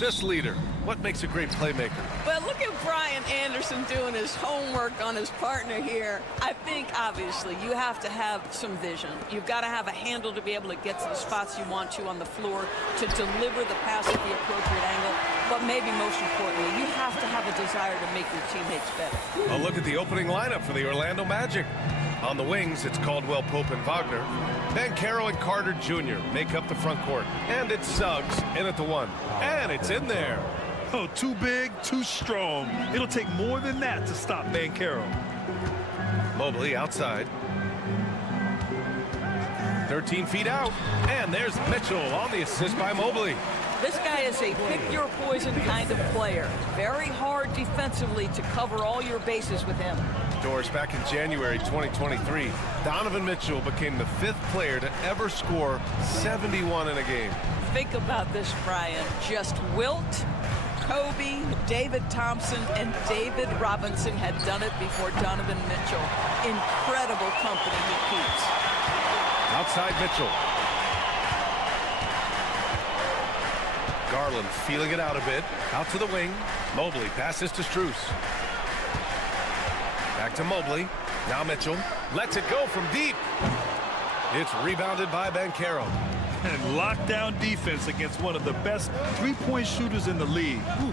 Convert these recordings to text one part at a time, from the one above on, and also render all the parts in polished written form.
Assist leader. What makes a great playmaker? Well, look at Brian Anderson doing his homework on his partner here. I think, obviously, you have to have some vision. You've got to have a handle to be able to get to the spots you want to on the floor, to deliver the pass at the appropriate angle. But maybe most importantly, you have to have a desire to make your teammates better. A look at the opening lineup for the Orlando Magic. On the wings, it's Caldwell Pope and Wagner. Banchero and Carter Jr. make up the front court. And it's Suggs in at the one. And it's in there. Oh, too big, too strong. It'll take more than that to stop Banchero. Mobley outside. 13 feet out. And there's Mitchell on the assist by Mobley. This guy is a pick-your-poison kind of player. Very hard defensively to cover all your bases with him. Doors, back in January 2023, Donovan Mitchell became the 5th player to ever score 71 in a game. Think about this, Brian. Just Wilt, Kobe, David Thompson, and David Robinson had done it before Donovan Mitchell. Incredible company he keeps. Outside Mitchell. Garland feeling it out a bit. Out to the wing. Mobley passes to Strus. Back to Mobley. Now Mitchell lets it go from deep. It's rebounded by Banchero. And lockdown defense against one of the best three-point shooters in the league. Ooh.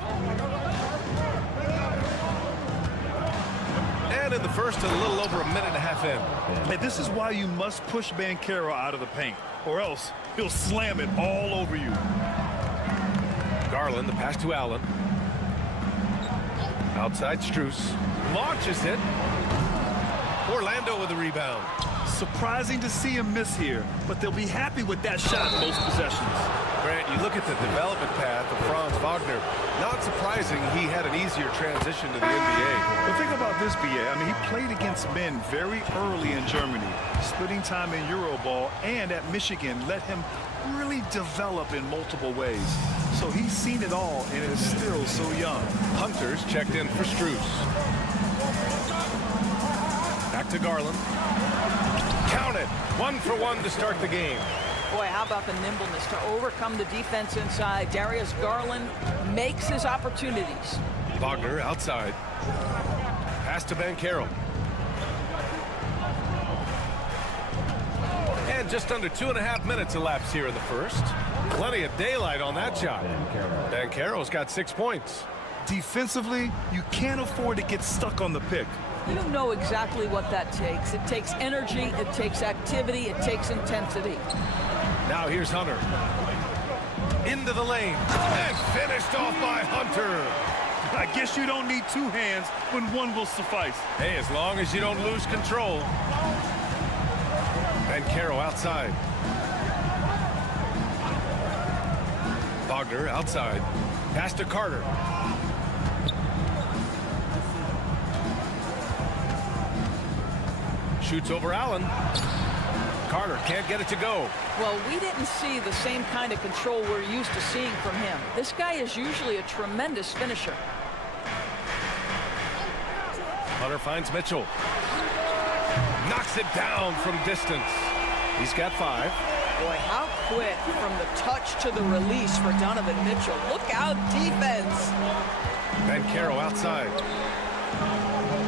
And in the first, a little over a minute and a half in. And this is why you must push Banchero out of the paint, or else he'll slam it all over you. Garland, the pass to Allen. Outside Strus. Launches it. Orlando with the rebound. Surprising to see him miss here, but they'll be happy with that shot most possessions. Grant, you look at the development path of Franz Wagner. Not surprising he had an easier transition to the NBA. But think about this, B.A. I mean, he played against men very early in Germany, splitting time in Euroball, and at Michigan let him really develop in multiple ways. So he's seen it all and is still so young. Hunter's checked in for Strus. Back to Garland. Count it. 1 for 1 to start the game. Boy, how about the nimbleness to overcome the defense inside. Darius Garland makes his opportunities. Wagner outside. Pass to Banchero. And just under 2.5 minutes elapsed here in the first. Plenty of daylight on that shot. Banchero's got 6 points. Defensively, you can't afford to get stuck on the pick. You know exactly what that takes. It takes energy, it takes activity, it takes intensity. Now here's Hunter. Into the lane. And finished off by Hunter. I guess you don't need 2 hands when 1 will suffice. Hey, as long as you don't lose control. Banchero outside. Wagner outside. Pass to Carter. Shoots over Allen. Carter can't get it to go. Well, we didn't see the same kind of control we're used to seeing from him. This guy is usually a tremendous finisher. Hunter finds Mitchell. Knocks it down from distance. He's got 5. Boy, how quick from the touch to the release for Donovan Mitchell. Look out, defense. Banchero outside.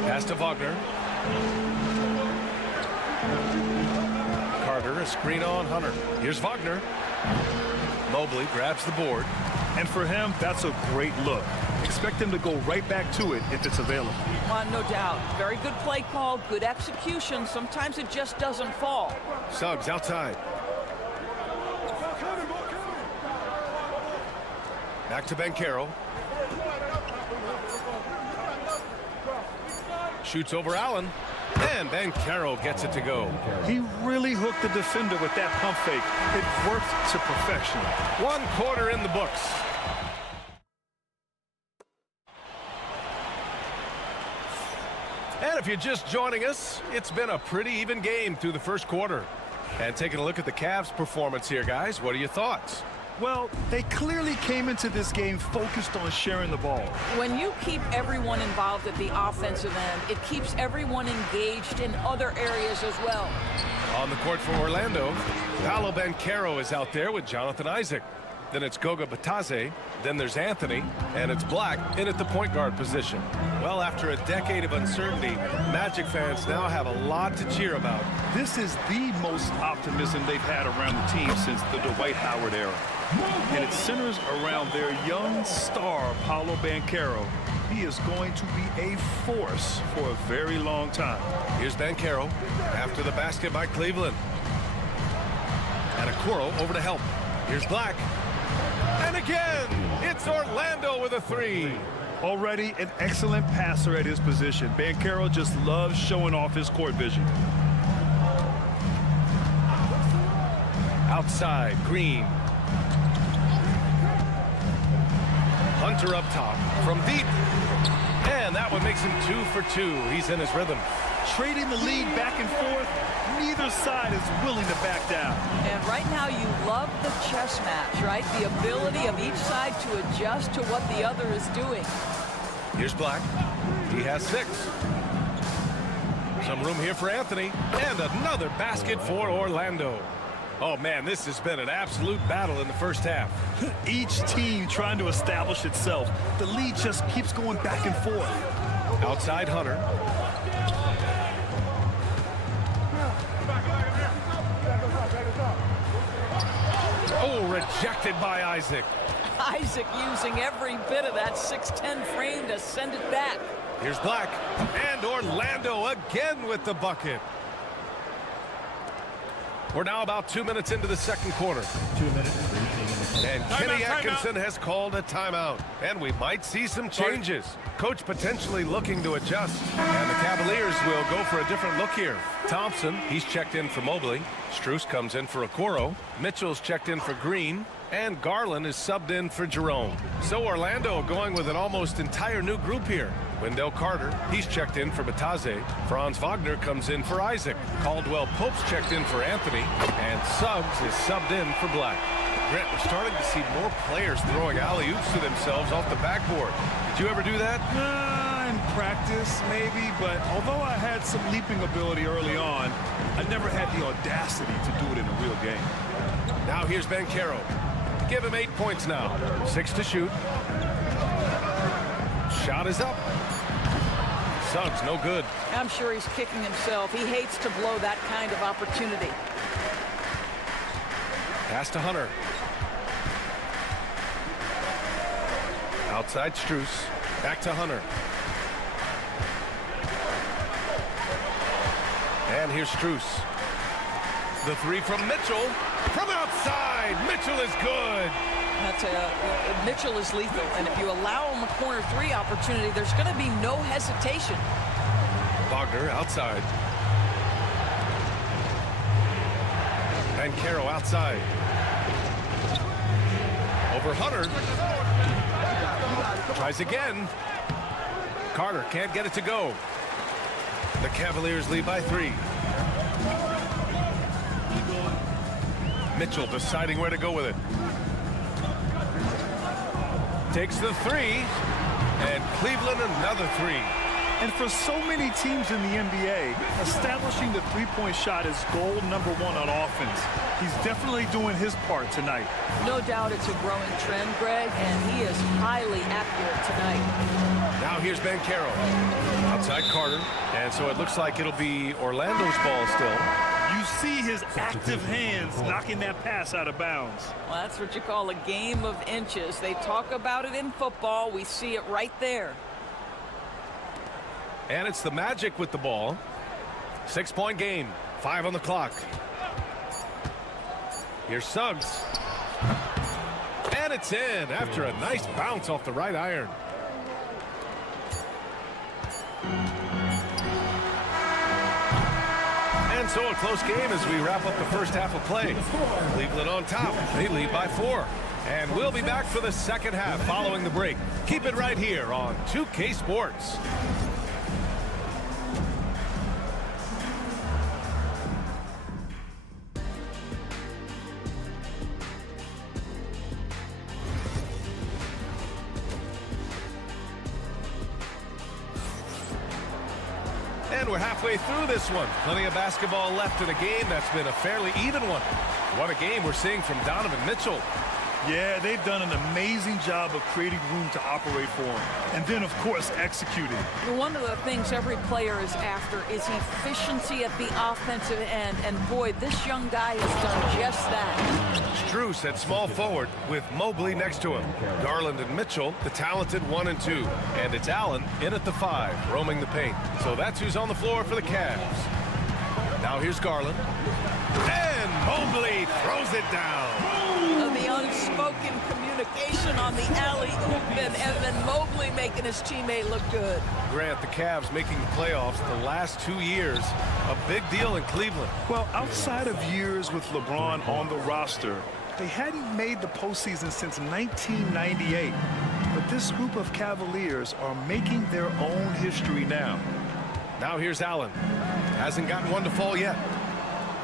Pass to Wagner. Carter, a screen on Hunter. Here's Wagner. Mobley grabs the board. And for him, that's a great look. Expect him to go right back to it if it's available. No doubt. Very good play call, good execution. Sometimes it just doesn't fall. Suggs outside. Back to Banchero. Shoots over Allen. And Banchero gets it to go. He really hooked the defender with that pump fake. It worked to perfection. 1 quarter in the books. And if you're just joining us, it's been a pretty even game through the first quarter. And taking a look at the Cavs' performance here, guys, what are your thoughts? Well, they clearly came into this game focused on sharing the ball. When you keep everyone involved at the offensive end, it keeps everyone engaged in other areas as well. On the court for Orlando, Paolo Banchero is out there with Jonathan Isaac. Then it's Goga Batadze. Then there's Anthony. And it's Black in at the point guard position. Well, after a decade of uncertainty, Magic fans now have a lot to cheer about. This is the most optimism they've had around the team since the Dwight Howard era. And it centers around their young star, Paolo Banchero. He is going to be a force for a very long time. Here's Banchero after the basket by Cleveland. And Okoro over to help. Here's Black. And again, it's Orlando with a 3. Already an excellent passer at his position. Banchero just loves showing off his court vision. Outside, Green. Hunter up top from deep. And that one makes him 2 for 2. He's in his rhythm. Trading the lead back and forth, neither side is willing to back down. And right now you love the chess match, right? The ability of each side to adjust to what the other is doing. Here's Black. He has 6. Some room here for Anthony. And another basket for Orlando. Oh, man, this has been an absolute battle in the first half. Each team trying to establish itself. The lead just keeps going back and forth. Outside Hunter. Oh, rejected by Isaac. Isaac using every bit of that 6'10" frame to send it back. Here's Black. And Orlando again with the bucket. We're now about 2 minutes into the second quarter. 2 minutes. And Kenny Atkinson has called a timeout. And we might see some changes. Coach potentially looking to adjust. And the Cavaliers will go for a different look here. Thompson, he's checked in for Mobley. Strus comes in for Okoro. Mitchell's checked in for Green. And Garland is subbed in for Jerome. So Orlando going with an almost entire new group here. Wendell Carter, he's checked in for Batadze. Franz Wagner comes in for Isaac. Caldwell Pope's checked in for Anthony. And Suggs is subbed in for Black. Grant, we're starting to see more players throwing alley-oops to themselves off the backboard. Did you ever do that? In practice, maybe, but although I had some leaping ability early on, I never had the audacity to do it in a real game. Now here's Banchero. Give him 8 points now. 6 to shoot. Shot is up. Suggs, no good. I'm sure he's kicking himself. He hates to blow that kind of opportunity. Pass to Hunter. Outside Strus. Back to Hunter. And here's Strus. The 3 from Mitchell. From outside. Mitchell is good. Mitchell is lethal, and if you allow him a corner 3 opportunity, there's going to be no hesitation. Wagner outside. Banchero outside. Over Hunter. Tries again. Carter can't get it to go. The Cavaliers lead by 3. Mitchell deciding where to go with it. Takes the 3. And Cleveland another 3. And for so many teams in the NBA, establishing the three-point shot is goal number one on offense. He's definitely doing his part tonight. No doubt it's a growing trend, Greg, and he is highly accurate tonight. Now here's Ben Carroll. Outside Carter. And so it looks like it'll be Orlando's ball still. You see his active hands knocking that pass out of bounds. Well, that's what you call a game of inches. They talk about it in football. We see it right there. And it's the Magic with the ball. 6-point game. 5 on the clock. Here's Suggs. And it's in after a nice bounce off the right iron. And so a close game as we wrap up the first half of play. Cleveland on top. They lead by 4. And we'll be back for the second half following the break. Keep it right here on 2K Sports. And we're halfway through this one. Plenty of basketball left in a game that's been a fairly even one. What a game we're seeing from Donovan Mitchell. Yeah, they've done an amazing job of creating room to operate for him. And then, of course, executing. One of the things every player is after is efficiency at the offensive end. And, boy, this young guy has done just that. Strus at small forward with Mobley next to him. Garland and Mitchell, the talented 1 and 2. And it's Allen in at the 5, roaming the paint. So that's who's on the floor for the Cavs. Now here's Garland. And Mobley throws it down. The unspoken communication on the alley-oop, and Evan Mobley making his teammate look good. Grant, the Cavs making the playoffs the last 2 years. A big deal in Cleveland. Well, outside of years with LeBron on the roster, they hadn't made the postseason since 1998. But this group of Cavaliers are making their own history now. Now here's Allen. Hasn't gotten one to fall yet.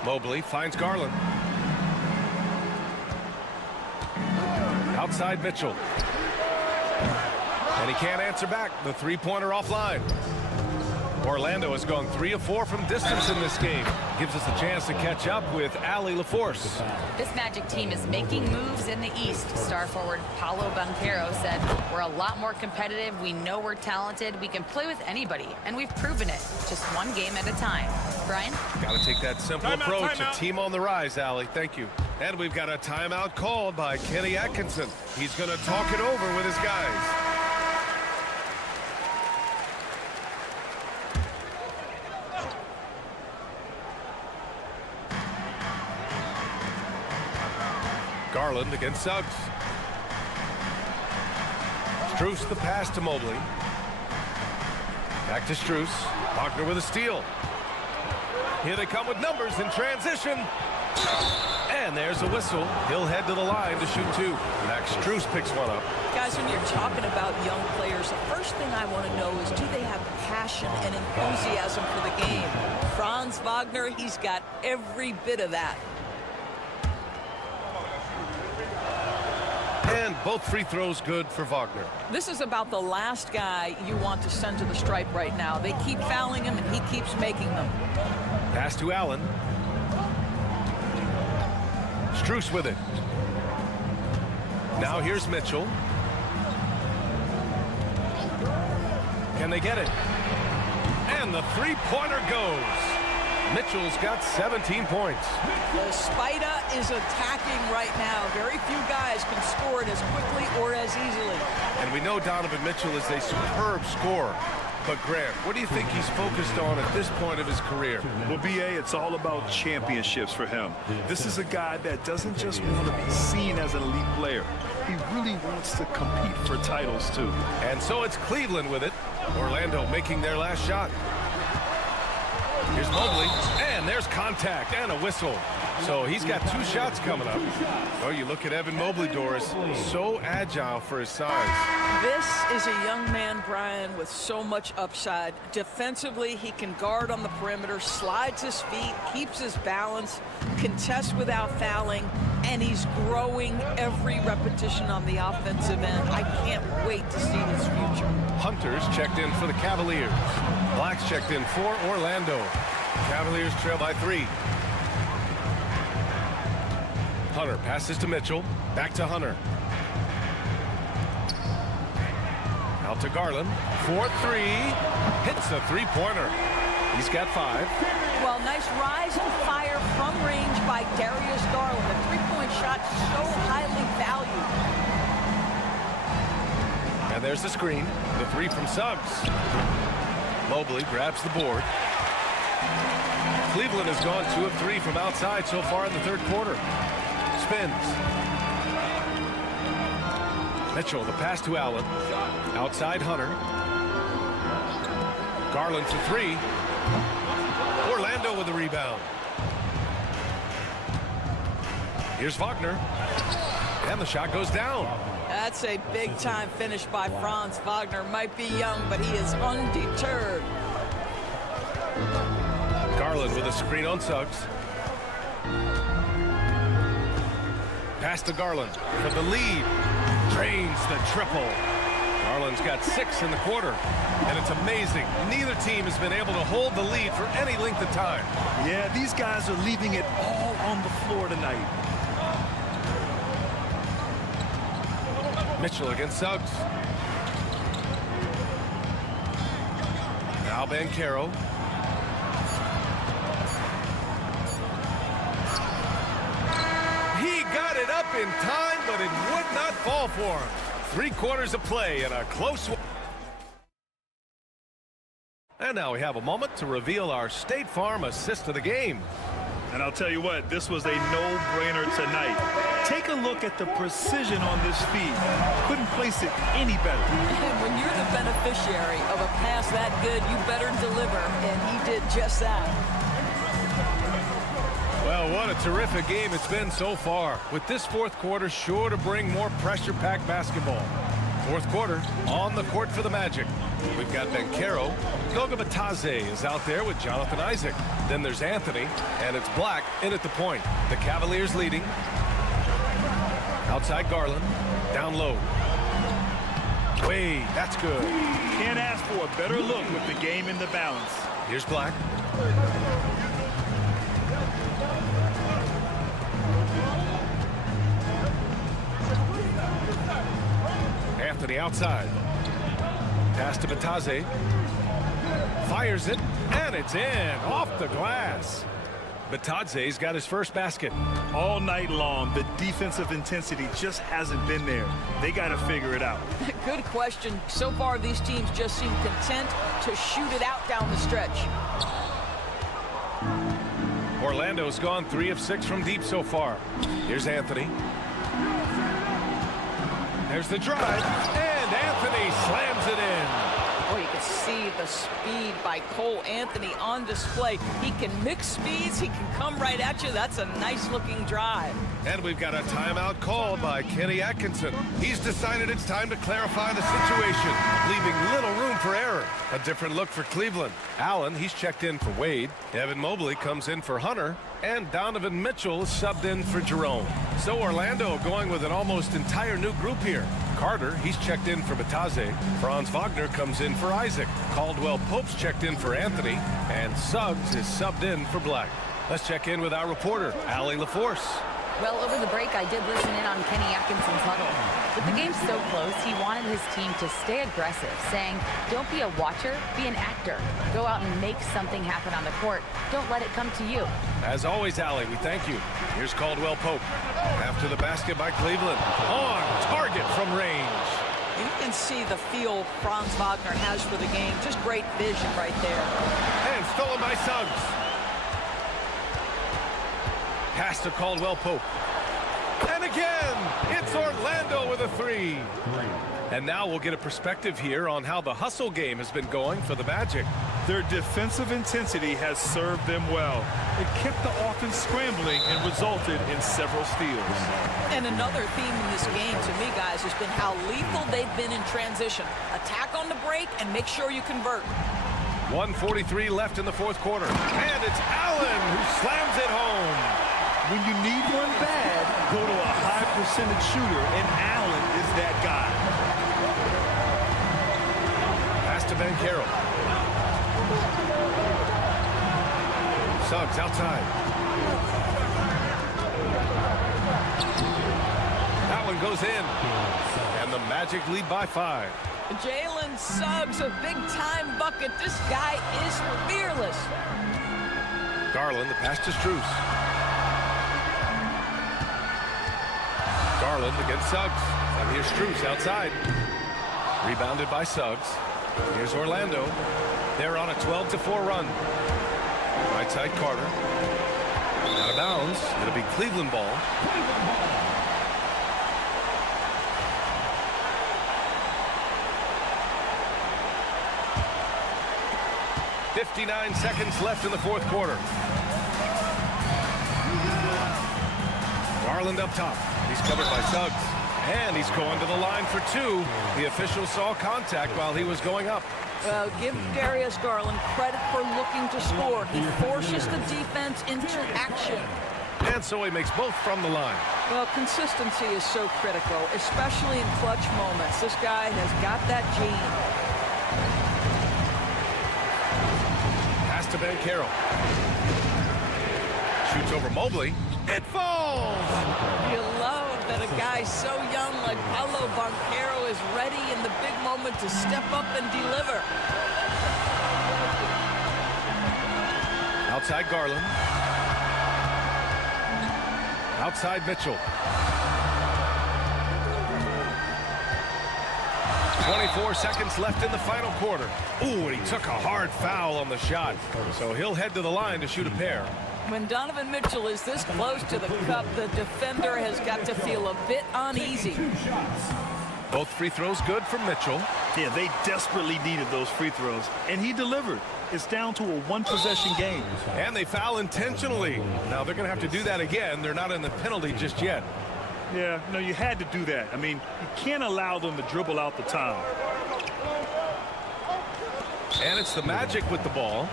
Mobley finds Garland. Outside Mitchell. And he can't answer back. The three-pointer offline. Orlando has gone 3 of 4 from distance in this game. Gives us a chance to catch up with Ali LaForce. This Magic team is making moves in the East. Star forward Paolo Banchero said, "We're a lot more competitive. We know we're talented. We can play with anybody, and we've proven it. Just one game at a time." Brian? Got to take that simple approach. A team on the rise, Ali. Thank you. And we've got a timeout called by Kenny Atkinson. He's going to talk it over with his guys. Garland against Suggs. Strus the pass to Mobley. Back to Strus. Wagner with a steal. Here they come with numbers in transition. And there's a whistle. He'll head to the line to shoot 2. Max Strus picks one up. Guys, when you're talking about young players, the first thing I want to know is, do they have passion and enthusiasm for the game? Franz Wagner, he's got every bit of that. And both free throws good for Wagner. This is about the last guy you want to send to the stripe right now. They keep fouling him, and he keeps making them. Pass to Allen. Strus with it. Now here's Mitchell. Can they get it? And the three-pointer goes. Mitchell's got 17 points. The Spider is attacking right now. Very few guys can score it as quickly or as easily. And we know Donovan Mitchell is a superb scorer. But Grant, what do you think he's focused on at this point of his career? Well, B.A., it's all about championships for him. This is a guy that doesn't just want to be seen as an elite player. He really wants to compete for titles, too. And so it's Cleveland with it. Orlando making their last shot. Here's Mobley, and there's contact and a whistle. So he's got 2 shots coming up. Oh, you look at Evan Mobley, Doris, so agile for his size. This is a young man, Brian, with so much upside. Defensively, he can guard on the perimeter, slides his feet, keeps his balance, contests without fouling, and he's growing every repetition on the offensive end. I can't wait to see his future. Hunter's checked in for the Cavaliers. Black's checked in for Orlando. Cavaliers trail by 3. Hunter passes to Mitchell. Back to Hunter. Out to Garland. 4-3. Hits a 3-pointer. He's got 5. Well, nice rise and fire from range by Darius Garland. The 3-point shot so highly valued. And there's the screen. The 3 from Suggs. Mobley grabs the board. Cleveland has gone 2 of 3 from outside so far in the 3rd quarter. Spins. Mitchell, the pass to Allen. Outside Hunter. Garland for 3. Orlando with the rebound. Here's Wagner. And the shot goes down. That's a big-time finish by Franz Wagner. Might be young, but he is undeterred. Garland with a screen on Suggs. Pass to Garland for the lead. Drains the triple. Garland's got 6 in the quarter. And it's amazing. Neither team has been able to hold the lead for any length of time. Yeah, these guys are leaving it all on the floor tonight. Mitchell against Suggs. Now Banchero. He got it up in time, but it would not fall for him. 3 quarters of play and a close one. And now we have a moment to reveal our State Farm assist of the game. And I'll tell you what, this was a no-brainer tonight. Take a look at the precision on this feed. Couldn't place it any better. And when you're the beneficiary of a pass that good, you better deliver, and he did just that. Well, what a terrific game it's been so far. With this 4th quarter sure to bring more pressure-packed basketball. 4th quarter on the court for the Magic. We've got Banchero. Goga Bitadze is out there with Jonathan Isaac. Then there's Anthony, and it's Black in at the point. The Cavaliers leading. Outside Garland. Down low. Way, that's good. Can't ask for a better look with the game in the balance. Here's Black. Anthony outside. Pass to Bitadze. Fires it, and it's in. Off the glass. Bitadze's got his first basket. All night long, the defensive intensity just hasn't been there. They got to figure it out. Good question. So far, these teams just seem content to shoot it out down the stretch. Orlando's gone 3 of 6 from deep so far. Here's Anthony. There's the drive, and Anthony slams it in. Boy, you can see the speed by Cole Anthony on display. He can mix speeds. He can come right at you. That's a nice-looking drive. And we've got a timeout called by Kenny Atkinson. He's decided it's time to clarify the situation, leaving little room for error. A different look for Cleveland. Allen, he's checked in for Wade. Evan Mobley comes in for Hunter. And Donovan Mitchell is subbed in for Jerome. So Orlando going with an almost entire new group here. Carter, he's checked in for Bitadze. Franz Wagner comes in for Isaac. Caldwell Pope's checked in for Anthony. And Suggs is subbed in for Black. Let's check in with our reporter, Allie LaForce. Well, over the break, I did listen in on Kenny Atkinson's huddle. With the game so close, he wanted his team to stay aggressive, saying, don't be a watcher, be an actor. Go out and make something happen on the court. Don't let it come to you. As always, Allie, we thank you. Here's Caldwell Pope. After the basket by Cleveland. On target from range. You can see the feel Franz Wagner has for the game. Just great vision right there. And stolen by Suggs. Pass to Caldwell Pope. And again, it's Orlando with a 3. And now we'll get a perspective here on how the hustle game has been going for the Magic. Their defensive intensity has served them well. It kept the offense scrambling and resulted in several steals. And another theme in this game to me, guys, has been how lethal they've been in transition. Attack on the break and make sure you convert. 1:43 left in the fourth quarter. And it's Allen who slams it home. When you need one bad, go to a high percentage shooter, and Allen is that guy. Pass to Banchero. Suggs outside. That one goes in. And the Magic lead by 5. Jalen Suggs, a big-time bucket. This guy is fearless. Garland, the pass to Strus. Garland against Suggs. And here's Strus outside. Rebounded by Suggs. Here's Orlando. They're on a 12-4 run. Right side Carter. Out of bounds. It'll be Cleveland ball. .59 seconds left in the fourth quarter. Garland up top. He's covered by Suggs. And he's going to the line for 2. The official saw contact while he was going up. Well, give Darius Garland credit for looking to score. He forces the defense into action. And so he makes both from the line. Well, consistency is so critical, especially in clutch moments. This guy has got that gene. Pass to Banchero. Shoots over Mobley. It falls! You love that a guy so young like Paolo Banchero is ready in the big moment to step up and deliver. Outside Garland. Outside Mitchell. 24 seconds left in the final quarter. Ooh, and he took a hard foul on the shot. So he'll head to the line to shoot a pair. When Donovan Mitchell is this close to the cup, the defender has got to feel a bit uneasy. Both free throws good from Mitchell. Yeah, they desperately needed those free throws, and he delivered. It's down to a one-possession game. And they foul intentionally. Now they're going to have to do that again. They're not in the penalty just yet. Yeah, no, you had to do that. I mean, you can't allow them to dribble out the time. And it's the Magic with the ball.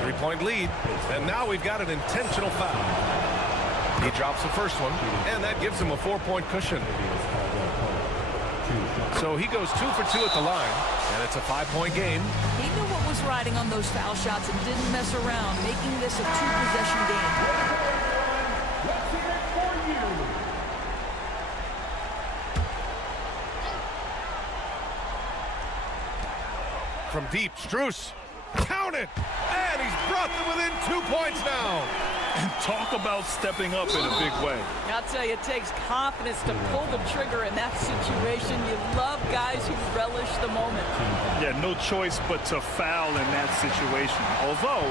3-point lead. And now we've got an intentional foul. He drops the first one, and that gives him a 4-point cushion. So he goes 2 for 2 at the line, and it's a 5-point game. He knew what was riding on those foul shots and didn't mess around, making this a 2-possession game. From deep, Strus. Count it! And he's brought them within 2 points now. And talk about stepping up in a big way. I'll tell you, it takes confidence to pull the trigger in that situation. You love guys who relish the moment. Yeah, no choice but to foul in that situation. Although,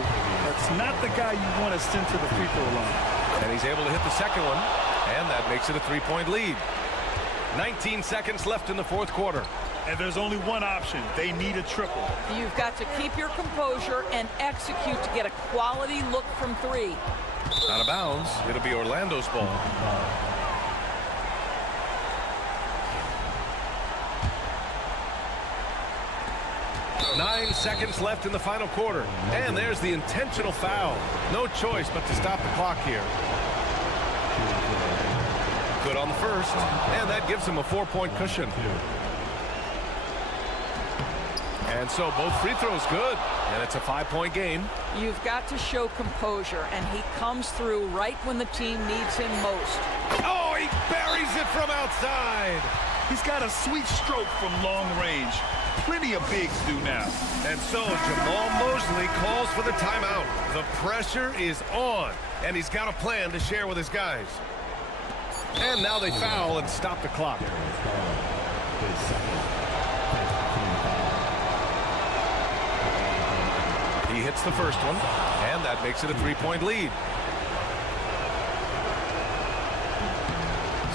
that's not the guy you want to send to the free throw line. And he's able to hit the second one, and that makes it a 3-point lead. 19 seconds left in the fourth quarter. And there's only one option. They need a triple. You've got to keep your composure and execute to get a quality look from 3. Out of bounds. It'll be Orlando's ball. Nine seconds left in the final quarter. And there's the intentional foul. No choice but to stop the clock here. Good on the first. And that gives him a 4-point cushion. And so both free throws good. And it's a 5-point game. You've got to show composure, and he comes through right when the team needs him most. Oh, he buries it from outside. He's got a sweet stroke from long range. Plenty of bigs do now. And so Jamal Mosley calls for the timeout. The pressure is on, and he's got a plan to share with his guys. And now they foul and stop the clock. He hits the first one, and that makes it a 3-point lead.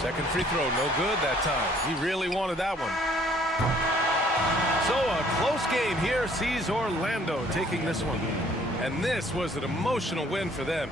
Second free throw, no good that time. He really wanted that one. So a close game here sees Orlando taking this one. And this was an emotional win for them.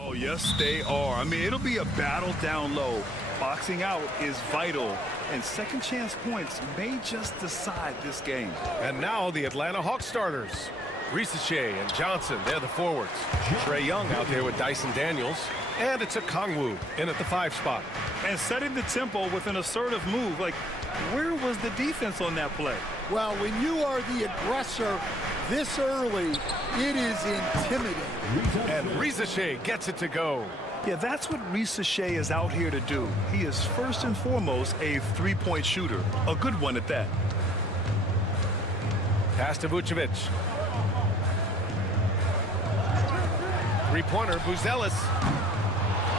Oh, yes, they are. I mean, it'll be a battle down low. Boxing out is vital, and second chance points may just decide this game. And now the Atlanta Hawks starters. Risache and Johnson, they're the forwards. Trae Young out there with Dyson Daniels. And it's a Kongwu in at the 5 spot. And setting the tempo with an assertive move. Like, where was the defense on that play? Well, when you are the aggressor this early, it is intimidating. And Risache gets it to go. Yeah, that's what Risache is out here to do. He is first and foremost a three-point shooter. A good one at that. Pass to Vucevic. Three-pointer, Buzelis.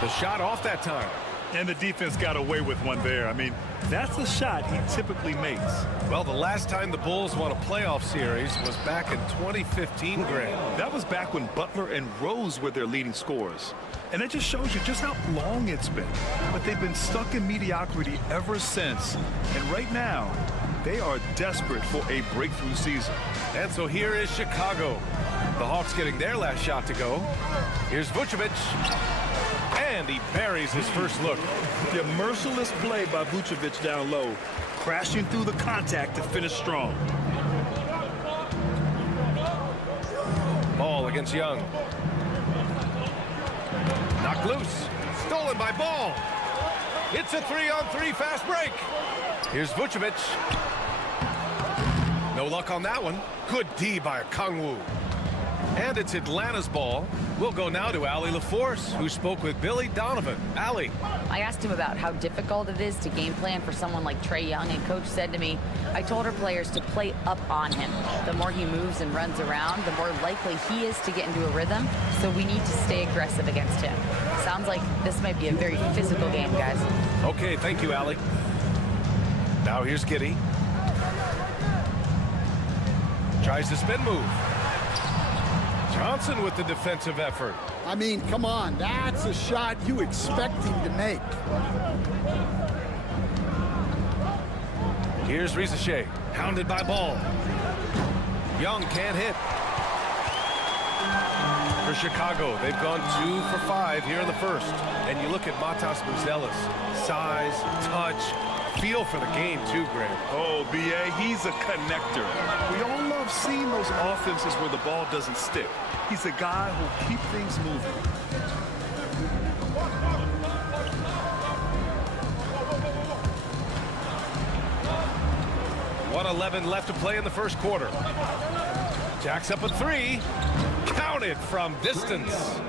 The shot off that time. And the defense got away with one there. I mean, that's a shot he typically makes. Well, the last time the Bulls won a playoff series was back in 2015, Grant. That was back when Butler and Rose were their leading scorers. And that just shows you just how long it's been. But they've been stuck in mediocrity ever since. And right now, they are desperate for a breakthrough season. And so here is Chicago. The Hawks getting their last shot to go. Here's Vucevic. And he buries his first look. The merciless play by Vucevic down low, crashing through the contact to finish strong. Ball against Young. Knocked loose. Stolen by Ball. It's a 3-on-3 fast break. Here's Vucevic. No luck on that one. Good D by Kongwu. And it's Atlanta's ball. We'll go now to Allie LaForce, who spoke with Billy Donovan. Allie. I asked him about how difficult it is to game plan for someone like Trae Young, and Coach said to me, I told our players to play up on him. The more he moves and runs around, the more likely he is to get into a rhythm, so we need to stay aggressive against him. Sounds like this might be a very physical game, guys. Okay, thank you, Allie. Now here's Giddey. Tries the spin move. Johnson with the defensive effort. I mean, come on, that's a shot you expect him to make. Here's Risache, hounded by Ball. Young can't hit. For Chicago, they've gone 2 for 5 here in the first. And you look at Matas Buzelis, size, touch, feel for the game too, Grant. Oh, B.A., he's a connector. We all love seeing those offenses where the ball doesn't stick. He's a guy who'll keep things moving. .111 left to play in the first quarter. Jacks up a 3. Counted from distance.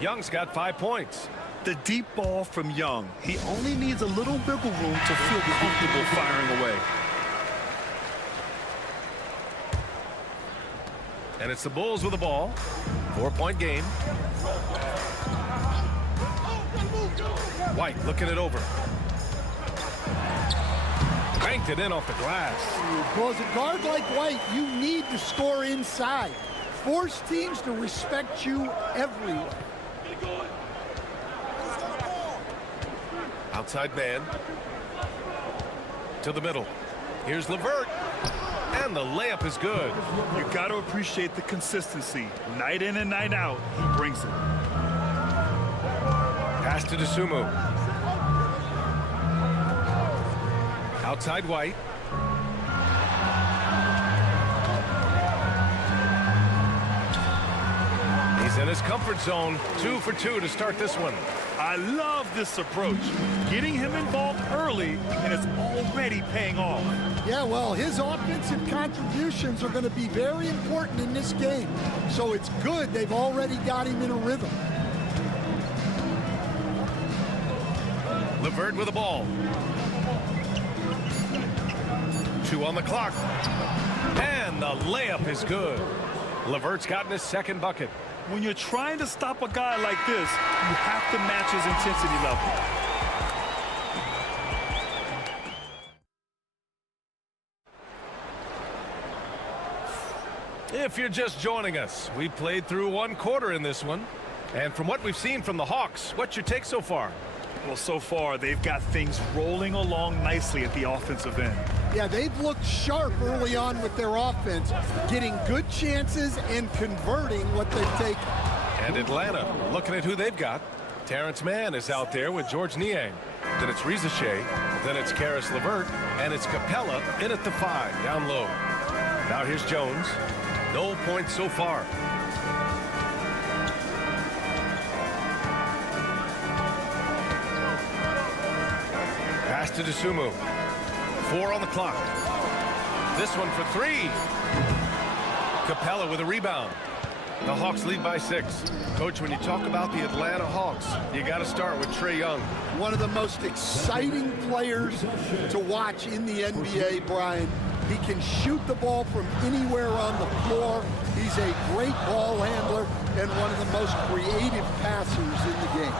Young's got 5 points. The deep ball from Young. He only needs a little wiggle room to feel comfortable firing away. And it's the Bulls with the ball. 4-point game. White looking it over. Banked it in off the glass. Well, as a guard like White, you need to score inside. Force teams to respect you everywhere. Outside man. To the middle. Here's LeVert. And the layup is good. You got to appreciate the consistency. Night in and night out, he brings it. Pass to DeSumo. Outside White. He's in his comfort zone. 2 for 2 to start this one. I love this approach. Getting him involved early, and it's already paying off. Yeah, well, his offensive contributions are going to be very important in this game. So it's good they've already got him in a rhythm. LeVert with the ball. 2 on the clock. And the layup is good. LeVert's gotten his second bucket. When you're trying to stop a guy like this, you have to match his intensity level. If you're just joining us, we played through 1 quarter in this one. And from what we've seen from the Hawks, what's your take so far? Well, so far, they've got things rolling along nicely at the offensive end. Yeah, they've looked sharp early on with their offense, getting good chances and converting what they've taken. And Atlanta, looking at who they've got. Terrence Mann is out there with George Niang. Then it's Rizachet, then it's Karis LeVert, and it's Capella in at the 5, down low. Now here's Jones. No points so far. Pass to Dosunmu. 4 on the clock. This one for 3. Capella with a rebound. The Hawks lead by 6. Coach, when you talk about the Atlanta Hawks, you got to start with Trae Young. One of the most exciting players to watch in the NBA, Brian. He can shoot the ball from anywhere on the floor. He's a great ball handler and one of the most creative passers in the game.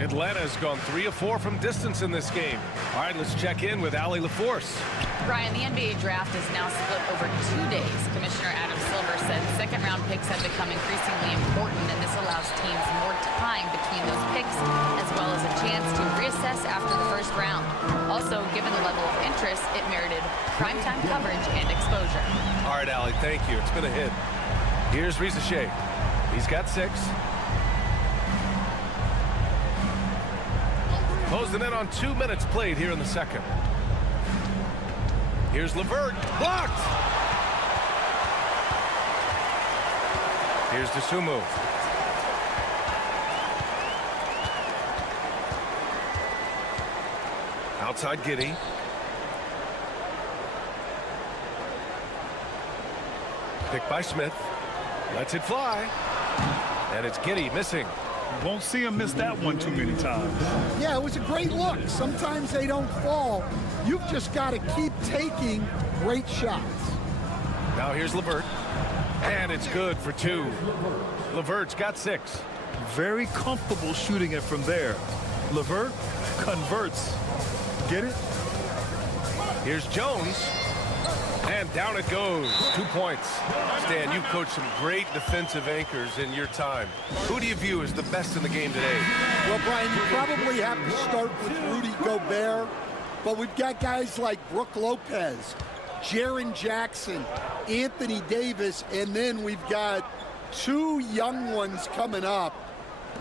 Atlanta has gone 3 of 4 from distance in this game. All right, let's check in with Allie LaForce. Brian, the NBA draft is now split over 2 days. Commissioner Adam Silver said second-round picks have become increasingly important, and this allows teams more time between those picks, as well as a chance to reassess after the first round. Also, given the level of interest, it merited primetime coverage and exposure. All right, Allie, thank you. It's been a hit. Here's Rizachet. He's got 6. Closing in on 2 minutes played here in the second. Here's LeVert. Blocked! Here's Dosunmu. Outside Giddey. Picked by Smith. Lets it fly. And it's Giddey missing. Won't see him miss that one too many times. Yeah, it was a great look. Sometimes they don't fall. You've just got to keep taking great shots. Now here's LeVert. And it's good for 2. LeVert's got 6. Very comfortable shooting it from there. LeVert converts. Get it? Here's Jones. And down it goes. 2 points. Stan, you've coached some great defensive anchors in your time. Who do you view as the best in the game today? Well, Brian, you probably have to start with Rudy Gobert, but we've got guys like Brook Lopez, Jaren Jackson, Anthony Davis, and then we've got 2 young ones coming up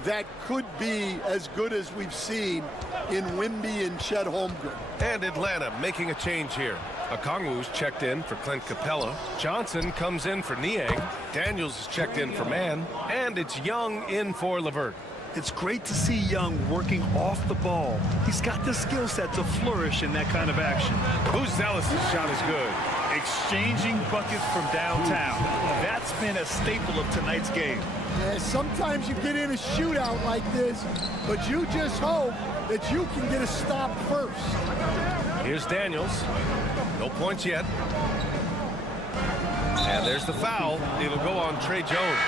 that could be as good as we've seen in Wemby and Chet Holmgren. And Atlanta making a change here. Okongwu's checked in for Clint Capella. Johnson comes in for Niang. Daniels is checked in for Mann. And it's Young in for LeVert. It's great to see Young working off the ball. He's got the skill set to flourish in that kind of action. Zealous' shot is good. Exchanging buckets from downtown. That's been a staple of tonight's game. Yeah, sometimes you get in a shootout like this, but you just hope that you can get a stop first. Here's Daniels. No points yet. And there's the foul. It'll go on Trae Jones.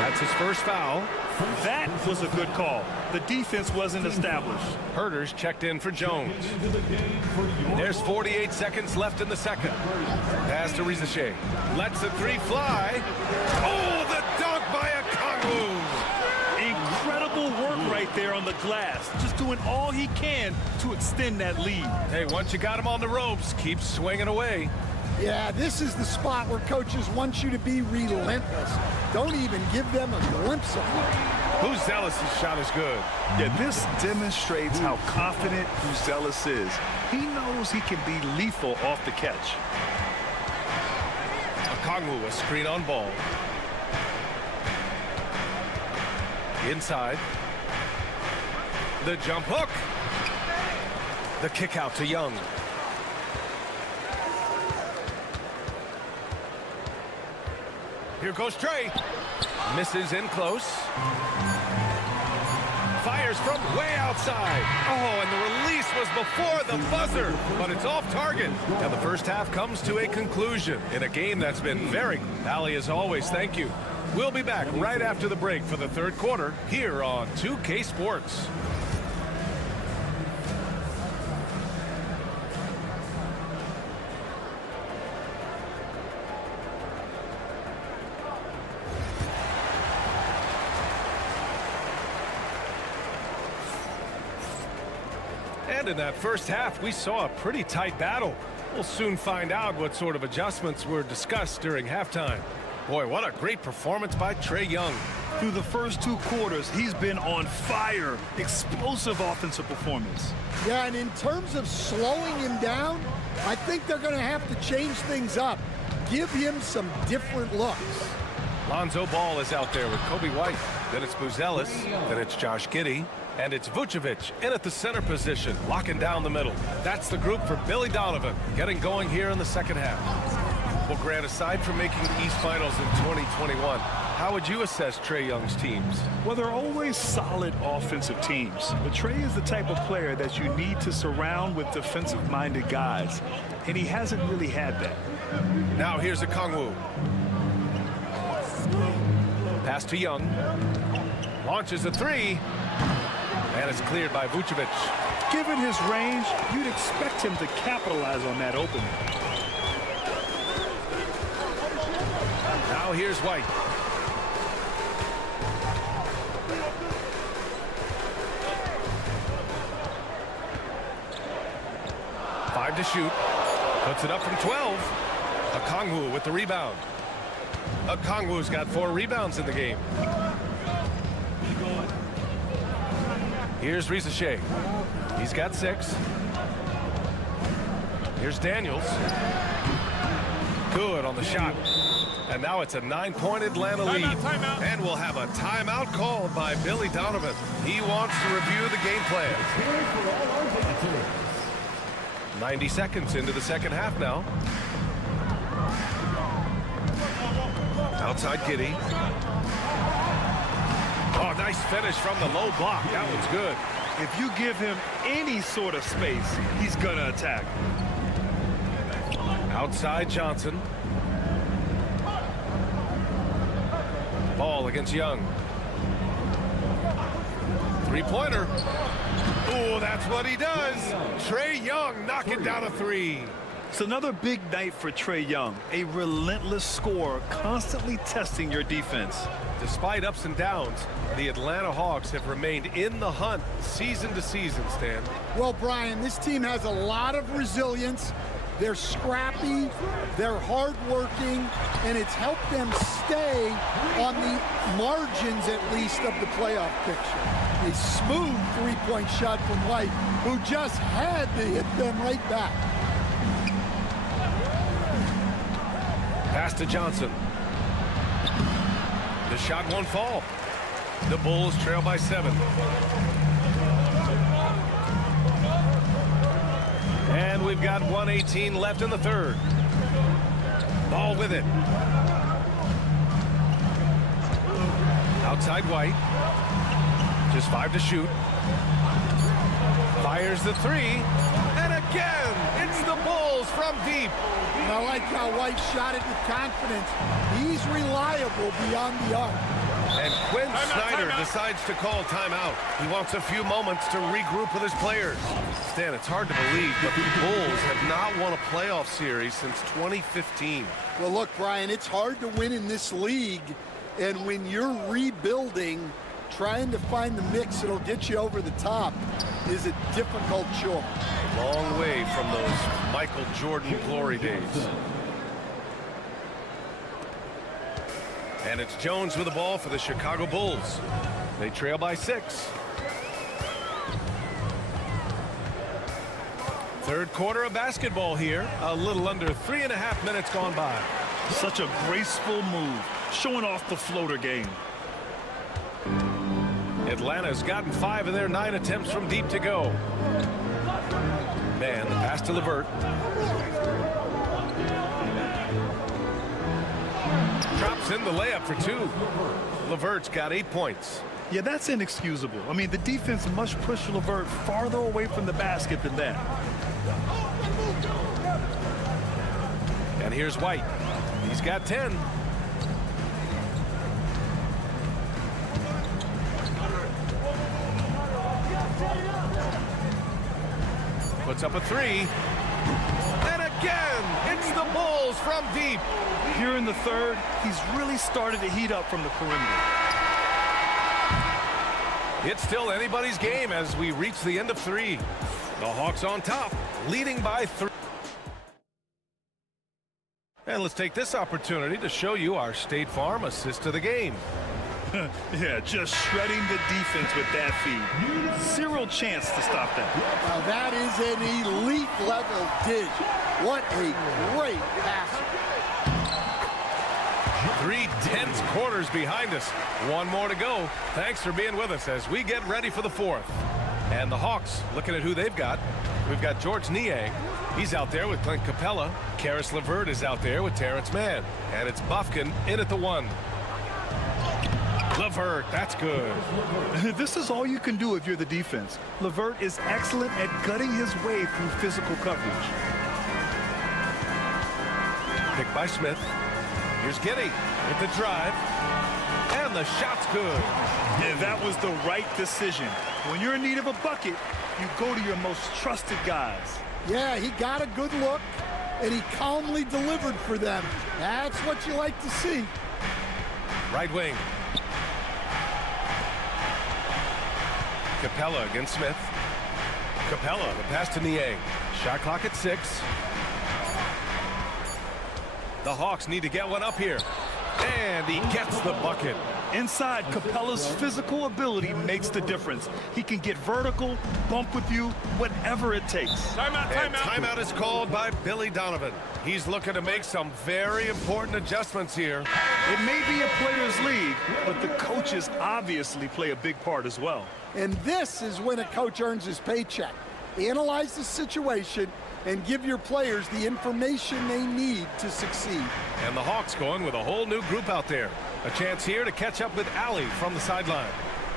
That's his first foul. That was a good call. The defense wasn't established. Herter's checked in for Jones. There's 48 seconds left in the second. Pass to Rizachet. Lets the 3 fly. Oh, the dunk by Okongwu. Incredible work right there on the glass. Just doing all he can to extend that lead. Hey, once you got him on the ropes, keep swinging away. Yeah, this is the spot where coaches want you to be relentless. Don't even give them a glimpse of it. Zealous' shot is good. Yeah, this demonstrates how confident Zealous is. He knows he can be lethal off the catch. Okongwu, a screen on ball. Inside. The jump hook. The kick out to Young. Here goes Trey. Misses in close. Fires from way outside. Oh, and the release was before the buzzer, but it's off target. And the first half comes to a conclusion in a game that's been very... Allie, as always, thank you. We'll be back right after the break for the third quarter here on 2K Sports. And in that first half, we saw a pretty tight battle. We'll soon find out what sort of adjustments were discussed during halftime. Boy, what a great performance by Trey Young. Through the first 2 quarters, he's been on fire. Explosive offensive performance. Yeah, and in terms of slowing him down, I think they're going to have to change things up. Give him some different looks. Lonzo Ball is out there with Kobe White. Then it's Buzelis. Then it's Josh Giddey. And it's Vucevic in at the center position, locking down the middle. That's the group for Billy Donovan, getting going here in the second half. Well, Grant, aside from making the East Finals in 2021, how would you assess Trey Young's teams? Well, they're always solid offensive teams. But Trey is the type of player that you need to surround with defensive-minded guys. And he hasn't really had that. Now here's a Kongwu. Pass to Young. Launches a 3. And it's cleared by Vucevic. Given his range, you'd expect him to capitalize on that opening. Now here's White. Five to shoot. Puts it up from 12. Okongwu with the rebound. Okongwu's got 4 rebounds in the game. Here's Risache. He's got 6. Here's Daniels. Good on the shot. And now it's a 9-point Atlanta lead. Timeout. And we'll have a timeout called by Billy Donovan. He wants to review the game plan. 90 seconds into the second half now. Outside Giddey. Oh, nice finish from the low block. That one's good. If you give him any sort of space, he's going to attack. Outside Johnson. Ball against Young. Three-pointer. Oh, that's what he does. Trey Young knocking down a 3. It's another big night for Trey Young. A relentless scorer, constantly testing your defense. Despite ups and downs, the Atlanta Hawks have remained in the hunt season to season, Stan. Well, Brian, this team has a lot of resilience. They're scrappy, they're hardworking, and it's helped them stay on the margins, at least, of the playoff picture. A smooth three-point shot from White, who just had to hit them right back. Pass to Johnson. The shot won't fall. The Bulls trail by 7. And we've got 1:18 left in the third. Ball with it. Outside White. Just 5 to shoot. Fires the 3. And again, it's the Bulls from deep. And I like how White shot it with confidence. He's reliable beyond the arc. And Quinn Snyder decides to call timeout. He wants a few moments to regroup with his players. Stan, it's hard to believe, but the Bulls have not won a playoff series since 2015. Well, look, Brian, it's hard to win in this league. And when you're rebuilding, trying to find the mix that'll get you over the top is a difficult chore. Long way from those Michael Jordan glory days. And it's Jones with the ball for the Chicago Bulls. They trail by 6. Third quarter of basketball here. A little under 3.5 minutes gone by. Such a graceful move, showing off the floater game. Atlanta's gotten 5 of their 9 attempts from deep to go. Man, the pass to LeVert. Drops in the layup for 2. LeVert's got 8 points. Yeah, that's inexcusable. I mean, the defense must push LeVert farther away from the basket than that. And here's White. He's got 10. Puts up a 3. And again, it's the Bulls from deep. Here in the third, he's really started to heat up from the perimeter. It's still anybody's game as we reach the end of 3. The Hawks on top, leading by 3. And let's take this opportunity to show you our State Farm assist to the game. Yeah, just shredding the defense with that feed. Zero chance to stop that. Now that is an elite level dish. What a great pass. 3 tense quarters behind us. 1 more to go. Thanks for being with us as we get ready for the 4th. And the Hawks, looking at who they've got. We've got George Niang. He's out there with Clint Capella. Karis LeVert is out there with Terrence Mann. And it's Bufkin in at the 1. LeVert, that's good. This is all you can do if you're the defense. LeVert is excellent at gutting his way through physical coverage. Picked by Smith. Here's Giddey with the drive. And the shot's good. Yeah, that was the right decision. When you're in need of a bucket, you go to your most trusted guys. Yeah, he got a good look, and he calmly delivered for them. That's what you like to see. Right wing. Capella against Smith. Capella, the pass to Niang. Shot clock at 6. The Hawks need to get one up here. And he gets the bucket. Inside, Capella's physical ability makes the difference. He can get vertical, bump with you, whatever it takes. Timeout is called by Billy Donovan. He's looking to make some very important adjustments here. It may be a players' league, but the coaches obviously play a big part as well. And this is when a coach earns his paycheck. Analyze the situation and give your players the information they need to succeed. And the Hawks going with a whole new group out there. A chance here to catch up with Allie from the sideline.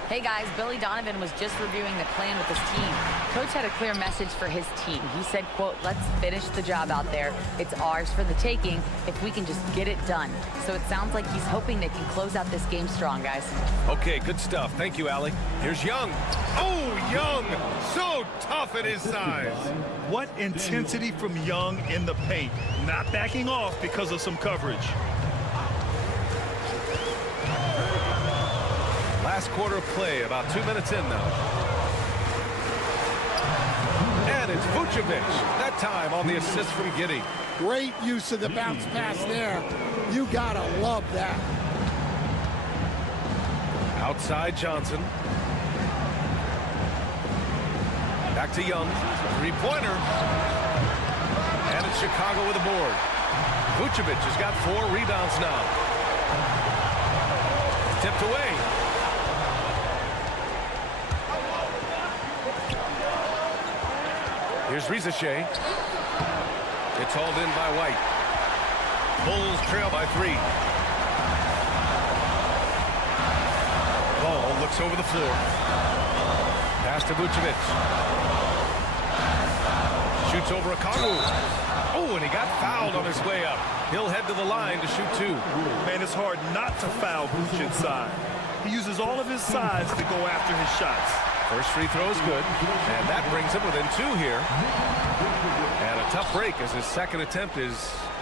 Hey guys, Billy Donovan was just reviewing the plan with his team. Coach had a clear message for his team. He said, quote, let's finish the job out there. It's ours for the taking if we can just get it done. So it sounds like he's hoping they can close out this game strong, guys. Okay, good stuff. Thank you, Allie. Here's Young. Oh, Young! So tough at his size. What intensity from Young in the paint. Not backing off because of some coverage. Last quarter of play, about 2 minutes in now. And it's Vucevic, that time on the assist from Giddey. Great use of the bounce pass there. You gotta love that. Outside Johnson. Back to Young. 3-pointer. And it's Chicago with a board. Vucevic has got 4 rebounds now. Tipped away. Here's Rizachet. It's hauled in by White. Bulls trail by 3. Ball looks over the floor. Pass to Vucevic. Shoots over Okongwu. Oh, and he got fouled on his way up. He'll head to the line to shoot 2. Man, it's hard not to foul Vooch inside. He uses all of his size to go after his shots. First free throw is good, and that brings him within 2 here. And a tough break as his second attempt is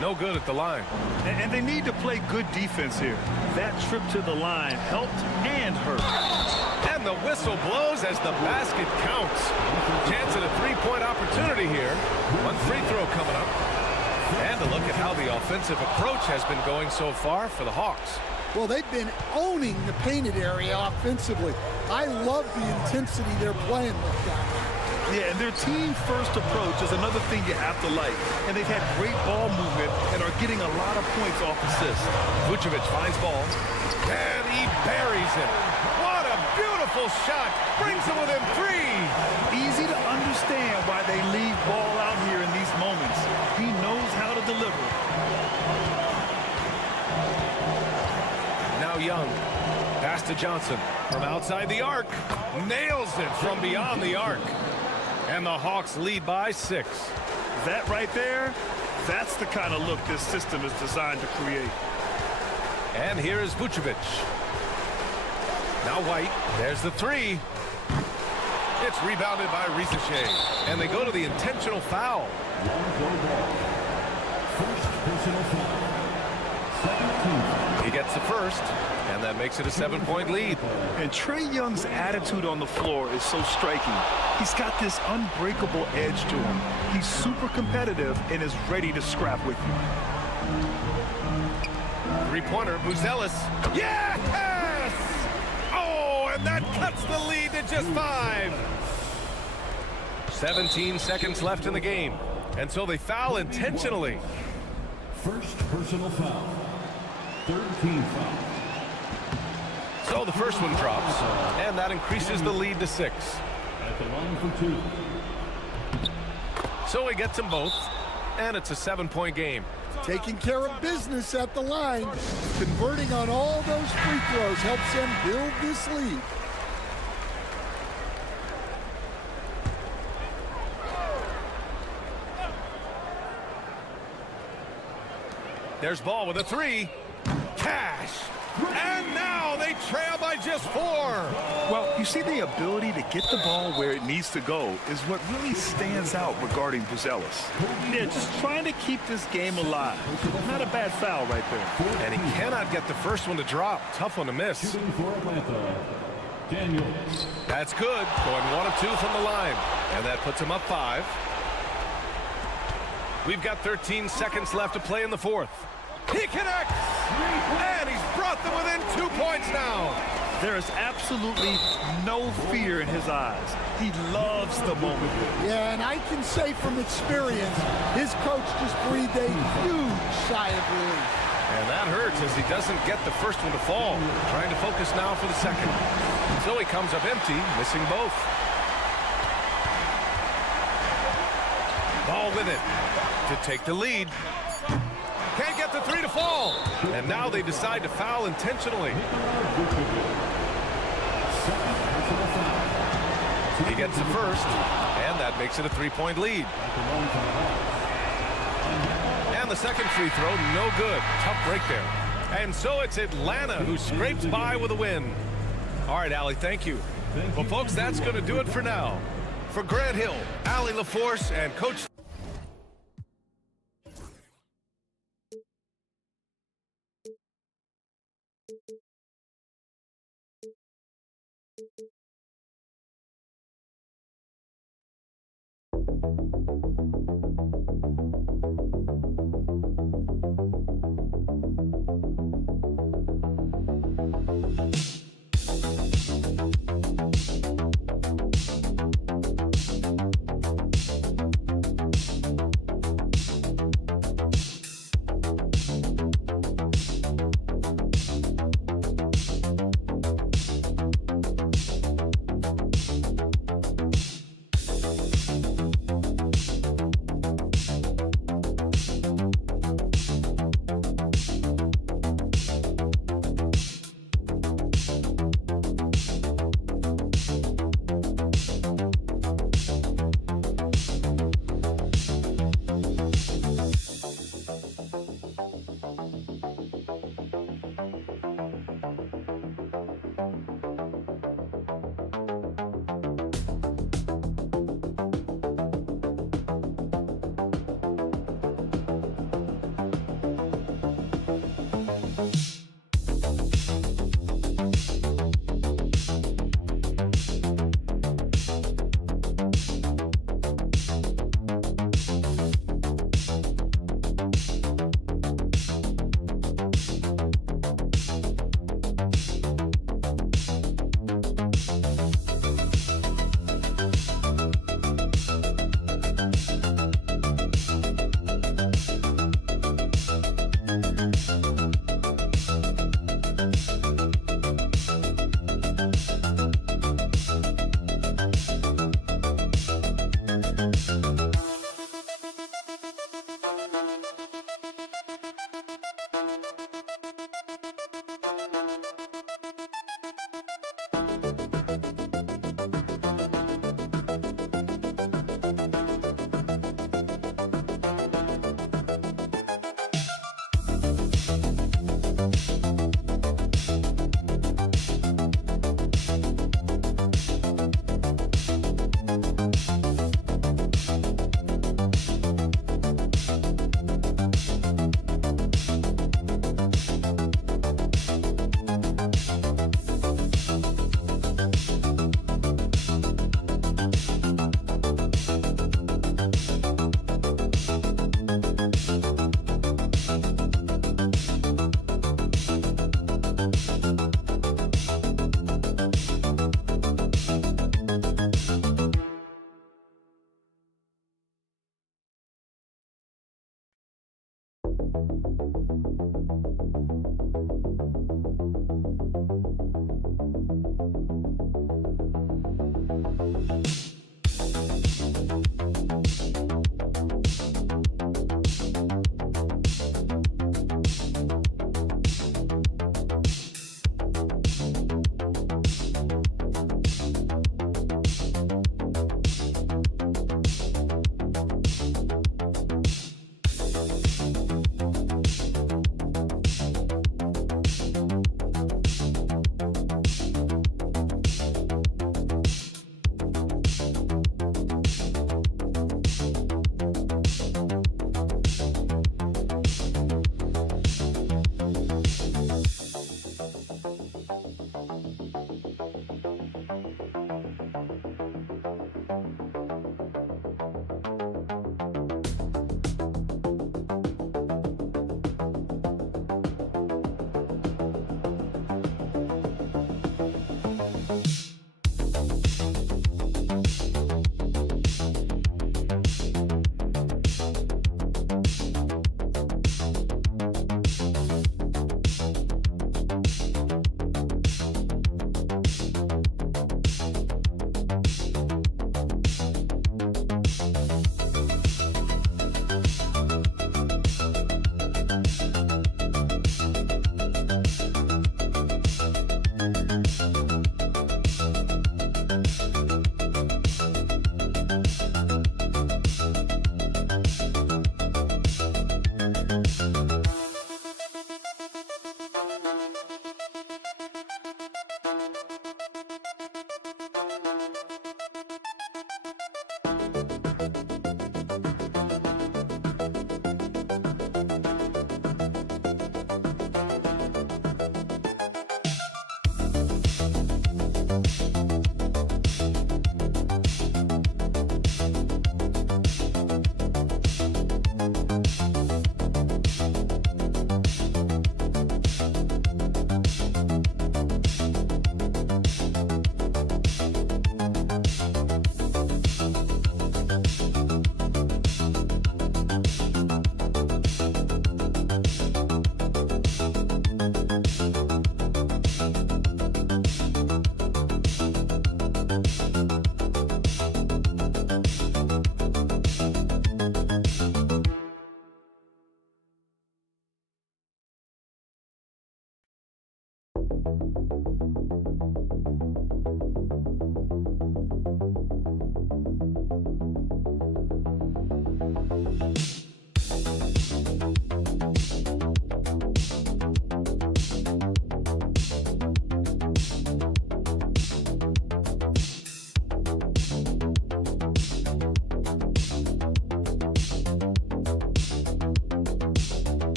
no good at the line. And they need to play good defense here. That trip to the line helped and hurt. And the whistle blows as the basket counts. Chance at a 3-point opportunity here. 1 free throw coming up. And a look at how the offensive approach has been going so far for the Hawks. Well, they've been owning the painted area offensively. I love the intensity they're playing with down there. Yeah, and their team-first approach is another thing you have to like. And they've had great ball movement and are getting a lot of points off assists. Vucevic finds ball. And he buries it. What a beautiful beautiful shot. Brings them within 3. Easy to understand why they leave ball out here in these moments. He knows how to deliver. Now Young. Pass to Johnson from outside the arc. Nails it from beyond the arc. And the Hawks lead by 6. That right there, that's the kind of look this system is designed to create. And here is Vucevic. Now White. There's the 3. It's rebounded by Rizachet. And they go to the intentional foul. First personal foul. 17. He gets the first, and that makes it a 7-point lead. And Trae Young's attitude on the floor is so striking. He's got this unbreakable edge to him. He's super competitive and is ready to scrap with you. Three-pointer, Buzelis. Yes! Oh, and that cuts the lead to just 5. 17 seconds left in the game, and so they foul intentionally. First personal foul. 13 foul. So the first one drops, and that increases the lead to 6. At the line for 2. So he gets them both, and it's a 7-point game. Taking care of business at the line, converting on all those free throws helps them build this lead. There's Ball with a 3. Cash. And now they trail by just 4. Well, you see, the ability to get the ball where it needs to go is what really stands out regarding Buzelis. Yeah, just trying to keep this game alive. Not a bad foul right there. And he cannot get the first one to drop. Tough one to miss. Shooting for Atlanta. Daniels. That's good. Going 1 of 2 from the line. And that puts him up 5. We've got 13 seconds left to play in the 4th. He connects! And he's brought them within 2 points now. There is absolutely no fear in his eyes. He loves the moment. Yeah, and I can say from experience, his coach just breathed a huge sigh of relief. And that hurts as he doesn't get the first one to fall. Trying to focus now for the second. So he comes up empty, missing both. Ball with it to take the lead. Can't get the 3 to fall. And now they decide to foul intentionally. He gets the first, and that makes it a 3-point lead. And the second free throw, no good. Tough break there. And so it's Atlanta who scrapes by with a win. All right, Allie, thank you. Well, folks, that's going to do it for now. For Grant Hill, Allie LaForce, and Coach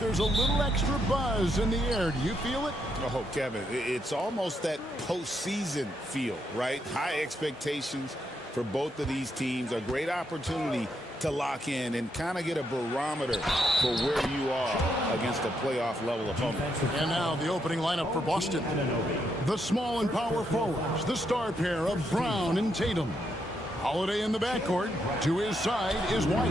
There's a little extra buzz in the air. Do you feel it? Oh, Kevin, it's almost that postseason feel, right? High expectations for both of these teams. A great opportunity to lock in and kind of get a barometer for where you are against a playoff level opponent. And now the opening lineup for Boston. The small and power forwards, the star pair of Brown and Tatum. Holiday in the backcourt. To his side is White.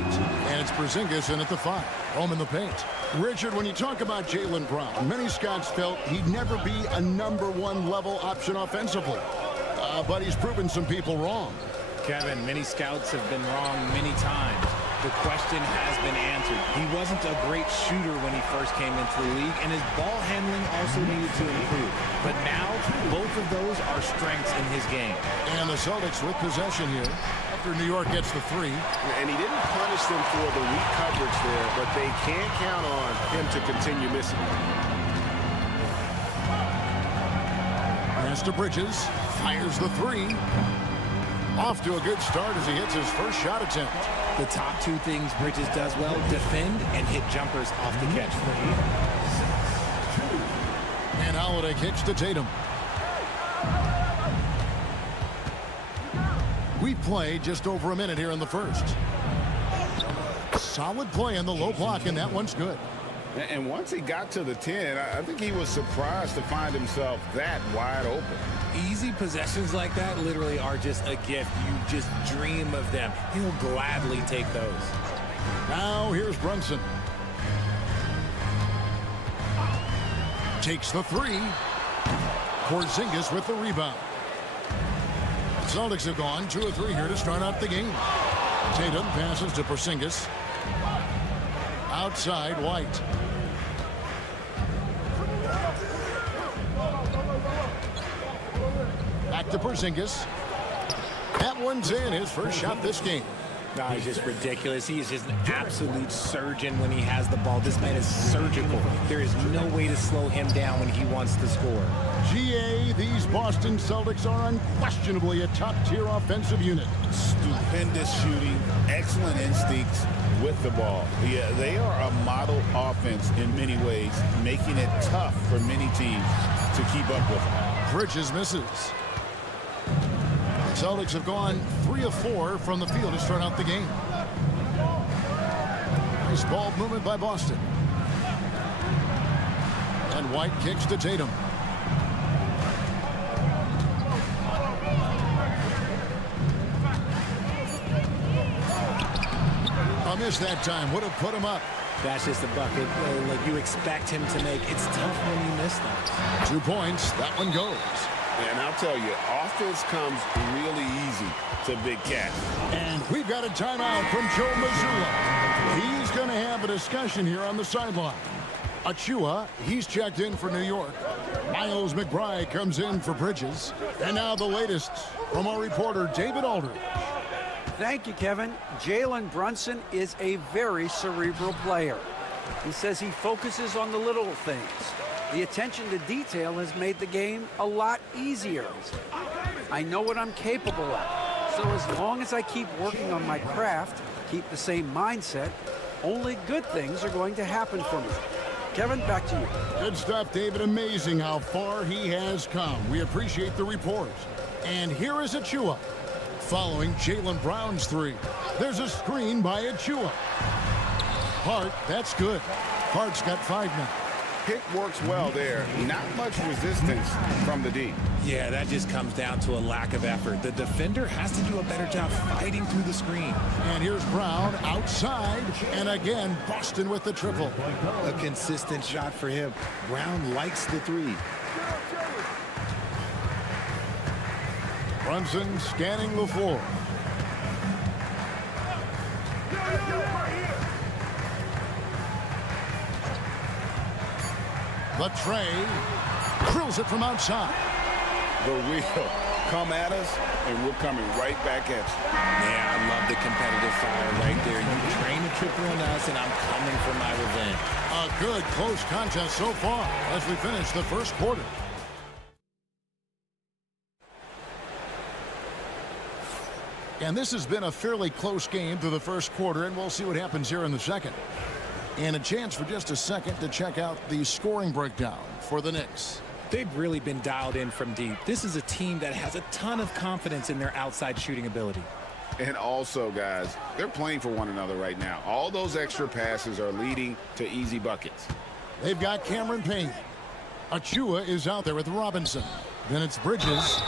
And it's Porzingis in at the 5. Home in the paint. Richard, when you talk about Jaylen Brown, many scouts felt he'd never be a #1 level option offensively. But he's proven some people wrong. Kevin, many scouts have been wrong many times. The question has been answered. He wasn't a great shooter when he first came into the league, and his ball handling also needed to improve. But now, both of those are strengths in his game. And the Celtics with possession here after New York gets the 3. And he didn't punish them for the weak coverage there, but they can't count on him to continue missing. Pass to Bridges. Fires the 3. Off to a good start as he hits his first shot attempt. The top two things Bridges does well, defend and hit jumpers off the catch. And Holiday kicks to Tatum. We played just over a minute here in the first. Solid play in the low block, and that one's good. And once he got to the 10, I think he was surprised to find himself that wide open. Easy possessions like that literally are just a gift. You just dream of them. He'll gladly take those. Now here's Brunson. Takes the three. Porzingis with the rebound. Celtics have gone 2 of 3 here to start out the game. Tatum passes to Porzingis. Outside, White. Back to Porzingis. That one's in, his first shot this game. No, he's just ridiculous. He is just an absolute surgeon when he has the ball. This man is surgical. There is no way to slow him down when he wants to score. GA, these Boston Celtics are unquestionably a top-tier offensive unit. Stupendous shooting, excellent instincts with the ball. Yeah, they are a model offense in many ways, making it tough for many teams to keep up with them. Bridges misses. Celtics have gone 3 of 4 from the field to start out the game. Nice ball movement by Boston. And White kicks to Tatum. A miss that time. Would have put him up. That's just a bucket like you expect him to make. It's tough when you miss that. 2 points. That one goes. And I'll tell you, offense comes really easy to Big Cat. And we've got a timeout from Joe Mazzulla. He's going to have a discussion here on the sideline. Achua, he's checked in for New York. Miles McBride comes in for Bridges. And now the latest from our reporter, David Aldridge. Thank you, Kevin. Jalen Brunson is a very cerebral player. He says he focuses on the little things. The attention to detail has made the game a lot easier. I know what I'm capable of. So as long as I keep working on my craft, keep the same mindset, only good things are going to happen for me. Kevin, back to you. Good stuff, David. Amazing how far he has come. We appreciate the report. And here is Achua. Following Jaylen Brown's 3. There's a screen by Achua. Hart, that's good. Hart's got 5 now. Pick works well there. Not much resistance from the D. Yeah, that just comes down to a lack of effort. The defender has to do a better job fighting through the screen. And here's Brown outside. And again, Boston with the triple. A consistent shot for him. Brown likes the 3. Brunson scanning the floor. The tray drills it from outside. The wheel. Come at us, and we're coming right back at you. Yeah, I love the competitive fire right there. You train a triple on us, and I'm coming for my revenge. A good close contest so far as we finish the first quarter. And this has been a fairly close game through the first quarter, and we'll see what happens here in the second. And a chance for just a second to check out the scoring breakdown for the Knicks. They've really been dialed in from deep. This is a team that has a ton of confidence in their outside shooting ability. And also, guys, they're playing for one another right now. All those extra passes are leading to easy buckets. They've got Cameron Payne. Achua is out there with Robinson. Then it's Bridges.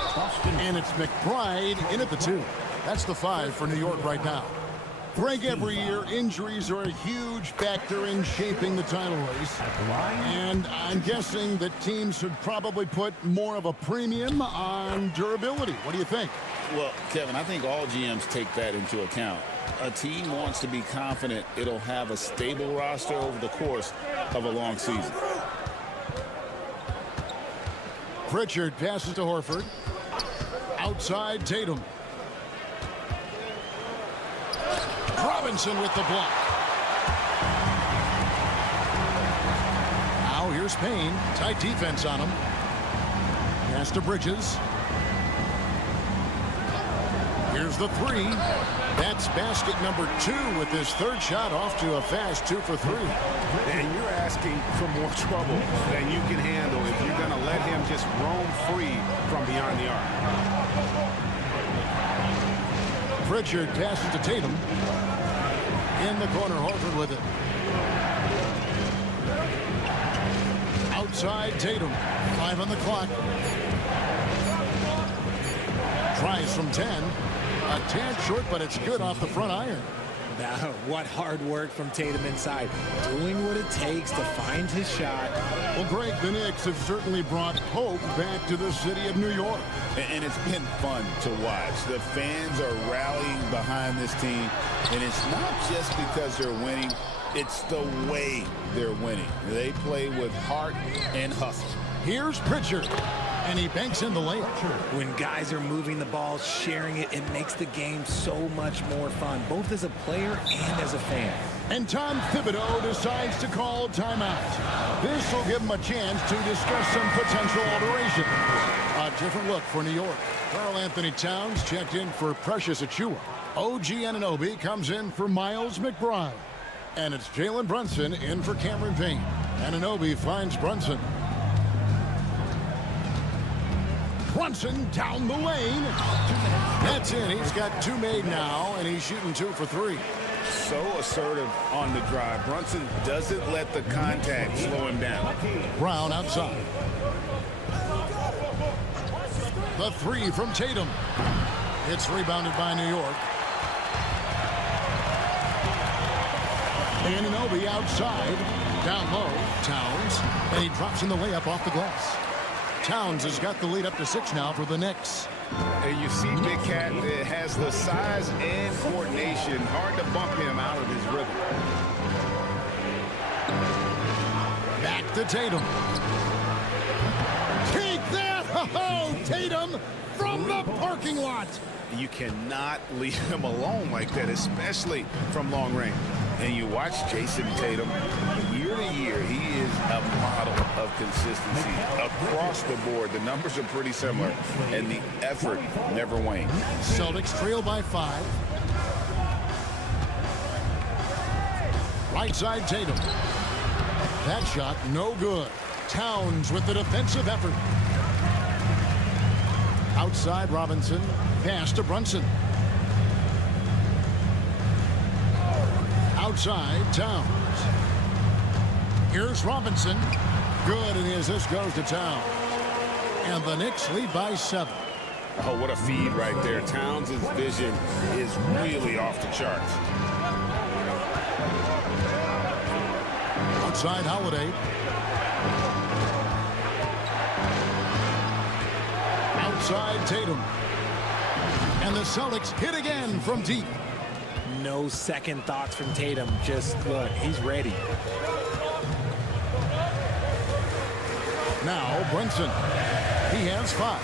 And it's McBride in at the 2. That's the 5 for New York right now. Greg, every year, injuries are a huge factor in shaping the title race. And I'm guessing that teams should probably put more of a premium on durability. What do you think? Well, Kevin, I think all GMs take that into account. A team wants to be confident it'll have a stable roster over the course of a long season. Pritchard passes to Horford. Outside Tatum. Robinson with the block. Now here's Payne. Tight defense on him. Pass to Bridges. Here's the three. That's basket number 2 with his third shot off to a fast 2 for 3. And you're asking for more trouble than you can handle if you're going to let him just roam free from beyond the arc. Pritchard passes to Tatum. In the corner, Horford with it. Outside Tatum. 5 on the clock. Tries from 10. A tad short, but it's good off the front iron. Now, what hard work from Tatum inside. Doing what it takes to find his shot. Well, Greg, the Knicks have certainly brought hope back to the city of New York. And it's been fun to watch. The fans are rallying behind this team. And it's not just because they're winning. It's the way they're winning. They play with heart and hustle. Here's Pritchard. And he banks in the layup. When guys are moving the ball, sharing it, it makes the game so much more fun, both as a player and as a fan. And Tom Thibodeau decides to call timeout. This will give him a chance to discuss some potential alterations. A different look for New York. Karl Anthony Towns checked in for Precious Achiuwa. OG Anunoby comes in for Miles McBride. And it's Jalen Brunson in for Cameron Payne. Anunoby finds Brunson. Brunson down the lane. That's in. He's got 2 made now, and he's shooting 2 for 3. So assertive on the drive. Brunson doesn't let the contact slow him down. Brown outside. The 3 from Tatum. It's rebounded by New York. Anunoby outside. Down low. Towns. And he drops in the layup off the glass. Towns has got the lead up to 6 now for the Knicks. And you see Big Cat has the size and coordination. Hard to bump him out of his rhythm. Back to Tatum. Take that! Oh, Tatum from the parking lot. You cannot leave him alone like that, especially from long range. And you watch Jason Tatum, year to year, he is a model of consistency across the board. The numbers are pretty similar, and the effort never wanes. Celtics trail by 5. Right side Tatum. That shot no good. Towns with the defensive effort. Outside Robinson. Pass to Brunson. Outside Towns. Here's Robinson. Good, and the assist goes to Towns. And the Knicks lead by 7. Oh, what a feed right there. Towns' vision is really off the charts. Outside Holiday. Outside Tatum. And the Celtics hit again from deep. No second thoughts from Tatum. Just look, he's ready. Now Brunson. He has 5.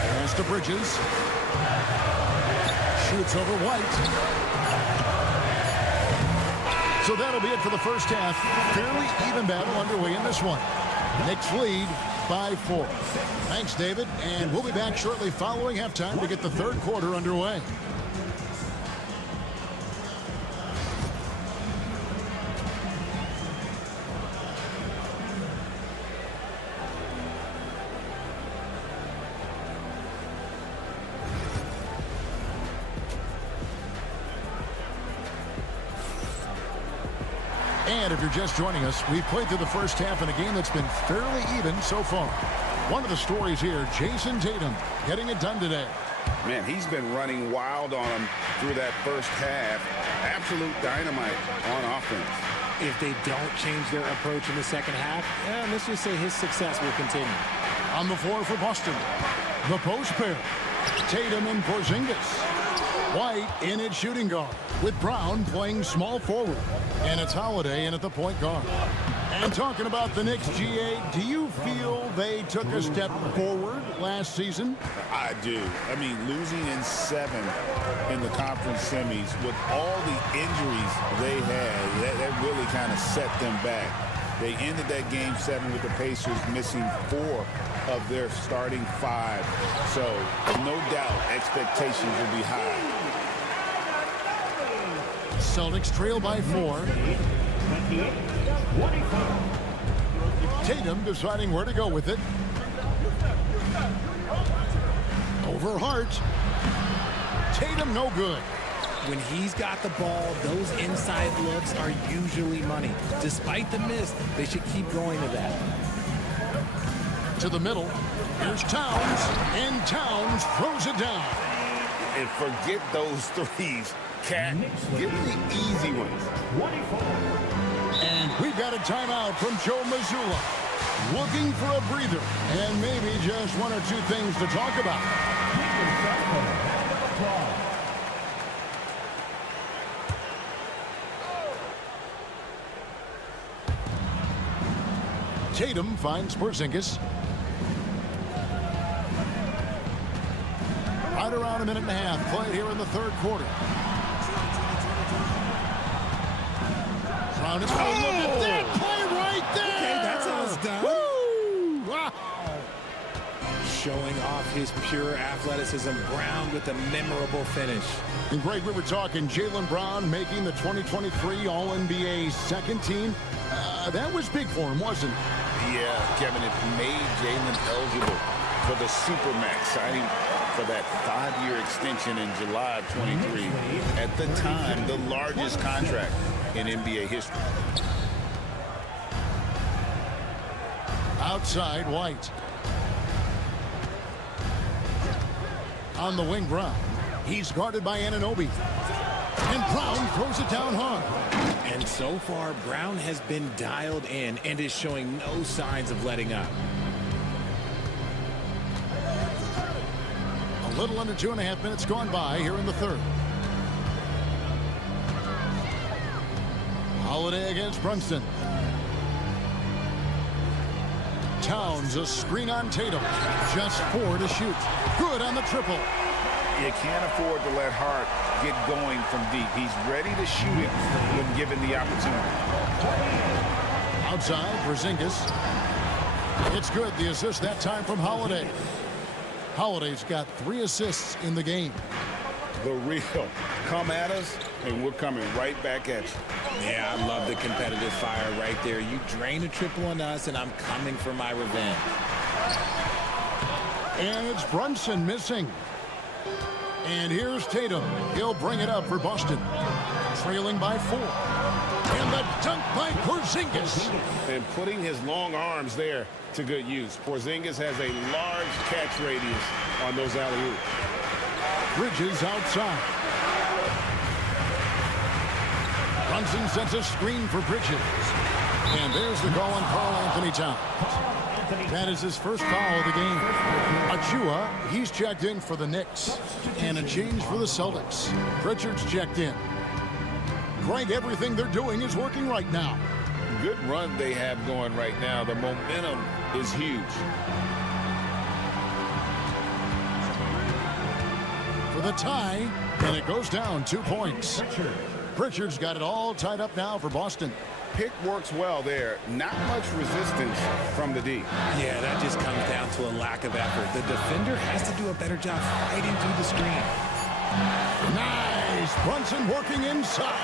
Pass to Bridges. Shoots over White. So that'll be it for the first half. Fairly even battle underway in this one. Knicks lead by 4. Thanks, David. And we'll be back shortly following halftime to get the third quarter underway. And if you're just joining us, we've played through the first half in a game that's been fairly even so far. One of the stories here, Jason Tatum getting it done today. Man, he's been running wild on him through that first half. Absolute dynamite on offense. If they don't change their approach in the second half, let's just say his success will continue. On the floor for Boston, the post pair, Tatum and Porzingis. White in at shooting guard, with Brown playing small forward. And it's Holiday in at the point guard. And talking about the Knicks, GA, do you feel they took a step forward last season? I do. I mean, losing in 7 in the conference semis with all the injuries they had, that really kind of set them back. They ended that game 7 with the Pacers missing 4 of their starting 5. So no doubt expectations will be high. Celtics trail by 4. Tatum deciding where to go with it. Over Hart. Tatum no good. When he's got the ball, those inside looks are usually money. Despite the miss, they should keep going to that. To the middle. Here's Towns. And Towns throws it down. And forget those threes. Cat, give me the easy ones. And we've got a timeout from Joe Mazzulla. Looking for a breather. And maybe just 1 or 2 things to talk about. Tatum finds Porzingis. Right around a minute and a half played here in the 3rd quarter. Brown is look at that play right there. Okay, that's how it's done. Woo! Wow. Showing off his pure athleticism. Brown with a memorable finish. And Greg, we were talking Jaylen Brown making the 2023 All-NBA 2nd team. That was big for him, wasn't it? Yeah, Kevin, it made Jaylen eligible for the Supermax signing for that 5-year extension in July of 23. At the time, the largest contract in NBA history. Outside, White. On the wing, Brown. He's guarded by Anunoby. And Brown throws it down hard. And so far, Brown has been dialed in and is showing no signs of letting up. A little under 2.5 minutes gone by here in the 3rd. Holiday against Brunson. Towns, a screen on Tatum. Just 4 to shoot. Good on the triple. You can't afford to let Hart get going from deep. He's ready to shoot it when given the opportunity. Outside, Porzingis. It's good. The assist that time from Holiday. Holiday's got 3 assists in the game. The real. Come at us, and we're coming right back at you. Yeah, I love the competitive fire right there. You drain a triple on us, and I'm coming for my revenge. And it's Brunson missing. And here's Tatum. He'll bring it up for Boston. Trailing by 4. And the dunk by Porzingis. And putting his long arms there to good use. Porzingis has a large catch radius on those alley-oops. Bridges outside. Brunson sets a screen for Bridges. And there's the call on Karl Anthony Towns. That is his first foul of the game. Achua, he's checked in for the Knicks. And a change for the Celtics. Pritchard's checked in. Greg, everything they're doing is working right now. Good run they have going right now. The momentum is huge. For the tie, and it goes down 2 points. Pritchard's got it all tied up now for Boston. Pick works well there. Not much resistance from the D. Yeah, that just comes down to a lack of effort. The defender has to do a better job fighting through the screen. Nice. Brunson working inside.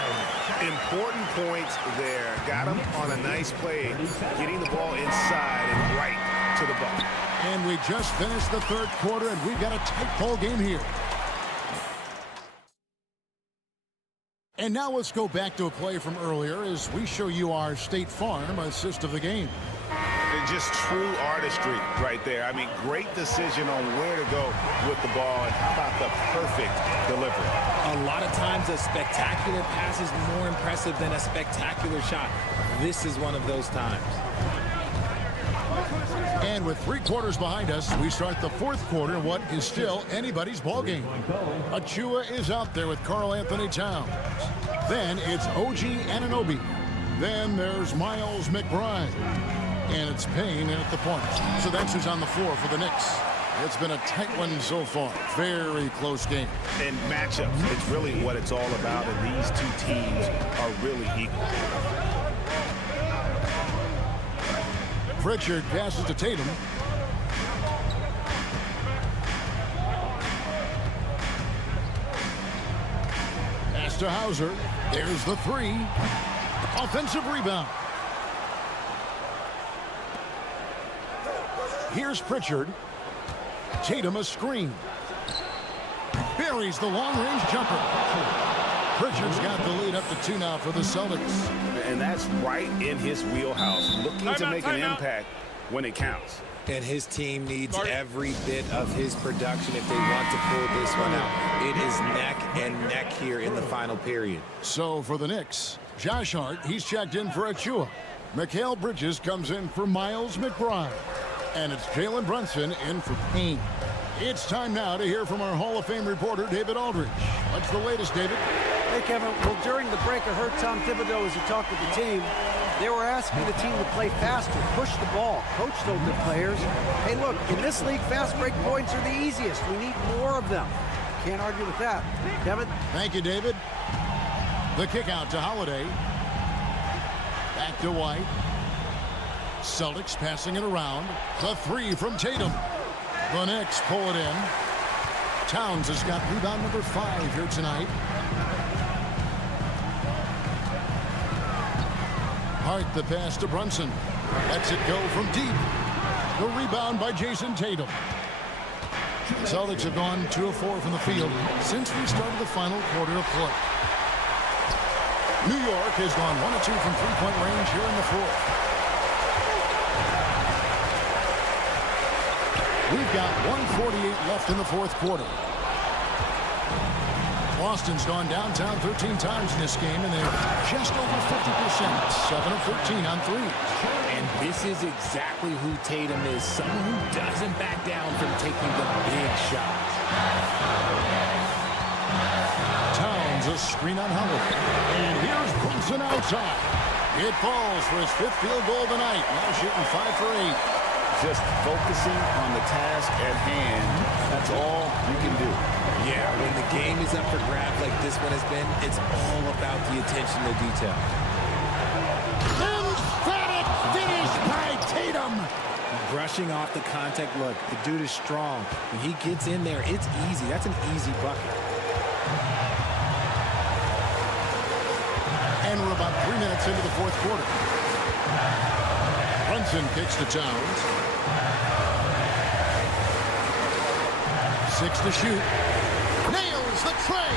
Important points there. Got him on a nice play. Getting the ball inside and right to the bucket. And we just finished the 3rd quarter, and we've got a tight ball game here. And now let's go back to a play from earlier as we show you our State Farm assist of the game. It's just true artistry right there. I mean, great decision on where to go with the ball, and how about the perfect delivery? A lot of times a spectacular pass is more impressive than a spectacular shot. This is one of those times. And with 3 quarters behind us, we start the 4th quarter in what is still anybody's ball game. Achua is out there with Karl Anthony Towns. Then it's OG Anunoby. Then there's Miles McBride. And it's Payne at the point. So that's who's on the floor for the Knicks. It's been a tight one so far. Very close game. And matchups, it's really what it's all about, and these 2 teams are really equal. Pritchard passes to Tatum. Pass to Hauser. There's the three. Offensive rebound. Here's Pritchard. Tatum a screen. Buries the long-range jumper. Pritchard's got the lead up to 2 now for the Celtics. And that's right in his wheelhouse, looking to make an impact when it counts. And his team needs every bit of his production if they want to pull this one out. It is neck and neck here in the final period. So for the Knicks, Josh Hart, he's checked in for Achua. Mikal Bridges comes in for Miles McBride. And it's Jalen Brunson in for Payne. It's time now to hear from our Hall of Fame reporter, David Aldridge. What's the latest, David? Hey, Kevin. Well, during the break, I heard Tom Thibodeau as he talked with the team. They were asking the team to play faster, push the ball. Coach told the players, hey, look, in this league, fast break points are the easiest. We need more of them. Can't argue with that. Kevin? Thank you, David. The kick out to Holiday. Back to White. Celtics passing it around. The three from Tatum. The Knicks pull it in. Towns has got rebound number 5 here tonight. Hart the pass to Brunson. Lets it go from deep. The rebound by Jason Tatum. The Celtics have gone 2 of 4 from the field since we started the final quarter of play. New York has gone 1 of 2 from three-point range here in the fourth. We've got 1:48 left in the fourth quarter. Boston's gone downtown 13 times in this game, and they're just over 50%, 7 of 13 on threes. And this is exactly who Tatum is, someone who doesn't back down from taking the big shots. Towns a screen on Howard. And here's Brunson outside. It falls for his 5th field goal of the night. Now shooting 5 for 8. Just focusing on the task at hand. That's all you can do. Yeah, when the game is up for grabs like this one has been, it's all about the attention to detail. Emphatic finish by Tatum. Brushing off the contact look. The dude is strong. When he gets in there, it's easy. That's an easy bucket. And we're about 3 minutes into the fourth quarter. Brunson kicks to Towns. 6 to shoot. Nails the tray.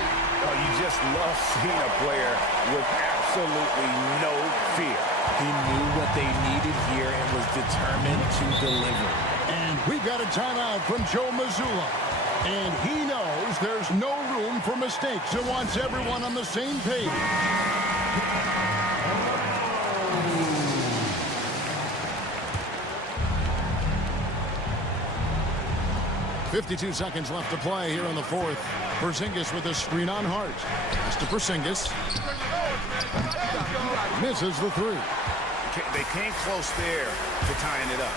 Oh, you just love seeing a player with absolutely no fear. He knew what they needed here and was determined to deliver. And we've got a timeout from Joe Mazzulla. And he knows there's no room for mistakes and wants everyone on the same page. 52 seconds left to play here in the fourth. Porzingis with a screen on Hart. Mr. Porzingis misses the three. They came close there to tying it up.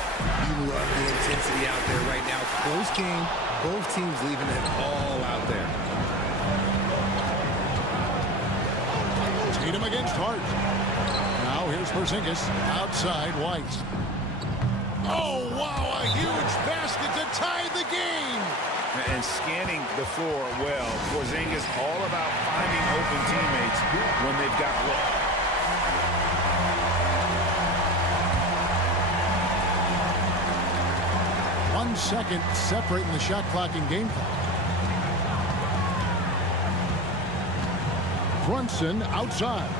You love the intensity out there right now. Close game. Both teams leaving it all out there. Tatum against Hart. Now here's Porzingis. Outside White. Oh, wow, a huge basket to tie the game. And scanning the floor well. Porzingis all about finding open teammates when they've got look. One second separating the shot clock and game clock. Brunson outside.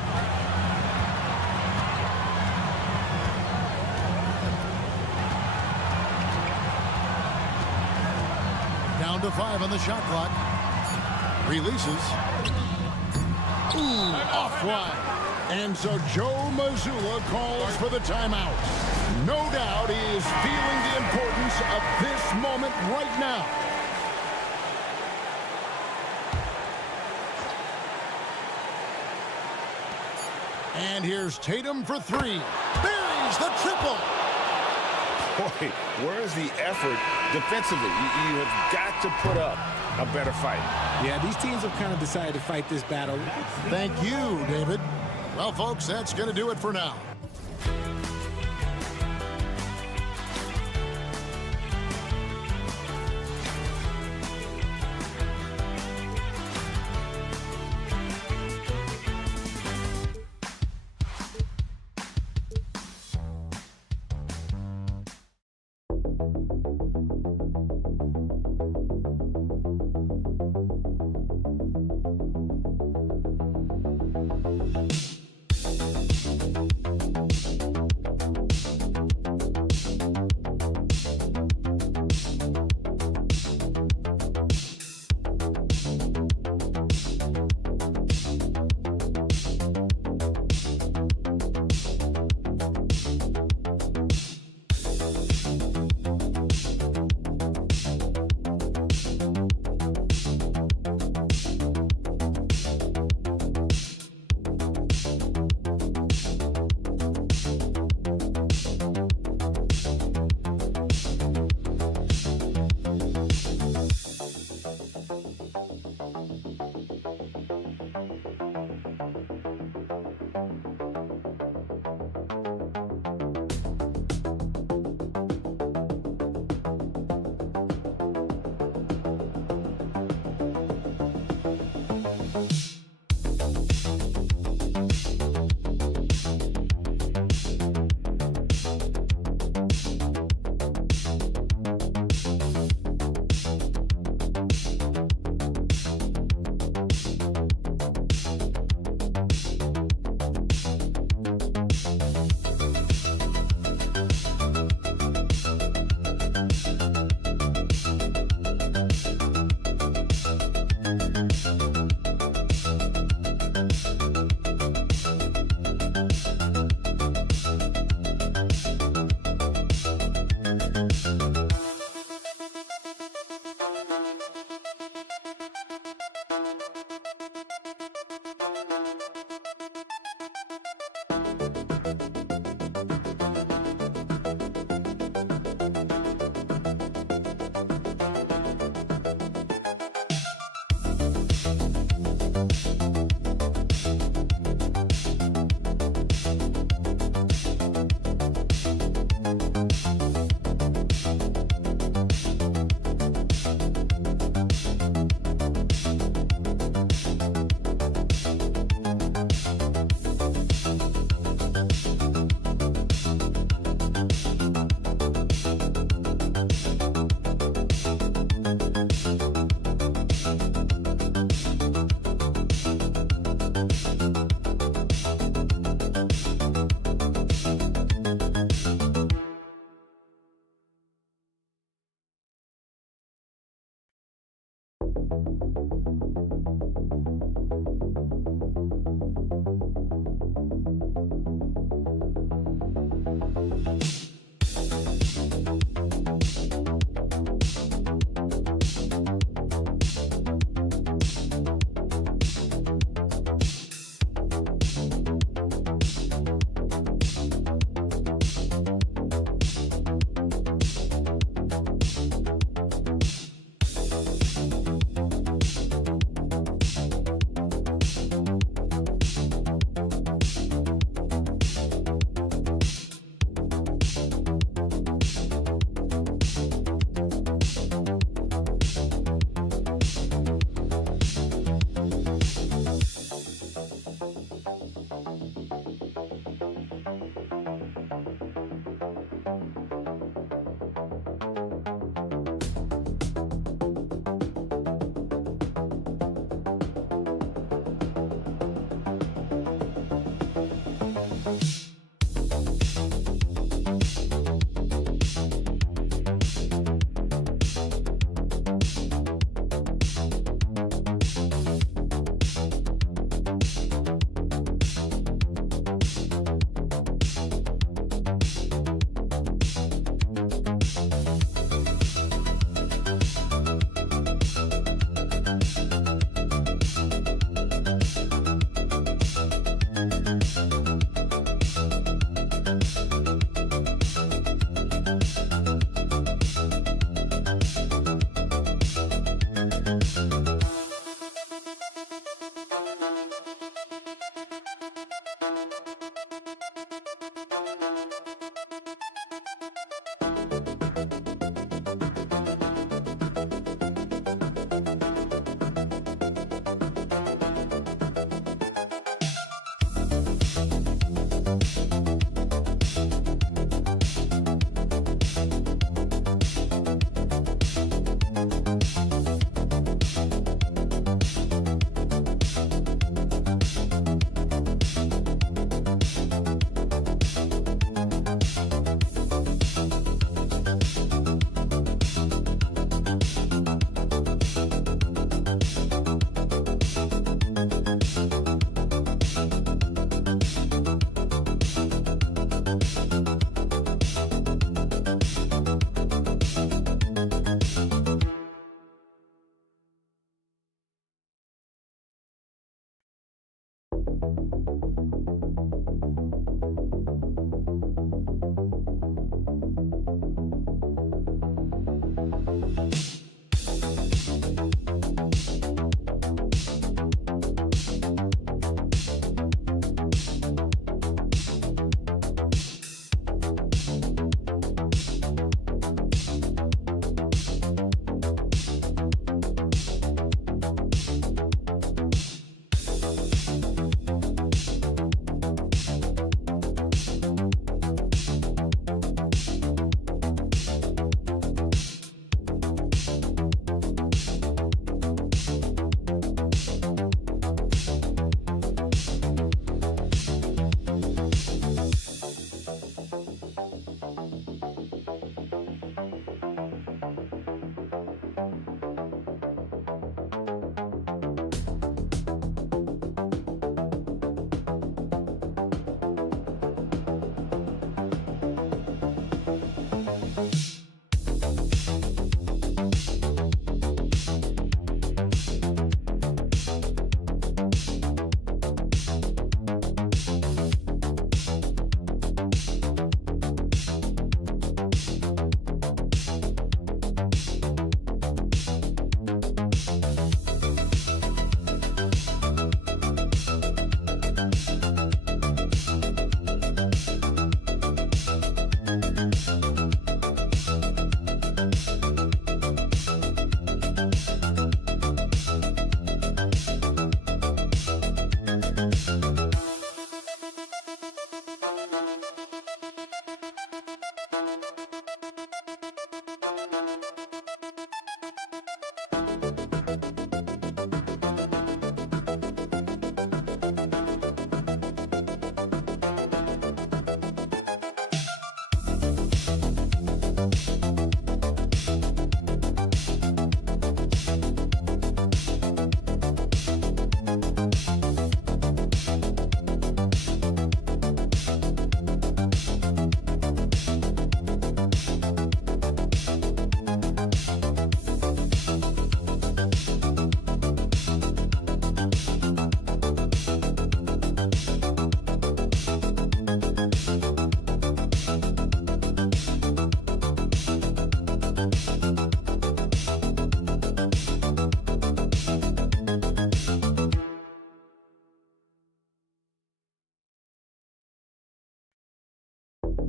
Down to 5 on the shot clock. Releases. Ooh, off wide. And so Joe Mazzulla calls for the timeout. No doubt he is feeling the importance of this moment right now. And here's Tatum for 3. Buries the triple. Boy, where's the effort defensively? You have got to put up a better fight. Yeah, these teams have kind of decided to fight this battle. Thank you, David. Well, folks, that's going to do it for now.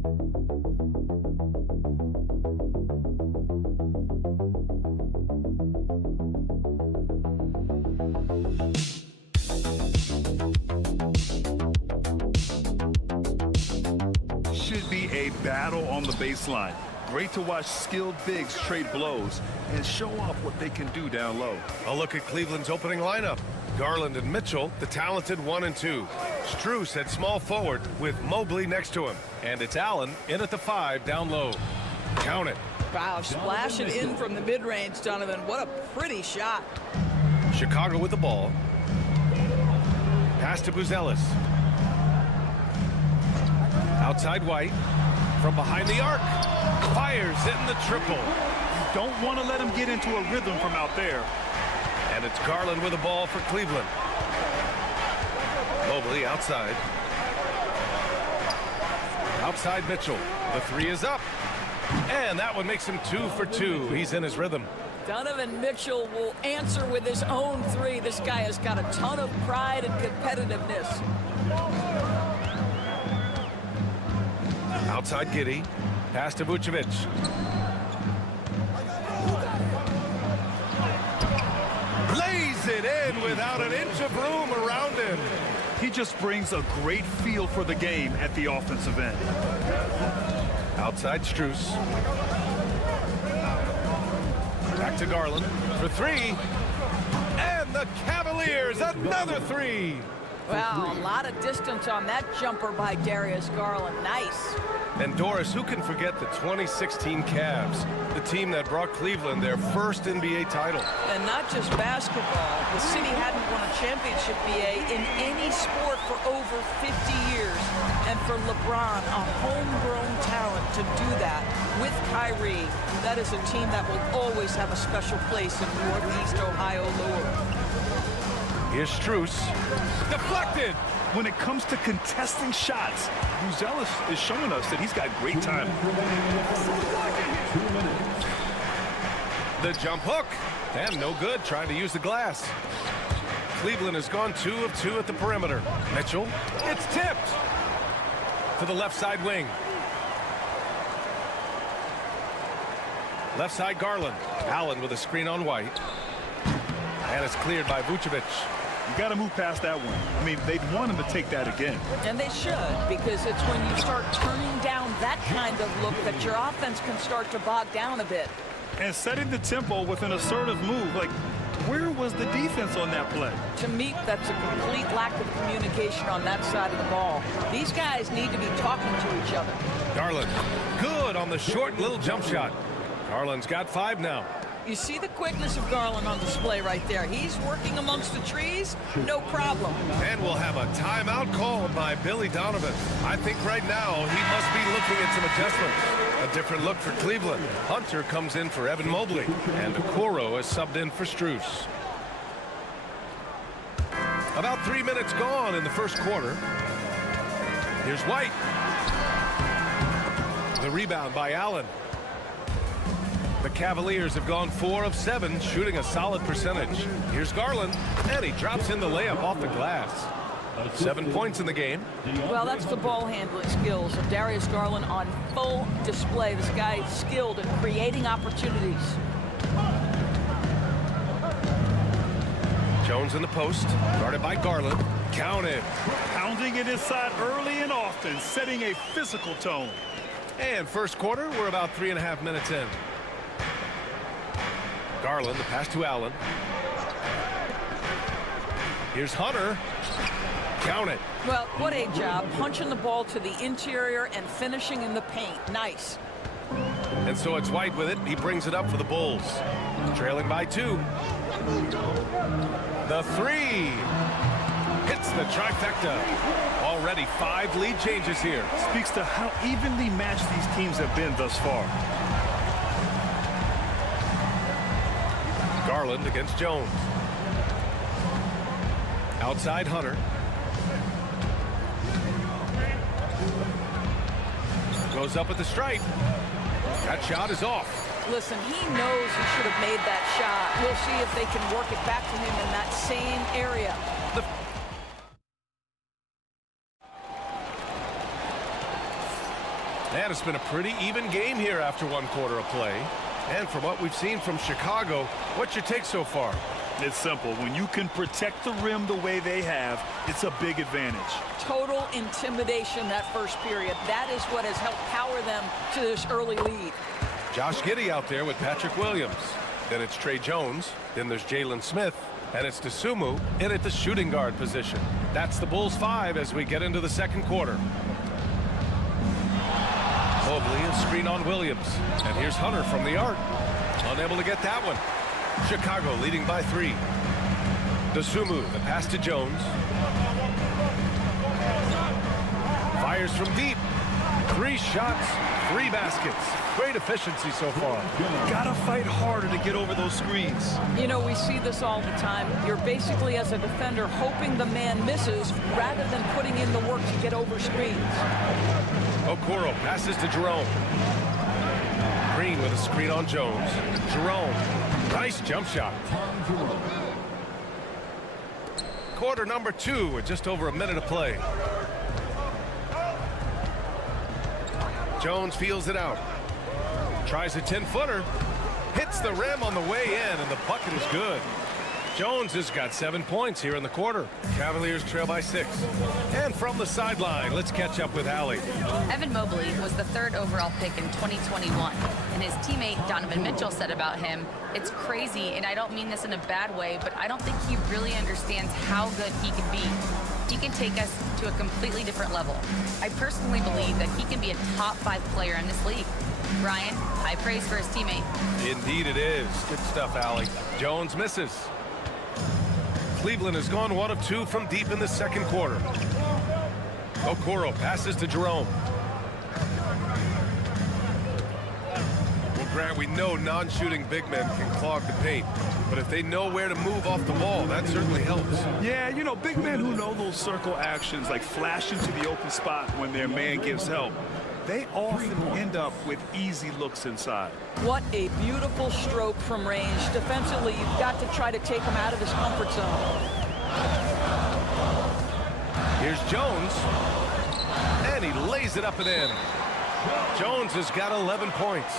Should be a battle on the baseline. Great to watch skilled bigs trade blows and show off what they can do down low. A look at Cleveland's opening lineup. Garland and Mitchell, the talented 1 and 2. Strus at small forward with Mobley next to him. And it's Allen in at the 5 down low. Count it. Wow, splash it in from the mid-range, Donovan. What a pretty shot. Chicago with the ball. Pass to Buzelis. Outside White. From behind the arc. Fires in the triple. You don't want to let him get into a rhythm from out there. And it's Garland with the ball for Cleveland. Mobley outside. Outside Mitchell. The 3 is up. And that one makes him 2 for 2. He's in his rhythm. Donovan Mitchell will answer with his own 3. This guy has got a ton of pride and competitiveness. Outside Giddey. Pass to Vucevic. Lays it in without an inch of room around him. He just brings a great feel for the game at the offensive end. Outside Strus. Back to Garland for 3. And the Cavaliers, another 3. Wow, a lot of distance on that jumper by Darius Garland. Nice. And Doris, who can forget the 2016 Cavs, the team that brought Cleveland their first NBA title? And not just basketball. The city hadn't won a championship, BA, in any sport for over 50 years. And for LeBron, a homegrown talent, to do that with Kyrie, that is a team that will always have a special place in Northeast Ohio lore. Here's Strus. Deflected. When it comes to contesting shots, Buzelis is showing us that he's got great time. The jump hook. And no good, trying to use the glass. Cleveland has gone 2 of 2 at the perimeter. Mitchell, it's tipped to the left side wing. Left side Garland. Allen with a screen on White. And it's cleared by Vucevic. You got to move past that one. I mean, they'd want him to take that again. And they should, because it's when you start turning down that kind of look that your offense can start to bog down a bit. And setting the tempo with an assertive move, like, where was the defense on that play? To me, that's a complete lack of communication on that side of the ball. These guys need to be talking to each other. Garland, good on the short little jump shot. Garland's got 5 now. You see the quickness of Garland on display right there. He's working amongst the trees, no problem. And we'll have a timeout called by Billy Donovan. I think right now he must be looking at some adjustments. A different look for Cleveland. Hunter comes in for Evan Mobley. And Okoro is subbed in for Strus. About 3 minutes gone in the first quarter. Here's White. The rebound by Allen. The Cavaliers have gone 4 of 7, shooting a solid percentage. Here's Garland, and he drops in the layup off the glass. 7 points in the game. Well, that's the ball handling skills of Darius Garland on full display. This guy is skilled at creating opportunities. Jones in the post, guarded by Garland. Counted. Pounding it inside early and often, setting a physical tone. And first quarter, we're about 3.5 minutes in. Garland, the pass to Allen. Here's Hunter. Count it. Well, what a job. Punching the ball to the interior and finishing in the paint. Nice. And so it's White with it. He brings it up for the Bulls. Trailing by 2. The 3. Hits the trifecta. Already 5 lead changes here. Speaks to how evenly matched these teams have been thus far. Garland against Jones. Outside Hunter. Goes up at the stripe. That shot is off. Listen, he knows he should have made that shot. We'll see if they can work it back to him in that same area. And it's been a pretty even game here after one quarter of play. And from what we've seen from Chicago, what's your take so far? It's simple. When you can protect the rim the way they have, it's a big advantage. Total intimidation that first period. That is what has helped power them to this early lead. Josh Giddey out there with Patrick Williams. Then it's Trey Jones. Then there's Jalen Smith. And it's Dosunmu in at the shooting guard position. That's the Bulls 5 as we get into the second quarter. Mobley, a screen on Williams. And here's Hunter from the arc. Unable to get that one. Chicago leading by 3. Dosunmu, the pass to Jones. Fires from deep. 3 shots, 3 baskets. Great efficiency so far. Gotta fight harder to get over those screens. You know, we see this all the time. You're basically, as a defender, hoping the man misses rather than putting in the work to get over screens. Okoro passes to Jerome. Green with a screen on Jones. Jerome, nice jump shot. Quarter number 2 with just over a minute of play. Jones feels it out. Tries a 10-footer. Hits the rim on the way in, and the bucket is good. Jones has got 7 points here in the quarter. Cavaliers trail by 6. And from the sideline, let's catch up with Allie. Evan Mobley was the 3rd overall pick in 2021, and his teammate Donovan Mitchell said about him, "It's crazy, and I don't mean this in a bad way, but I don't think he really understands how good he can be. He can take us to a completely different level. I personally believe that he can be a top 5 player in this league." Brian, high praise for his teammate. Indeed it is. Good stuff, Allie. Jones misses. Cleveland has gone 1 of 2 from deep in the second quarter. Okoro passes to Jerome. Well, Grant, we know non-shooting big men can clog the paint, but if they know where to move off the ball, that certainly helps. Yeah, you know, big men who know those circle actions, like flash into the open spot when their man gives help, they often end up with easy looks inside. What a beautiful stroke from range. Defensively, you've got to try to take him out of his comfort zone. Here's Jones. And he lays it up and in. Jones has got 11 points.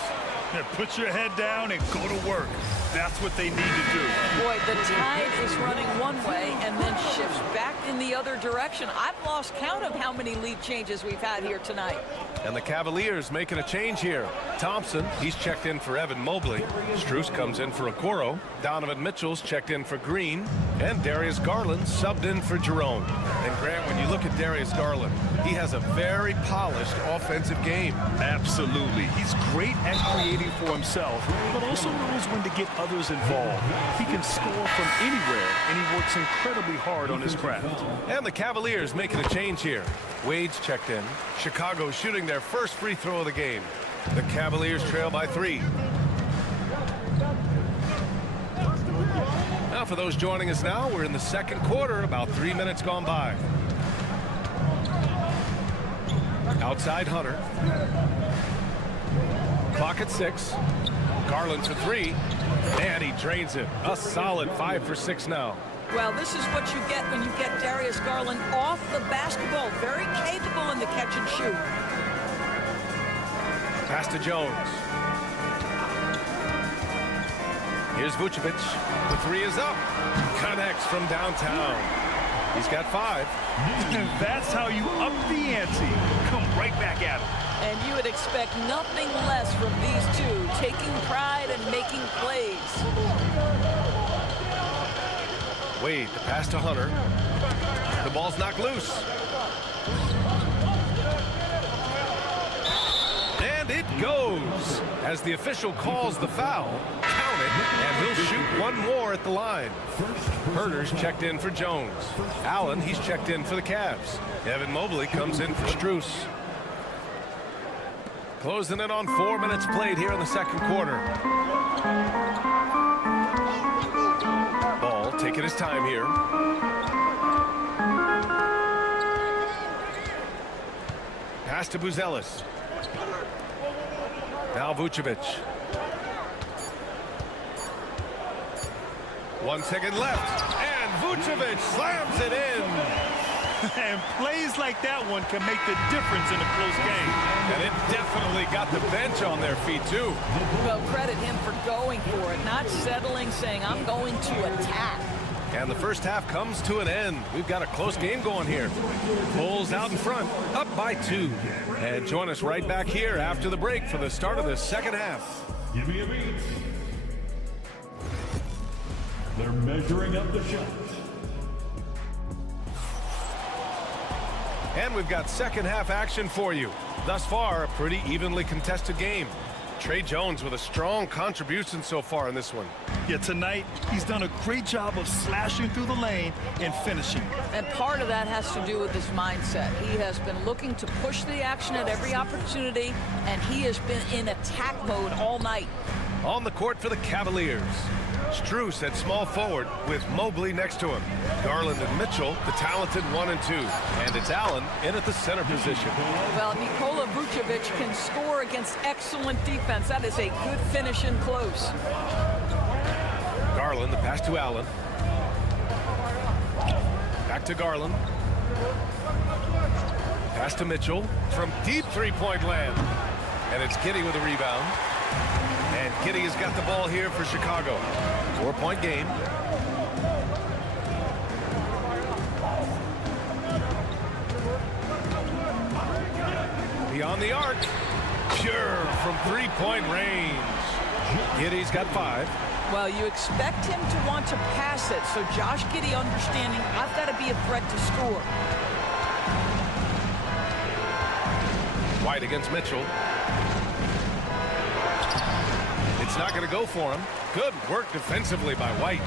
Yeah, put your head down and go to work. That's what they need to do. Boy, the tide is running one way and then shifts back in the other direction. I've lost count of how many lead changes we've had here tonight. And the Cavaliers making a change here. Thompson, he's checked in for Evan Mobley. Strus comes in for Okoro. Donovan Mitchell's checked in for Green. And Darius Garland subbed in for Jerome. And Grant, when you look at Darius Garland, he has a very polished offensive game. Absolutely. He's great at creating for himself, but also knows when to get others involved. He can score from anywhere, and he works incredibly hard on his craft. And the Cavaliers making a change here. Wade's checked in. Chicago shooting their first free throw of the game. The Cavaliers trail by 3. Now for those joining us now, we're in the second quarter, about 3 minutes gone by. Outside Hunter. Clock at 6. Garland for 3. And he drains it. A solid 5 for 6 now. Well, this is what you get when you get Darius Garland off the basketball. Very capable in the catch and shoot. Pass to Jones. Here's Vucevic. The 3 is up. Connects from downtown. He's got 5. And that's how you up the ante. Come right back at him. And you would expect nothing less from these two, taking pride and making plays. Wade, the pass to Hunter. The ball's knocked loose. And it goes. As the official calls the foul, count it, and he'll shoot one more at the line. Herter's checked in for Jones. Allen, he's checked in for the Cavs. Evan Mobley comes in for Strus. Closing in on 4 minutes played here in the second quarter. Ball taking his time here. Pass to Buzelis. Now Vucevic. 1 second left. And Vucevic slams it in. And plays like that one can make the difference in a close game. And it definitely got the bench on their feet, too. Well, credit him for going for it, not settling, saying, I'm going to attack. And the first half comes to an end. We've got a close game going here. Bulls out in front, up by 2. And join us right back here after the break for the start of the second half. Give me a beat. They're measuring up the shots. And we've got second half action for you. Thus far, a pretty evenly contested game. Trey Jones with a strong contribution so far in this one. Yeah, tonight he's done a great job of slashing through the lane and finishing. And part of that has to do with his mindset. He has been looking to push the action at every opportunity, and he has been in attack mode all night. On the court for the Cavaliers, Strus at small forward with Mobley next to him. Garland and Mitchell, the talented 1 and 2. And it's Allen in at the center position. Well, Nikola Vucevic can score against excellent defense. That is a good finish in close. Garland, the pass to Allen. Back to Garland. Pass to Mitchell from deep three-point land. And it's Giddey with a rebound. And Giddey has got the ball here for Chicago. 4-point game. Beyond the arc. Pure from three-point range. Giddey's got 5. Well, you expect him to want to pass it, so Josh Giddey understanding I've got to be a threat to score. White against Mitchell. It's not going to go for him. Good work defensively by White.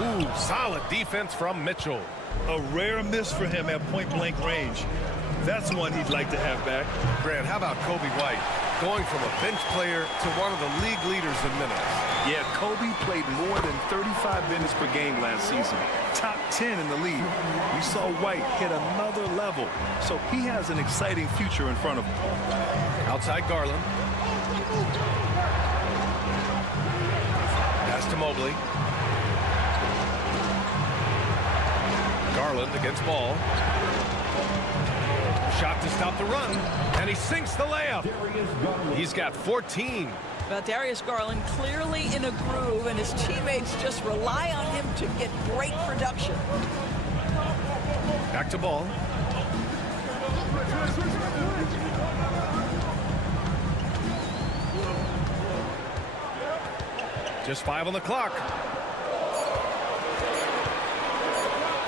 Ooh, solid defense from Mitchell. A rare miss for him at point-blank range. That's one he'd like to have back. Grant, how about Kobe White? Going from a bench player to one of the league leaders in minutes. Yeah, Kobe played more than 35 minutes per game last season. Top 10 in the league. We saw White hit another level, so he has an exciting future in front of him. Outside Garland. Pass to Mobley. Garland against Ball. Shot to stop the run, and he sinks the layup. He's got 14. But Darius Garland clearly in a groove, and his teammates just rely on him to get great production. Back to Ball. Just 5 on the clock.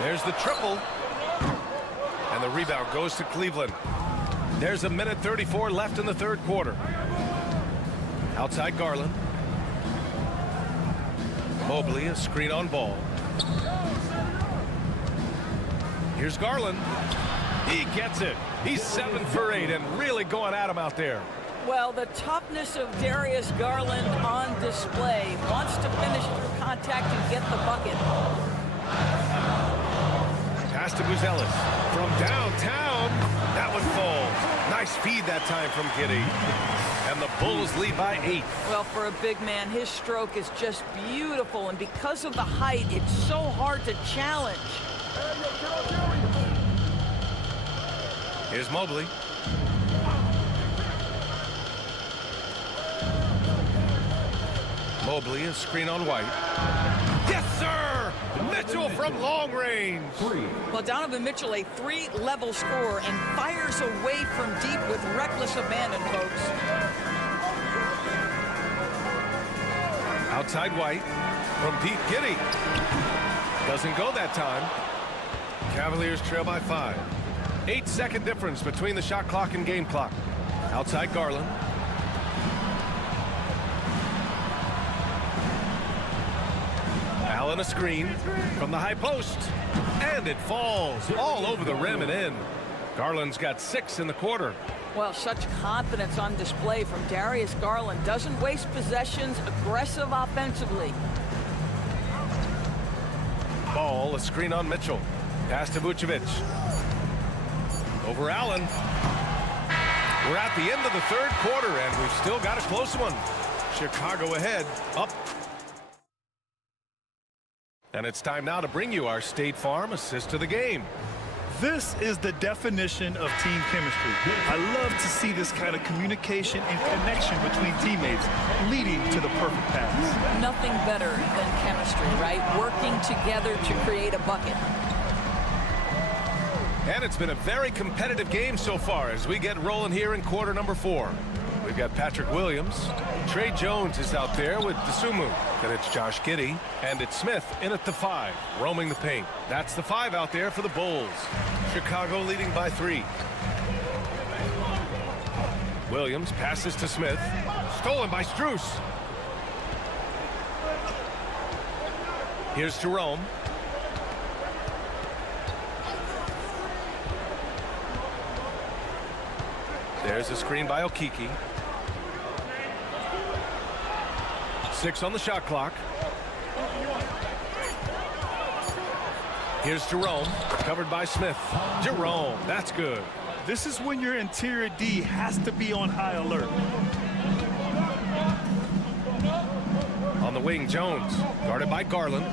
There's the triple. And the rebound goes to Cleveland. There's a minute 34 left in the third quarter. Outside Garland. Mobley, a screen on Ball. Here's Garland. He gets it. He's 7 for 8 and really going at him out there. Well, the toughness of Darius Garland on display. Wants to finish through contact and get the bucket. Pass to Buzelis from downtown. That one falls. Nice feed that time from Giddey. And the Bulls lead by 8. Well, for a big man, his stroke is just beautiful. And because of the height, it's so hard to challenge. Here's Mobley. Mobley, a screen on White. Yes, sir! Mitchell from long range. Well, Donovan Mitchell, a 3-level scorer, and fires away from deep with reckless abandon, folks. Outside White from deep. Giddey. Doesn't go that time. Cavaliers trail by 5. 8-second difference between the shot clock and game clock. Outside Garland. Allen a screen from the high post. And it falls all over the rim and in. Garland's got 6 in the quarter. Well, such confidence on display from Darius Garland. Doesn't waste possessions, aggressive offensively. Ball, a screen on Mitchell. Pass to Vucevic. Over Allen. We're at the end of the third quarter, and we've still got a close one. Chicago ahead, up And it's time now to bring you our State Farm assist of the game. This is the definition of team chemistry. I love to see this kind of communication and connection between teammates leading to the perfect pass. Nothing better than chemistry, right? Working together to create a bucket. And it's been a very competitive game so far as we get rolling here in quarter number 4. We've got Patrick Williams. Trey Jones is out there with Dosunmu. Then it's Josh Giddey. And it's Smith in at the 5, roaming the paint. That's the 5 out there for the Bulls. Chicago leading by 3. Williams passes to Smith. Stolen by Strus. Here's Jerome. There's a screen by Okiki. 6 on the shot clock. Here's Jerome, covered by Smith. Jerome, that's good. This is when your interior D has to be on high alert. On the wing, Jones, guarded by Garland.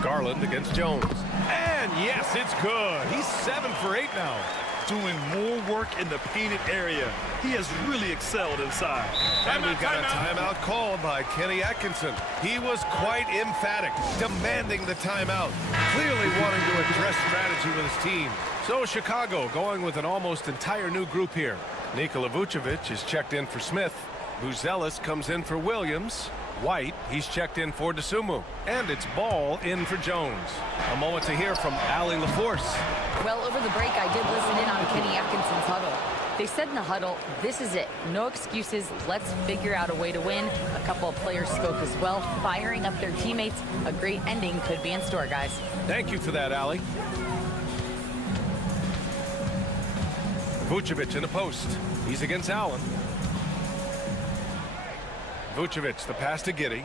Garland against Jones. And yes, it's good. He's 7 for 8 now. Doing more work in the painted area. He has really excelled inside. And we've got a timeout called by Kenny Atkinson. He was quite emphatic, demanding the timeout, clearly wanting to address strategy with his team. So Chicago going with an almost entire new group here. Nikola Vucevic is checked in for Smith. Buzelis comes in for Williams. White, he's checked in for Dosunmu. And it's Ball in for Jones. A moment to hear from Allie LaForce. Well, over the break, I did listen in on Kenny Atkinson's huddle. They said in the huddle, this is it. No excuses. Let's figure out a way to win. A couple of players spoke as well, firing up their teammates. A great ending could be in store, guys. Thank you for that, Allie. Vucevic in the post. He's against Allen. Vucevic, the pass to Giddey.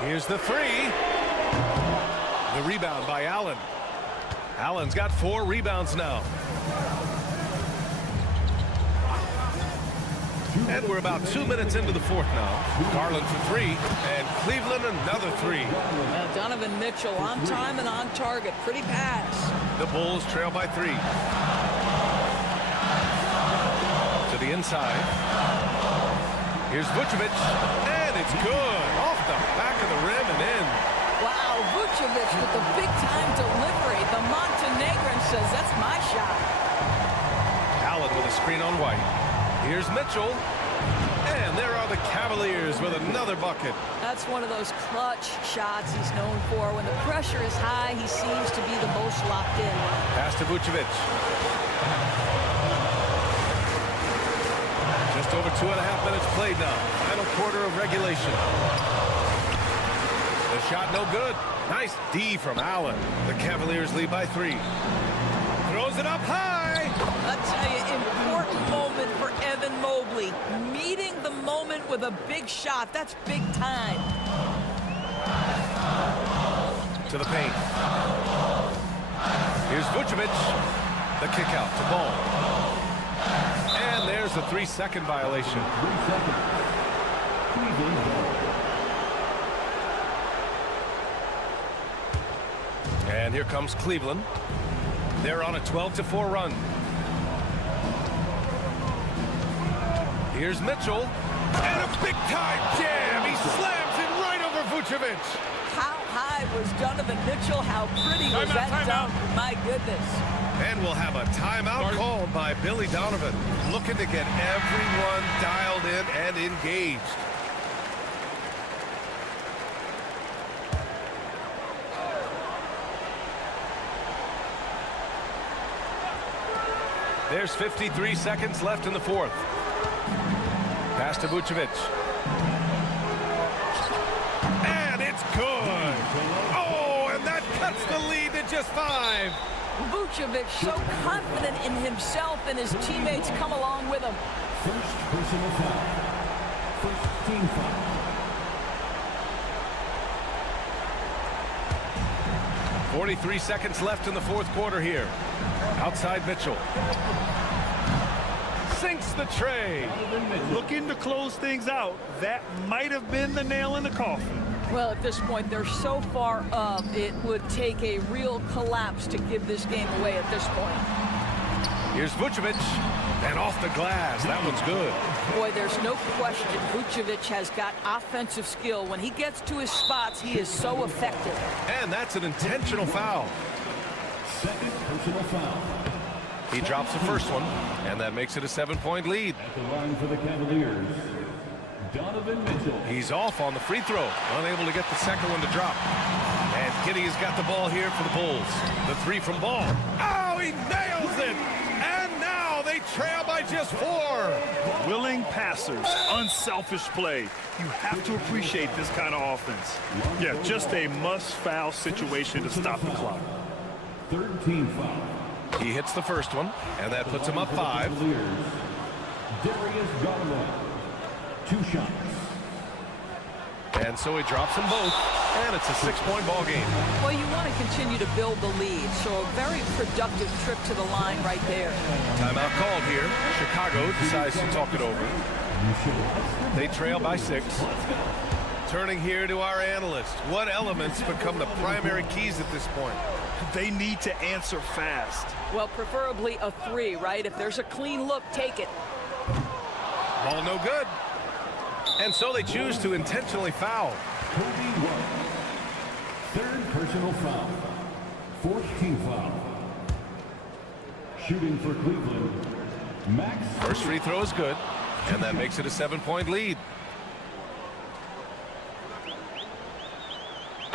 Here's the 3. The rebound by Allen. Allen's got 4 rebounds now. And we're about 2 minutes into the 4th now. Garland for 3, and Cleveland another 3. Now Donovan Mitchell on time and on target. Pretty pass. The Bulls trail by 3. To the inside. Here's Vucevic, and it's good. Off the back of the rim and in. Wow, Vucevic with the big-time delivery. The Montenegrin says, that's my shot. Allen with a screen on White. Here's Mitchell. And there are the Cavaliers with another bucket. That's one of those clutch shots he's known for. When the pressure is high, he seems to be the most locked in. Pass to Vucevic. Just over 2.5 minutes played now. Final quarter of regulation. The shot no good. Nice D from Allen. The Cavaliers lead by 3. Throws it up high. I'll tell you, important moment for Evan Mobley. Meeting the moment with a big shot. That's big time. To the paint. Here's Vucevic. The kick out to Ball. And there's a 3-second violation. And here comes Cleveland. They're on a 12-4 run. Here's Mitchell. And a big-time jam. He slams it right over Vucevic. How high was Donovan Mitchell? How pretty was that dunk? My goodness. And we'll have a timeout called by Billy Donovan, looking to get everyone dialed in and engaged. There's 53 seconds left in the 4th. Pass to Vucevic. And it's good. Oh, and that cuts the lead to just 5. Vucevic so confident in himself, and his teammates come along with him. First personal foul. First team foul. .43 seconds left in the 4th quarter here. Outside Mitchell. sinks the tray. Looking to close things out. That might have been the nail in the coffin. Well, at this point, they're so far up, it would take a real collapse to give this game away at this point. Here's Vucevic, and off the glass. That one's good. Boy, there's no question Vucevic has got offensive skill. When he gets to his spots, he is so effective. And that's an intentional foul. Second personal foul. He drops the first one, and that makes it a 7-point lead. At the line for the Cavaliers, Donovan Mitchell. He's off on the free throw, unable to get the second one to drop. And Giddey has got the ball here for the Bulls. The three from Ball. Oh, he nails it! And now they trail by just 4. Willing passers, unselfish play. You have to appreciate this kind of offense. Yeah, just a must-foul situation to stop the clock. 13 foul. He hits the first one, and that puts him up 5. Cavaliers, Darius Garland. 2 shots. And so he drops them both, and it's a 6-point ball game. Well, you want to continue to build the lead, so a very productive trip to the line right there. Timeout called here. Chicago decides to talk it over. They trail by 6. Turning here to our analyst. What elements become the primary keys at this point? They need to answer fast. Well, preferably a 3, right? If there's a clean look, take it. Ball no good. And so they choose to intentionally foul. Kobe White. Third personal foul. 14th foul. Shooting for Cleveland, Max. First free throw is good, and that makes it a 7-point lead.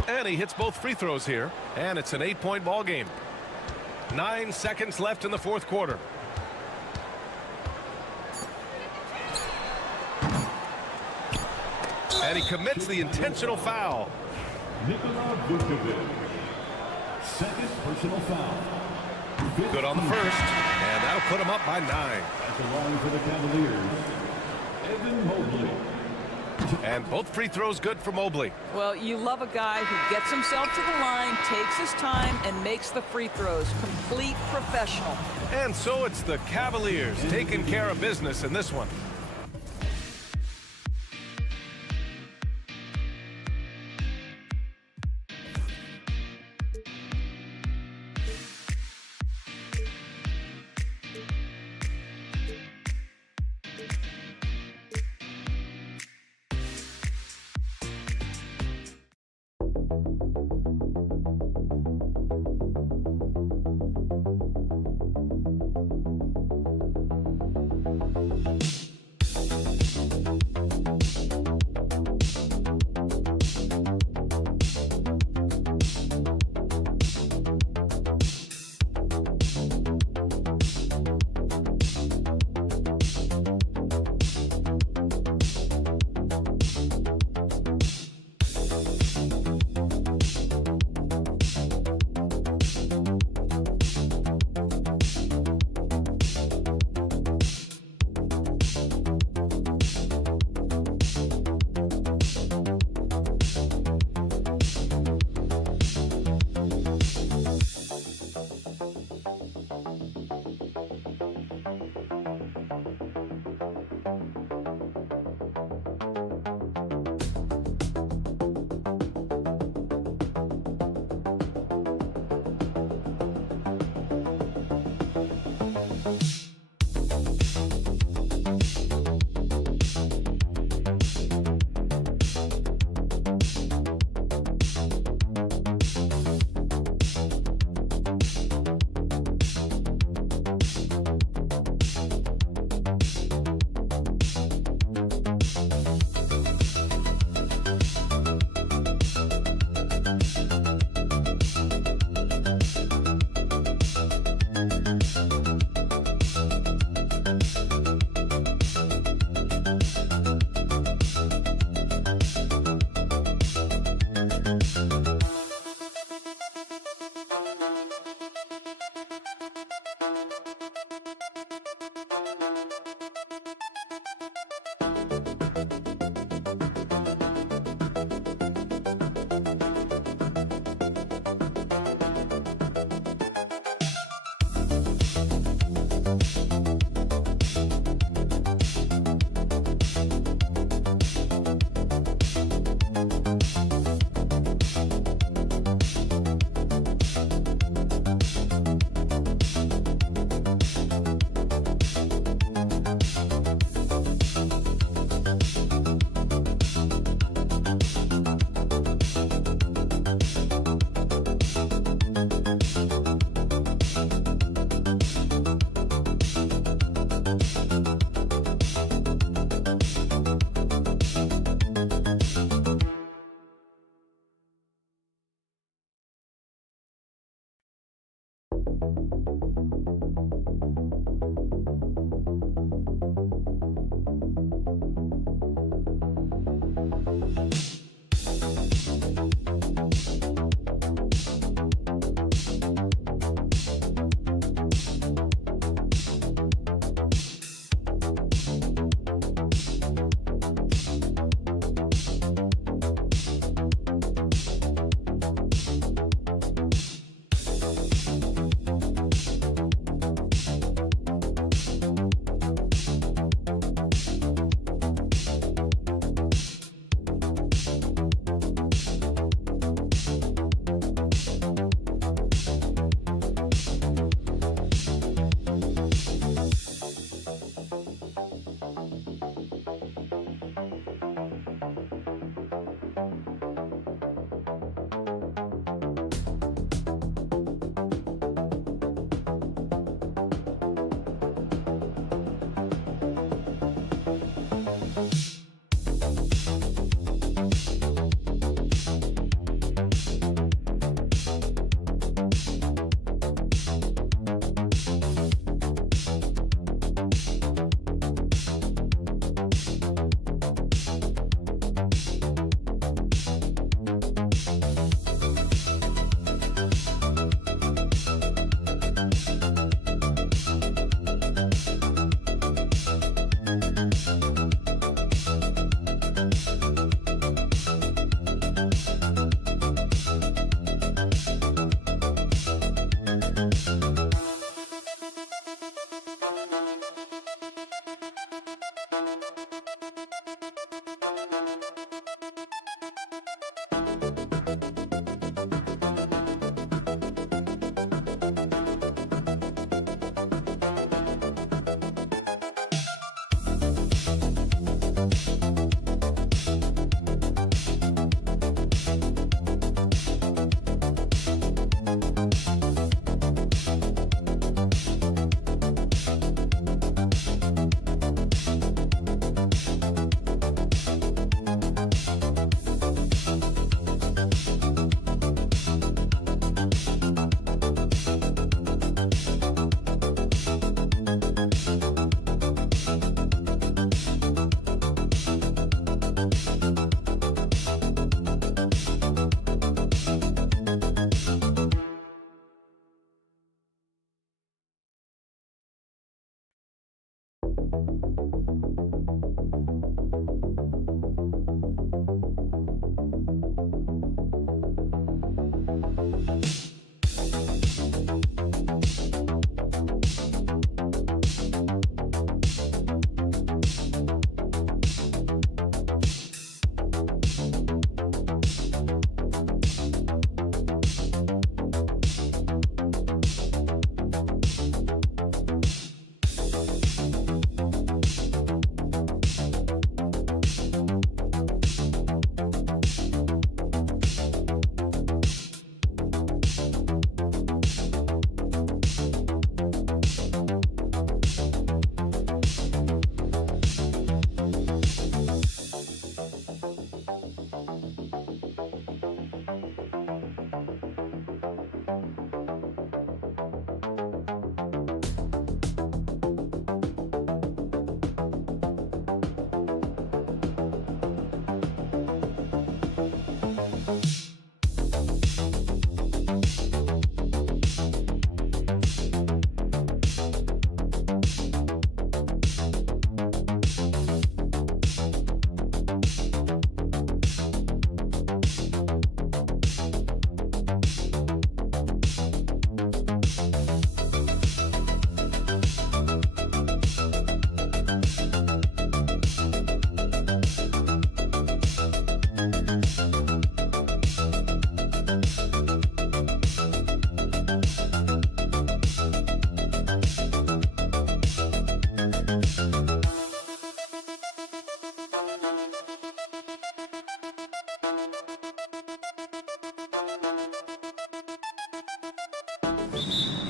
And he hits both free throws here, and it's an 8-point ball game. 9 seconds left in the fourth quarter. And he commits the intentional foul. Nikola Vucevic. Second personal foul. Good on the first, and that'll put him up by 9. At the line for the Cavaliers, Evan Mobley. And both free throws good for Mobley. Well, you love a guy who gets himself to the line, takes his time, and makes the free throws. Complete professional. And so it's the Cavaliers taking care of business in this one.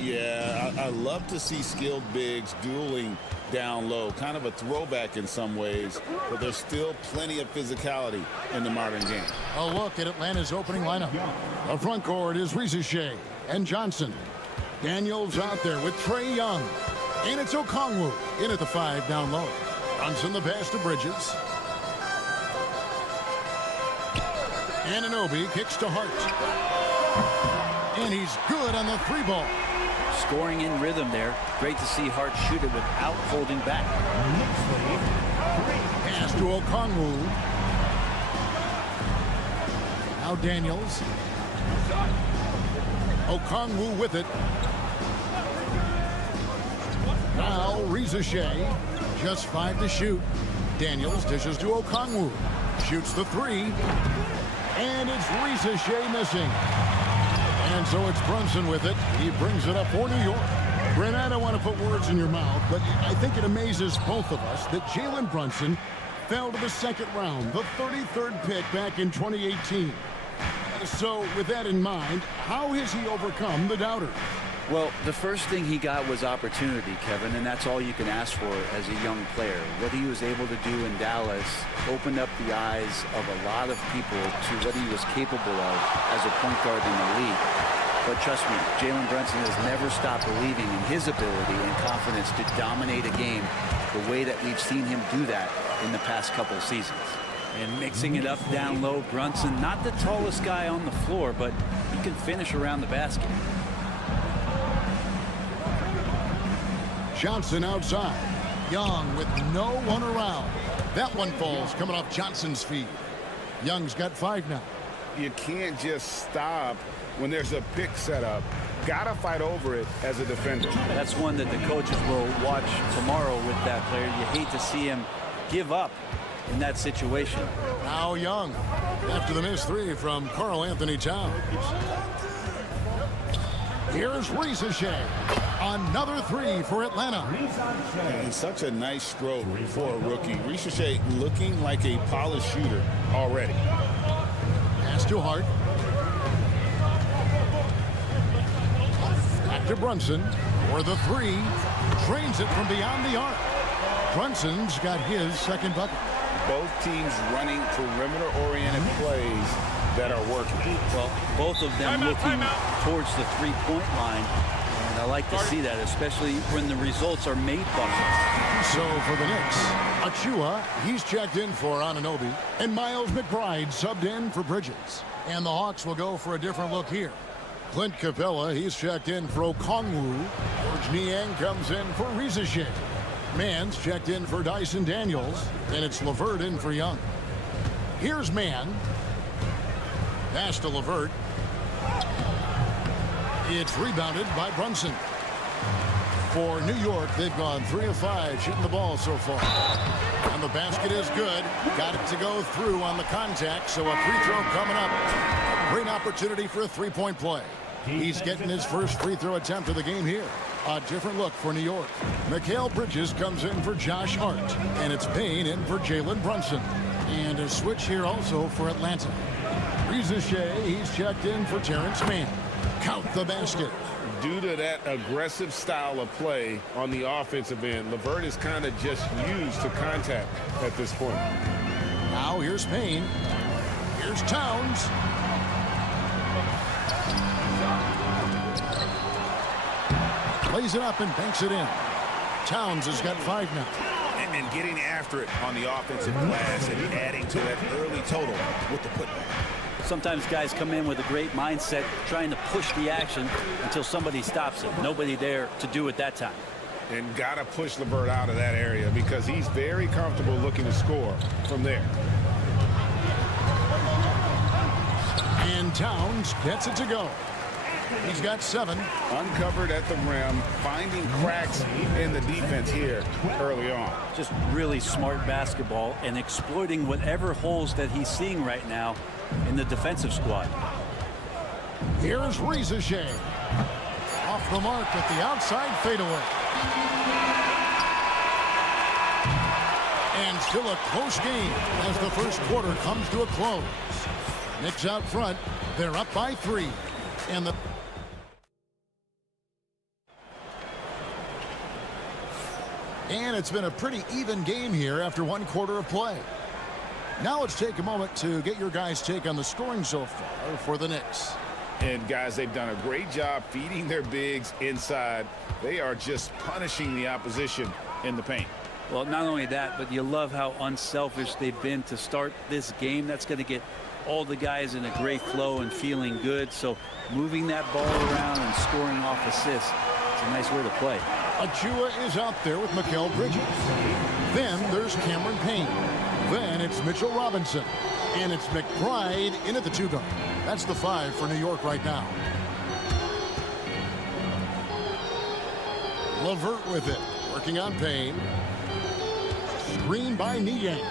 Yeah, I love to see skilled bigs dueling down low. Kind of a throwback in some ways, but there's still plenty of physicality in the modern game. A look at Atlanta's opening lineup. The front court is Risacher and Johnson. Daniels out there with Trae Young. And it's Okongwu in at the 5 down low. Brunson the pass to Bridges. Anunoby kicks to Hart. And he's good on the 3 ball. Scoring in rhythm there. Great to see Hart shoot it without holding back. Pass to Okongwu. Now Daniels. Okongwu with it. Now Rizashea. Just 5 to shoot. Daniels dishes to Okongwu. Shoots the 3. And it's Rizashea missing. And so it's Brunson with it. He brings it up for New York. Brent, I don't want to put words in your mouth, but I think it amazes both of us that Jalen Brunson fell to the 2nd round, the 33rd pick back in 2018. So with that in mind, how has he overcome the doubters? Well, the first thing he got was opportunity, Kevin, and that's all you can ask for as a young player. What he was able to do in Dallas opened up the eyes of a lot of people to what he was capable of as a point guard in the league. But trust me, Jalen Brunson has never stopped believing in his ability and confidence to dominate a game the way that we've seen him do that in the past couple of seasons. And mixing it up down low, Brunson, not the tallest guy on the floor, but he can finish around the basket. Johnson outside. Young with no one around. That one falls coming off Johnson's feet. Young's got 5 now. You can't just stop when there's a pick set up. Gotta fight over it as a defender. That's one that the coaches will watch tomorrow with that player. You hate to see him give up in that situation. Now Young after the missed 3 from Karl Anthony Towns. Here's Rizashea. Another 3 for Atlanta. And such a nice stroke for a rookie. Rizashea looking like a polished shooter already. Pass to Hart. Back to Brunson for the 3. Drains it from beyond the arc. Brunson's got his 2nd bucket. Both teams running perimeter-oriented plays that are working. Well, both of them looking towards the 3-point line. And I like to see that, especially when the results are made buckets. So for the Knicks, Achua, he's checked in for Anunoby. And Miles McBride subbed in for Bridges. And the Hawks will go for a different look here. Clint Capella, he's checked in for Okongwu. George Niang comes in for Rizashea. Mann's checked in for Dyson Daniels. And it's LeVert in for Young. Here's Mann. Pass to LeVert. It's rebounded by Brunson. For New York, they've gone 3 of 5 shooting the ball so far. And the basket is good. Got it to go through on the contact, so a free throw coming up. A great opportunity for a 3-point play. He's getting his first free throw attempt of the game here. A different look for New York. Mikal Bridges comes in for Josh Hart. And it's Payne in for Jalen Brunson. And a switch here also for Atlanta. Rizashea, he's checked in for Terrence Mann. Count the basket. Due to that aggressive style of play on the offensive end, LeVert is kind of just used to contact at this point. Now here's Payne. Here's Towns. Plays it up and banks it in. Towns has got 5 now. And getting after it on the offensive glass and adding to that early total with the putback. Sometimes guys come in with a great mindset trying to push the action until somebody stops it. Nobody there to do it that time. And got to push LeVert out of that area because he's very comfortable looking to score from there. And Towns gets it to go. He's got 7. Uncovered at the rim, finding cracks in the defense here early on. Just really smart basketball and exploiting whatever holes that he's seeing right now in the defensive squad. Here's Rizashea. Off the mark at the outside fadeaway. And still a close game as the first quarter comes to a close. Knicks out front. They're up by 3. And it's been a pretty even game here after 1 quarter of play. Now let's take a moment to get your guys' take on the scoring so far for the Knicks. And, guys, they've done a great job feeding their bigs inside. They are just punishing the opposition in the paint. Well, not only that, but you love how unselfish they've been to start this game. That's going to get all the guys in a great flow and feeling good. So moving that ball around and scoring off assists, it's a nice way to play. Achua is out there with Mikal Bridges. Then there's Cameron Payne. Then it's Mitchell Robinson. And it's McBride in at the 2 guard. That's the 5 for New York right now. LeVert with it. Working on Payne. Screen by Niang.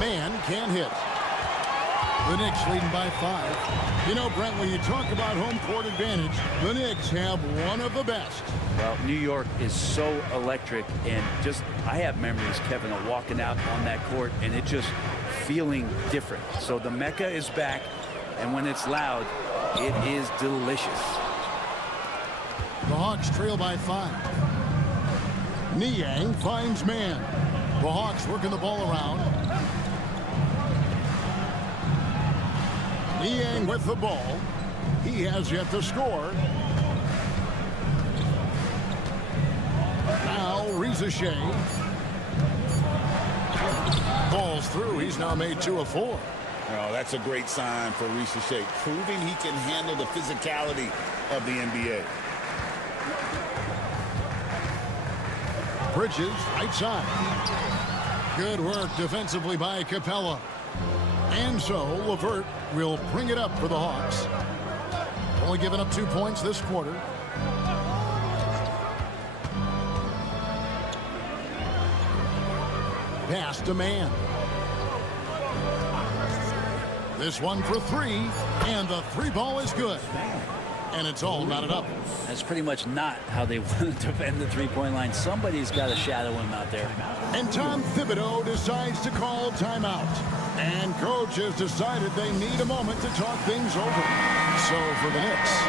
Man can't hit. The Knicks leading by 5. You know, Brent, when you talk about home court advantage, the Knicks have one of the best. Well, New York is so electric, and just, I have memories, Kevin, of walking out on that court and it just feeling different. So the Mecca is back, and when it's loud, it is delicious. The Hawks trail by 5. Niang finds man. The Hawks working the ball around. Niang with the ball. He has yet to score. Now Reza Shea. Ball's through. He's now made 2 of 4. Oh, that's a great sign for Reza Shea, proving he can handle the physicality of the NBA. Bridges right side. Good work defensively by Capella. And so LeVert will bring it up for the Hawks. Only giving up 2 points this quarter. Pass to man. This one for 3, and the 3 ball is good. And it's all knotted up. That's pretty much not how they want to defend the 3-point line. Somebody's got to shadow him out there. And Tom Thibodeau decides to call timeout. And coach has decided they need a moment to talk things over. So for the Knicks,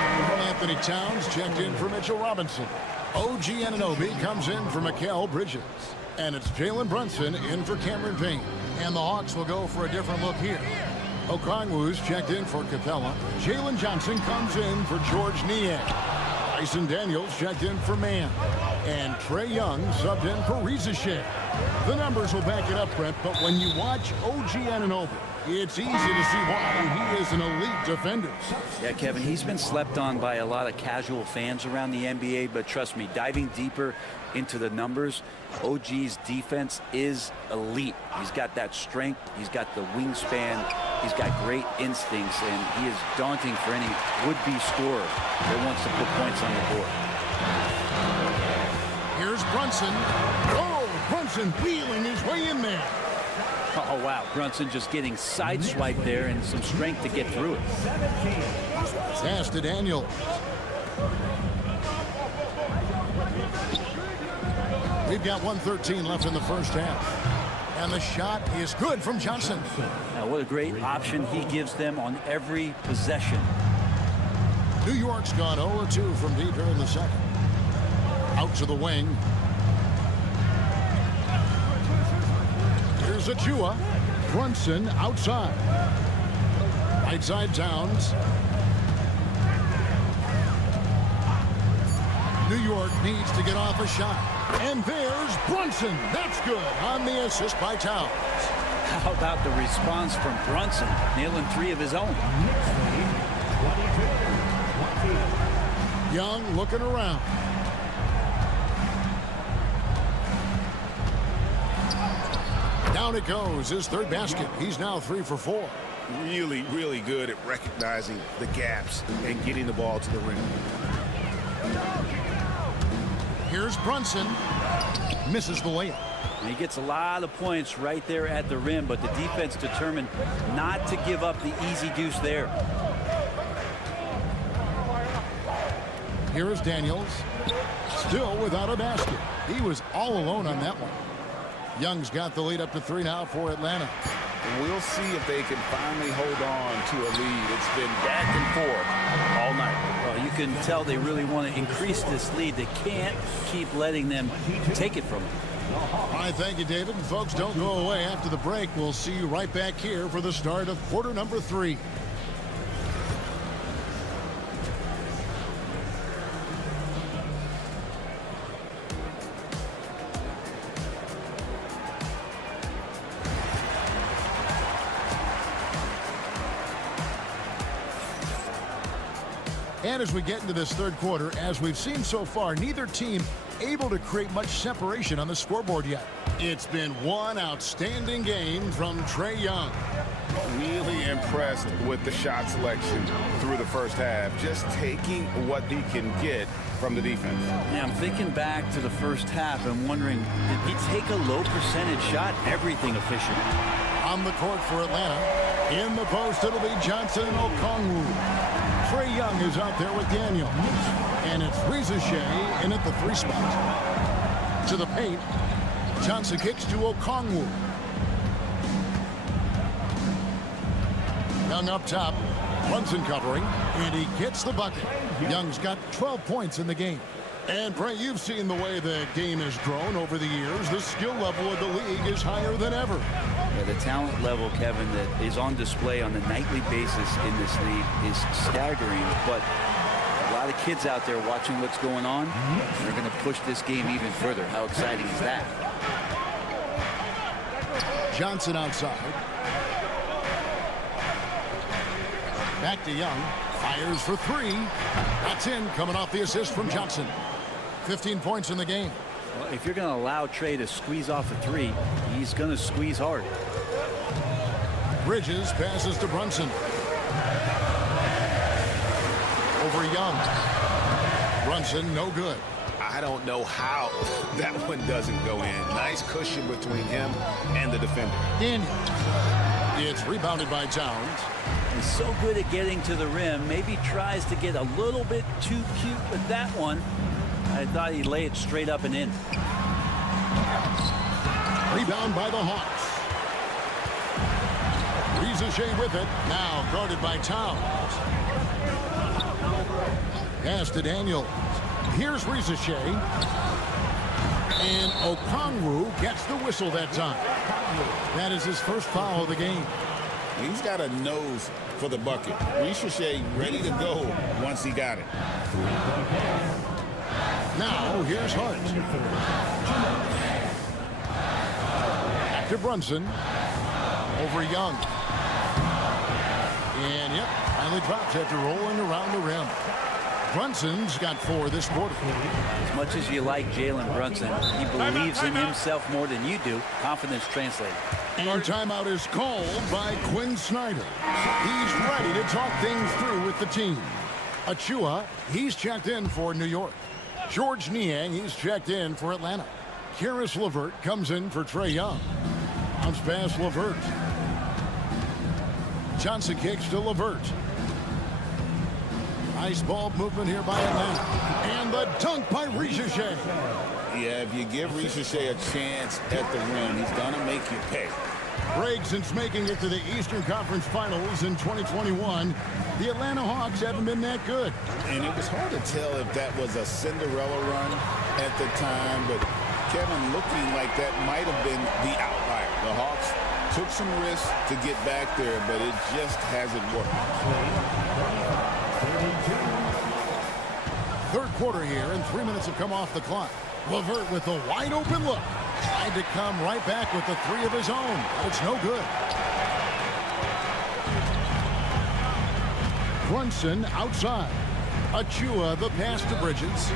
Anthony Towns checked in for Mitchell Robinson. OG Anunoby comes in for Mikal Bridges. And it's Jalen Brunson in for Cameron Payne. And the Hawks will go for a different look here. Okongwu's checked in for Capella. Jalen Johnson comes in for George Niang. Dyson Daniels checked in for Mann. And Trae Young subbed in for Reza Shea. The numbers will back it up, Brent, but when you watch OG Anunoby, it's easy to see why he is an elite defender. Yeah, Kevin, he's been slept on by a lot of casual fans around the NBA, but trust me, diving deeper into the numbers, OG's defense is elite. He's got that strength, he's got the wingspan, he's got great instincts, and he is daunting for any would-be scorer that wants to put points on the board. Here's Brunson. Oh, Brunson wheeling his way in there. Oh, wow. Brunson just getting sideswiped there and some strength to get through it. Pass to Daniels. We've got 1:13 left in the first half. And the shot is good from Johnson. Now, what a great option he gives them on every possession. New York's gone 0-2 from deep here in the second. Out to the wing. Here's Achua. Brunson outside. Right side Towns. New York needs to get off a shot. And there's Brunson. That's good on the assist by Towns. How about the response from Brunson, nailing 3 of his own? Young looking around. Down it goes, his 3rd basket. He's now 3 for 4. Really, really good at recognizing the gaps and getting the ball to the rim. Here's Brunson. Misses the layup. He gets a lot of points right there at the rim, but the defense determined not to give up the easy deuce there. Here's Daniels. Still without a basket. He was all alone on that one. Young's got the lead up to 3 now for Atlanta. We'll see if they can finally hold on to a lead. It's been back and forth all night. Well, you can tell they really want to increase this lead. They can't keep letting them take it from them. All right, thank you, David. And folks, don't go away. After the break, we'll see you right back here for the start of quarter number 3. And as we get into this third quarter, as we've seen so far, neither team able to create much separation on the scoreboard yet. It's been one outstanding game from Trae Young. Really impressed with the shot selection through the first half. Just taking what he can get from the defense. Yeah, I'm thinking back to the first half and wondering, did he take a low percentage shot? Everything efficient. On the court for Atlanta. In the post, it'll be Johnson and Okongwu. Trae Young is out there with Daniel. And it's Reza Shea in at the 3 spot. To the paint. Johnson kicks to Okongwu. Young up top. Brunson covering. And he gets the bucket. Young's got 12 points in the game. And, Bray, you've seen the way the game has grown over the years. The skill level of the league is higher than ever. Yeah, the talent level, Kevin, that is on display on a nightly basis in this league is staggering. But a lot of kids out there watching what's going on. They're going to push this game even further. How exciting is that? Johnson outside. Back to Young. Fires for 3. That's in, coming off the assist from Johnson. 15 points in the game. Well, if you're going to allow Trae to squeeze off a 3, he's going to squeeze hard. Bridges passes to Brunson. Over Young. Brunson, no good. I don't know how that one doesn't go in. Nice cushion between him and the defender. In. It's rebounded by Towns. He's so good at getting to the rim. Maybe tries to get a little bit too cute with that one. I thought he'd lay it straight up and in. Rebound by the Hawks. Reza Shea with it. Now guarded by Towns. Pass to Daniel. Here's Reza Shea. And Okongwu gets the whistle that time. That is his first foul of the game. He's got a nose for the bucket. Reza Shea ready to go once he got it. Now here's Hart. Back to Brunson. Over Young. And yep, finally drops after rolling around the rim. Brunson's got 4 this quarter. As much as you like Jalen Brunson, he believes in himself more than you do. Confidence translated. And timeout is called by Quinn Snyder. He's ready to talk things through with the team. Achua, he's checked in for New York. George Niang, he's checked in for Atlanta. Karis LeVert comes in for Trae Young. Bounce pass LeVert. Johnson kicks to LeVert. Nice ball movement here by Atlanta. And the dunk by Reza Shea. Yeah, if you give Reza Shea a chance at the rim, he's going to make you pay. Greg, since making it to the Eastern Conference Finals in 2021, the Atlanta Hawks haven't been that good. And it was hard to tell if that was a Cinderella run at the time, but Kevin, looking like that might have been the outlier. The Hawks took some risks to get back there, but it just hasn't worked. Third quarter here, and 3 minutes have come off the clock. LeVert with a wide open look. Tried to come right back with the 3 of his own, but it's no good. Brunson outside. Achua the pass to Bridges.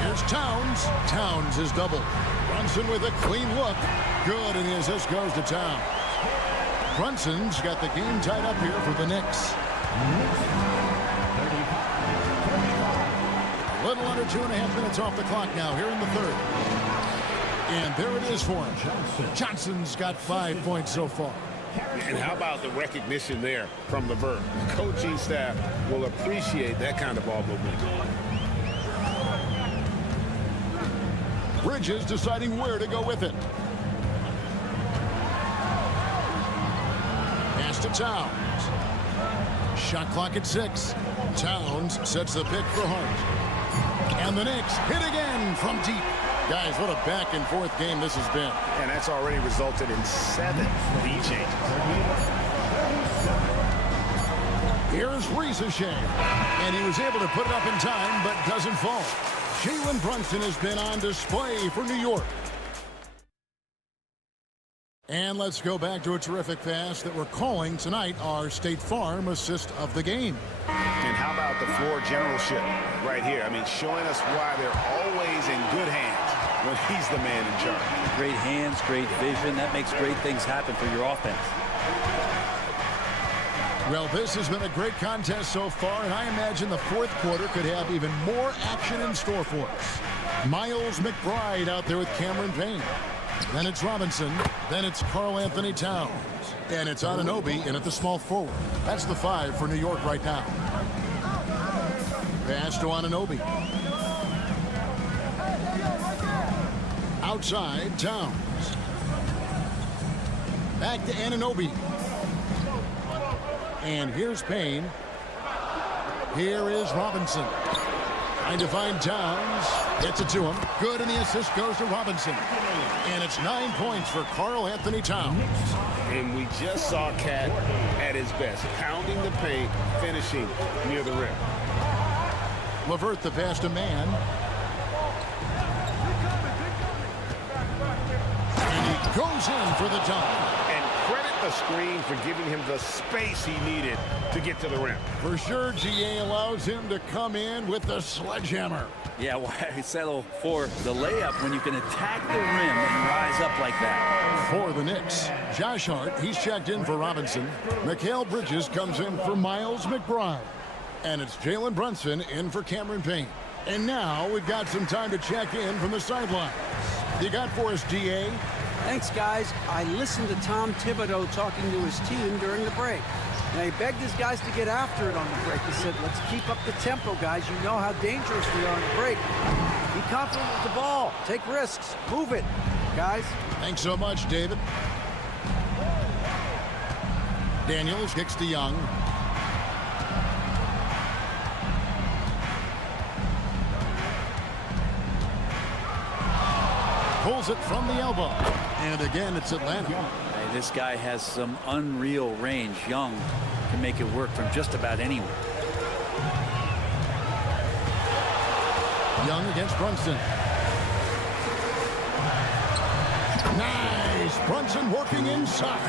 Here's Towns. Towns is doubled. Brunson with a clean look. Good, and the assist goes to Towns. Brunson's got the game tied up here for the Knicks. A little under 2.5 minutes off the clock now here in the third. And there it is for him. Johnson's got 5 points so far. And how about the recognition there from LeVert? The coaching staff will appreciate that kind of ball movement. Bridges deciding where to go with it. Pass to Towns. Shot clock at 6. Towns sets the pick for Hart. And the Knicks hit again from deep. Guys, what a back-and-forth game this has been. And that's already resulted in 7 lead changes. Here's Reza Shea. And he was able to put it up in time, but doesn't fall. Jalen Brunson has been on display for New York. And let's go back to a terrific pass that we're calling tonight our State Farm assist of the game. And how about the floor generalship right here? I mean, showing us why they're always in good hands when he's the man in charge. Great hands, great vision. That makes great things happen for your offense. Well, this has been a great contest so far, and I imagine the fourth quarter could have even more action in store for us. Miles McBride out there with Cameron Payne. Then it's Robinson. Then it's Karl Anthony Towns. And it's Anunoby in at the small forward. That's the 5 for New York right now. Pass to Anunoby. Outside, Towns. Back to Anunoby. And here's Payne. Here is Robinson. Trying to find Towns. Gets it to him. Good, and the assist goes to Robinson. And it's 9 points for Karl Anthony Towns. And we just saw Cat at his best, pounding the paint, finishing near the rim. LeVert the pass to Mann. And he goes in for the dunk. And credit the screen for giving him the space he needed to get to the rim. For sure, GA allows him to come in with the sledgehammer. Yeah, why settle for the layup when you can attack the rim and rise up like that? For the Knicks, Josh Hart, he's checked in for Robinson. Mikal Bridges comes in for Miles McBride. And it's Jalen Brunson in for Cameron Payne. And now we've got some time to check in from the sidelines. You got for us, GA? Thanks, guys. I listened to Tom Thibodeau talking to his team during the break. And he begged his guys to get after it on the break. He said, let's keep up the tempo, guys. You know how dangerous we are on the break. Be confident with the ball. Take risks. Move it, guys. Thanks so much, David. Daniels kicks to Young. Pulls it from the elbow. And again, it's Atlanta. Hey, this guy has some unreal range. Young can make it work from just about anywhere. Young against Brunson. Nice. Brunson working inside.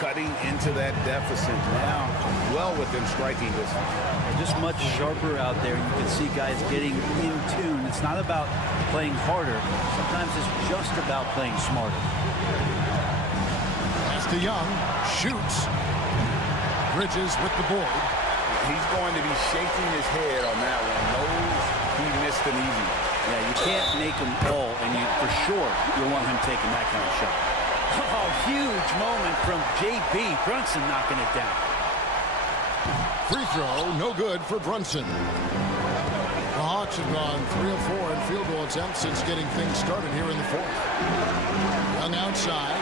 Cutting into that deficit now, well within striking distance. Just much sharper out there. You can see guys getting in tune. It's not about playing harder. Sometimes it's just about playing smarter. Pass to Young. Shoots. Bridges with the board. He's going to be shaking his head on that one. Knows he missed an easy one. Yeah, you can't make them all, and for sure you'll want him taking that kind of shot. Oh, huge moment from JB. Brunson knocking it down. Free throw, no good for Brunson. The Hawks have gone 3 of 4 in field goal attempts since getting things started here in the fourth. Young outside.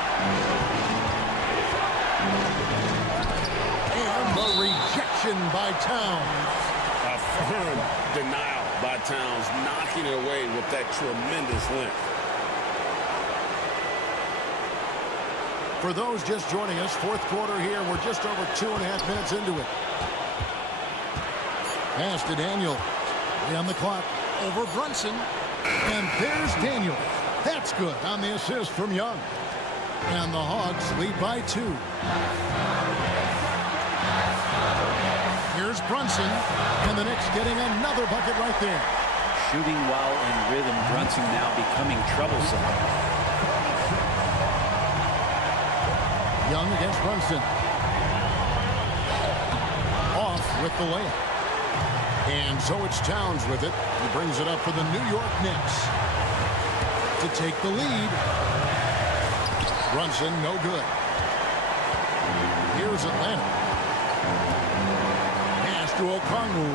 And the rejection by Towns. A firm denial by Towns, knocking it away with that tremendous length. For those just joining us, fourth quarter here. We're just over 2.5 minutes into it. Pass to Daniel. On the clock. Over Brunson. And there's Daniel. That's good on the assist from Young. And the Hawks lead by 2. Here's Brunson. And the Knicks getting another bucket right there. Shooting while in rhythm. Brunson now becoming troublesome. Young against Brunson. Off with the layup. And so it's Towns with it. He brings it up for the New York Knicks to take the lead. Brunson, no good. Here's Atlanta. Pass to Okongwu.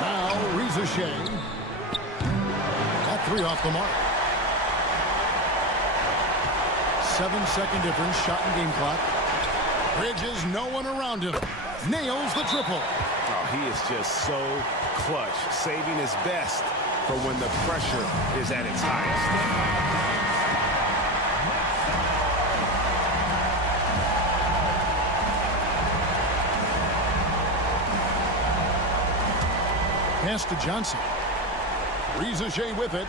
Now Reza Shea. Got 3 off the mark. 7-second difference, shot and game clock. Bridges, no one around him. Nails the triple. Oh, he is just so clutch, saving his best for when the pressure is at its highest. Pass to Johnson. Reza Shea with it.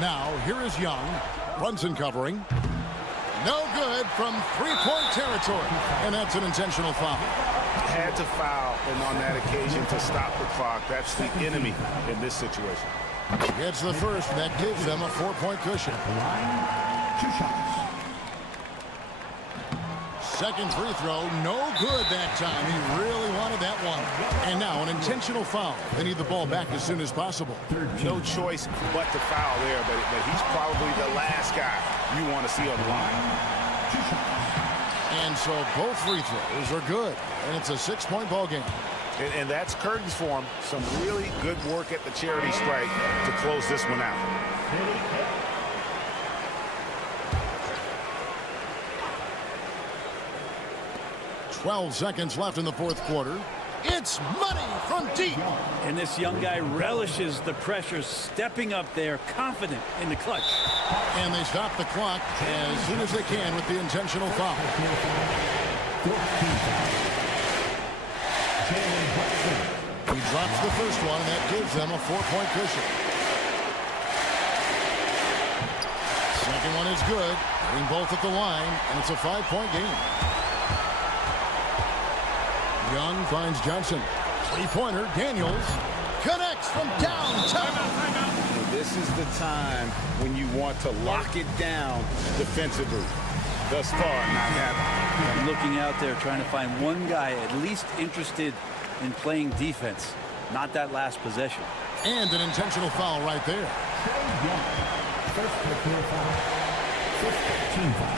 Now, here is Young. Brunson covering. No good from three-point territory. And that's an intentional foul. Had to foul, and on that occasion to stop the clock. That's the enemy in this situation. Gets the first. That gives them a 4-point cushion. Two shots. Second free throw, no good that time. He really wanted that one. And now an intentional foul. They need the ball back as soon as possible. No choice but to foul there, but he's probably the last guy you want to see on the line. And so both free throws are good. And it's a 6-point ball game. And that's curtains for him. Some really good work at the charity stripe to close this one out. 12 seconds left in the fourth quarter. It's money from deep. And this young guy relishes the pressure, stepping up there, confident in the clutch. And they stop the clock as soon as they can with the intentional foul. He drops the first one, and that gives them a 4-point cushion. Second one is good, getting both at the line, and it's a 5-point game. Young finds Johnson. Three-pointer, Daniels connects from downtown. This is the time when you want to lock it down defensively. Thus far, not happening. Looking out there, trying to find one guy at least interested in playing defense. Not that last possession. And an intentional foul right there. First personal foul. First team foul.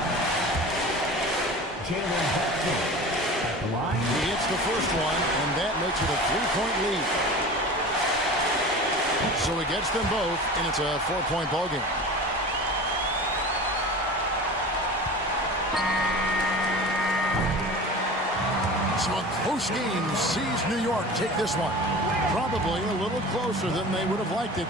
Jalen Hudson. He hits the first one, and that makes it a 3-point lead. So he gets them both, and it's a 4-point ball game. So a close game sees New York take this one. Probably a little closer than they would have liked it.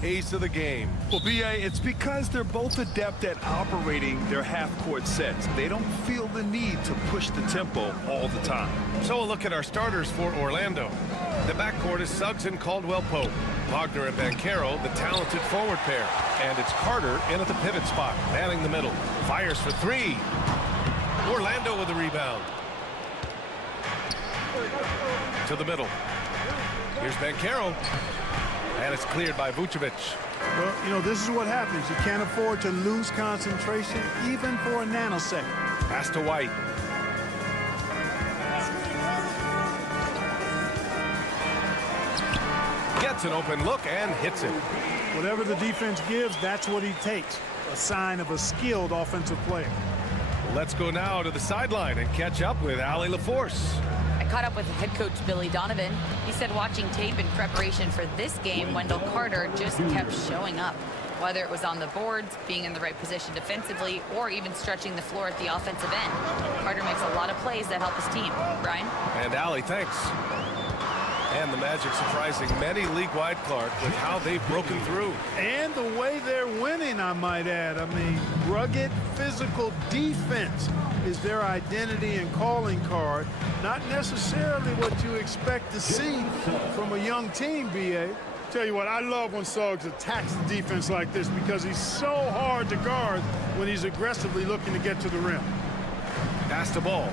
Pace of the game. Well, B.A., it's because they're both adept at operating their half-court sets. They don't feel the need to push the tempo all the time. So a look at our starters for Orlando. The backcourt is Suggs and Caldwell-Pope. Wagner and Banchero, the talented forward pair. And it's Carter in at the pivot spot, manning the middle. Fires for three. Orlando with the rebound. To the middle. Here's Banchero. And it's cleared by Vucevic. Well, you know, this is what happens. You can't afford to lose concentration, even for a nanosecond. Pass to White. Gets an open look and hits it. Whatever the defense gives, that's what he takes. A sign of a skilled offensive player. Let's go now to the sideline and catch up with Allie LaForce. I caught up with head coach Billy Donovan. He said watching tape in preparation for this game, Wendell Carter just kept showing up. Whether it was on the boards, being in the right position defensively, or even stretching the floor at the offensive end. Carter makes a lot of plays that help his team. Brian? And Allie, thanks. And the Magic surprising many league-wide, Clark, with how they've broken through. And the way they're winning, I might add. I mean, rugged physical defense is their identity and calling card. Not necessarily what you expect to see from a young team, B.A. Tell you what, I love when Suggs attacks the defense like this because he's so hard to guard when he's aggressively looking to get to the rim. Pass the ball.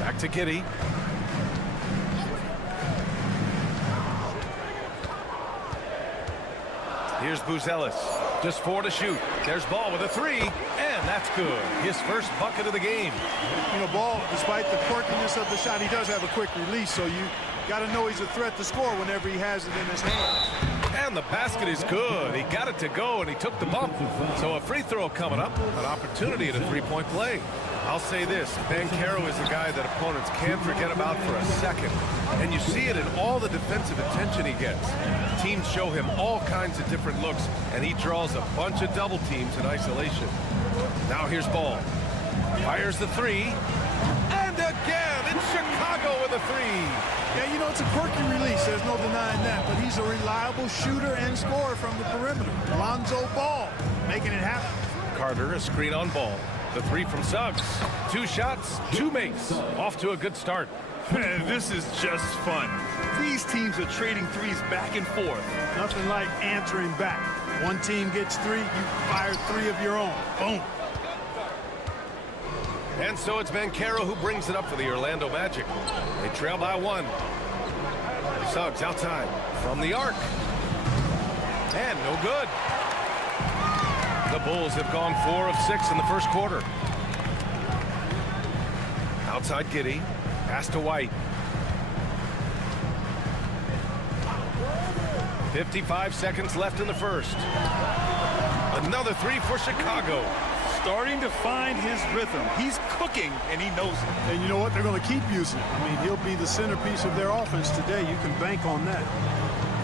Back to Giddey. Here's Buzelis. Just 4 to shoot. There's Ball with a 3, and that's good. His first bucket of the game. You know, Ball, despite the quirkiness of the shot, he does have a quick release, so you got to know he's a threat to score whenever he has it in his hands. And the basket is good. He got it to go, and he took the bump. So a free throw coming up, an opportunity at a three-point play. I'll say this, Banchero is a guy that opponents can't forget about for a second. And you see it in all the defensive attention he gets. Teams show him all kinds of different looks, and he draws a bunch of double teams in isolation. Now here's Ball. Fires the 3. And again, it's Chicago with a 3. Yeah, you know, it's a quirky release. There's no denying that. But he's a reliable shooter and scorer from the perimeter. Lonzo Ball making it happen. Carter, a screen on Ball. The 3 from Suggs. 2 shots, 2 makes. Off to a good start. Man, this is just fun. These teams are trading threes back and forth. Nothing like answering back. One team gets 3, you fire 3 of your own. Boom. And so it's Banchero who brings it up for the Orlando Magic. They trail by 1. Suggs outside from the arc. And no good. The Bulls have gone 4 of 6 in the first quarter. Outside Giddey. Pass to White. 55 seconds left in the first. Another 3 for Chicago. Starting to find his rhythm. He's cooking, and he knows it. And you know what? They're going to keep using it. I mean, he'll be the centerpiece of their offense today. You can bank on that.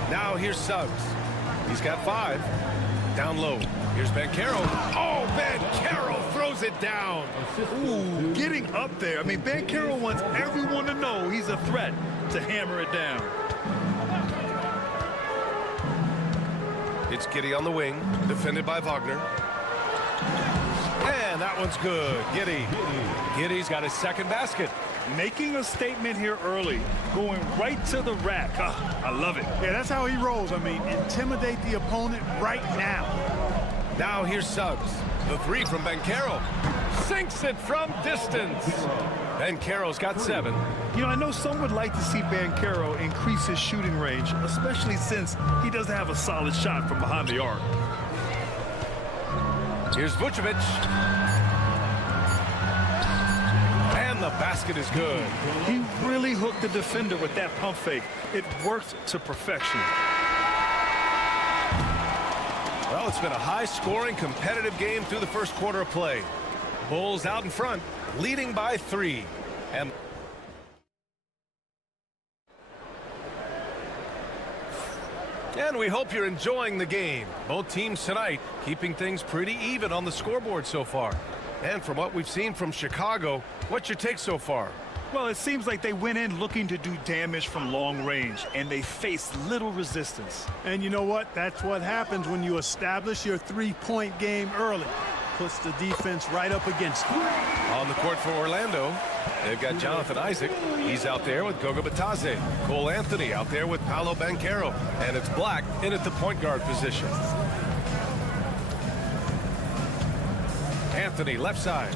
Now here's Suggs. He's got 5. Down low. Here's Banchero. Oh, Banchero throws it down. Ooh, getting up there. I mean, Banchero wants everyone to know he's a threat to hammer it down. It's Giddey on the wing, defended by Wagner. And that one's good. Giddey. Giddey's got his second basket. Making a statement here early, going right to the rack. I love it. Yeah, that's how he rolls. I mean, intimidate the opponent right now. Now here's Suggs. The 3 from Banchero. Sinks it from distance. Banchero's got 7. You know, I know some would like to see Banchero increase his shooting range, especially since he doesn't have a solid shot from behind the arc. Here's Vucevic. And the basket is good. He really hooked the defender with that pump fake. It worked to perfection. Well, it's been a high-scoring, competitive game through the first quarter of play. Bulls out in front, leading by 3. And we hope you're enjoying the game. Both teams tonight keeping things pretty even on the scoreboard so far. And from what we've seen from Chicago, what's your take so far? Well, it seems like they went in looking to do damage from long range, and they faced little resistance. And you know what? That's what happens when you establish your three-point game early. Puts the defense right up against you. On the court for Orlando, they've got Jonathan Isaac. He's out there with Goga Batadze. Cole Anthony out there with Paolo Banchero. And it's Black in at the point guard position. Anthony, left side.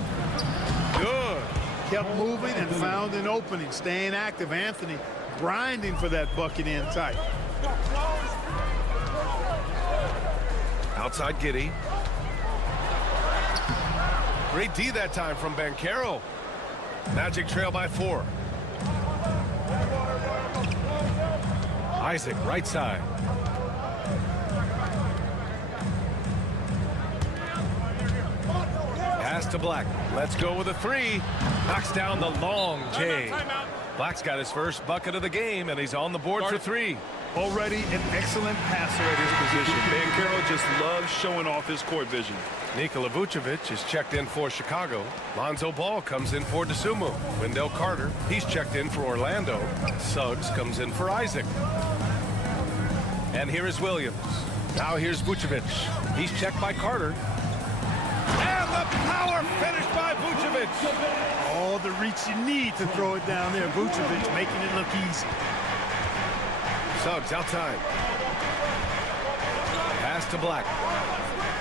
Good. Kept moving and found an opening. Staying active. Anthony grinding for that bucket in tight. Outside Giddey. Great D that time from Banchero. Magic trail by 4. Isaac, right side. Pass to Black. Let's go with a 3. Knocks down the long J. Black's got his first bucket of the game, and he's on the board for 3. Already an excellent passer at his position. Banchero just loves showing off his court vision. Nikola Vucevic is checked in for Chicago. Lonzo Ball comes in for DeSumo. Wendell Carter, he's checked in for Orlando. Suggs comes in for Isaac. And here is Williams. Now here's Vucevic. He's checked by Carter. And the power finish by Vucevic. All the reach you need to throw it down there. Vucevic making it look easy. Suggs outside. Pass to Black.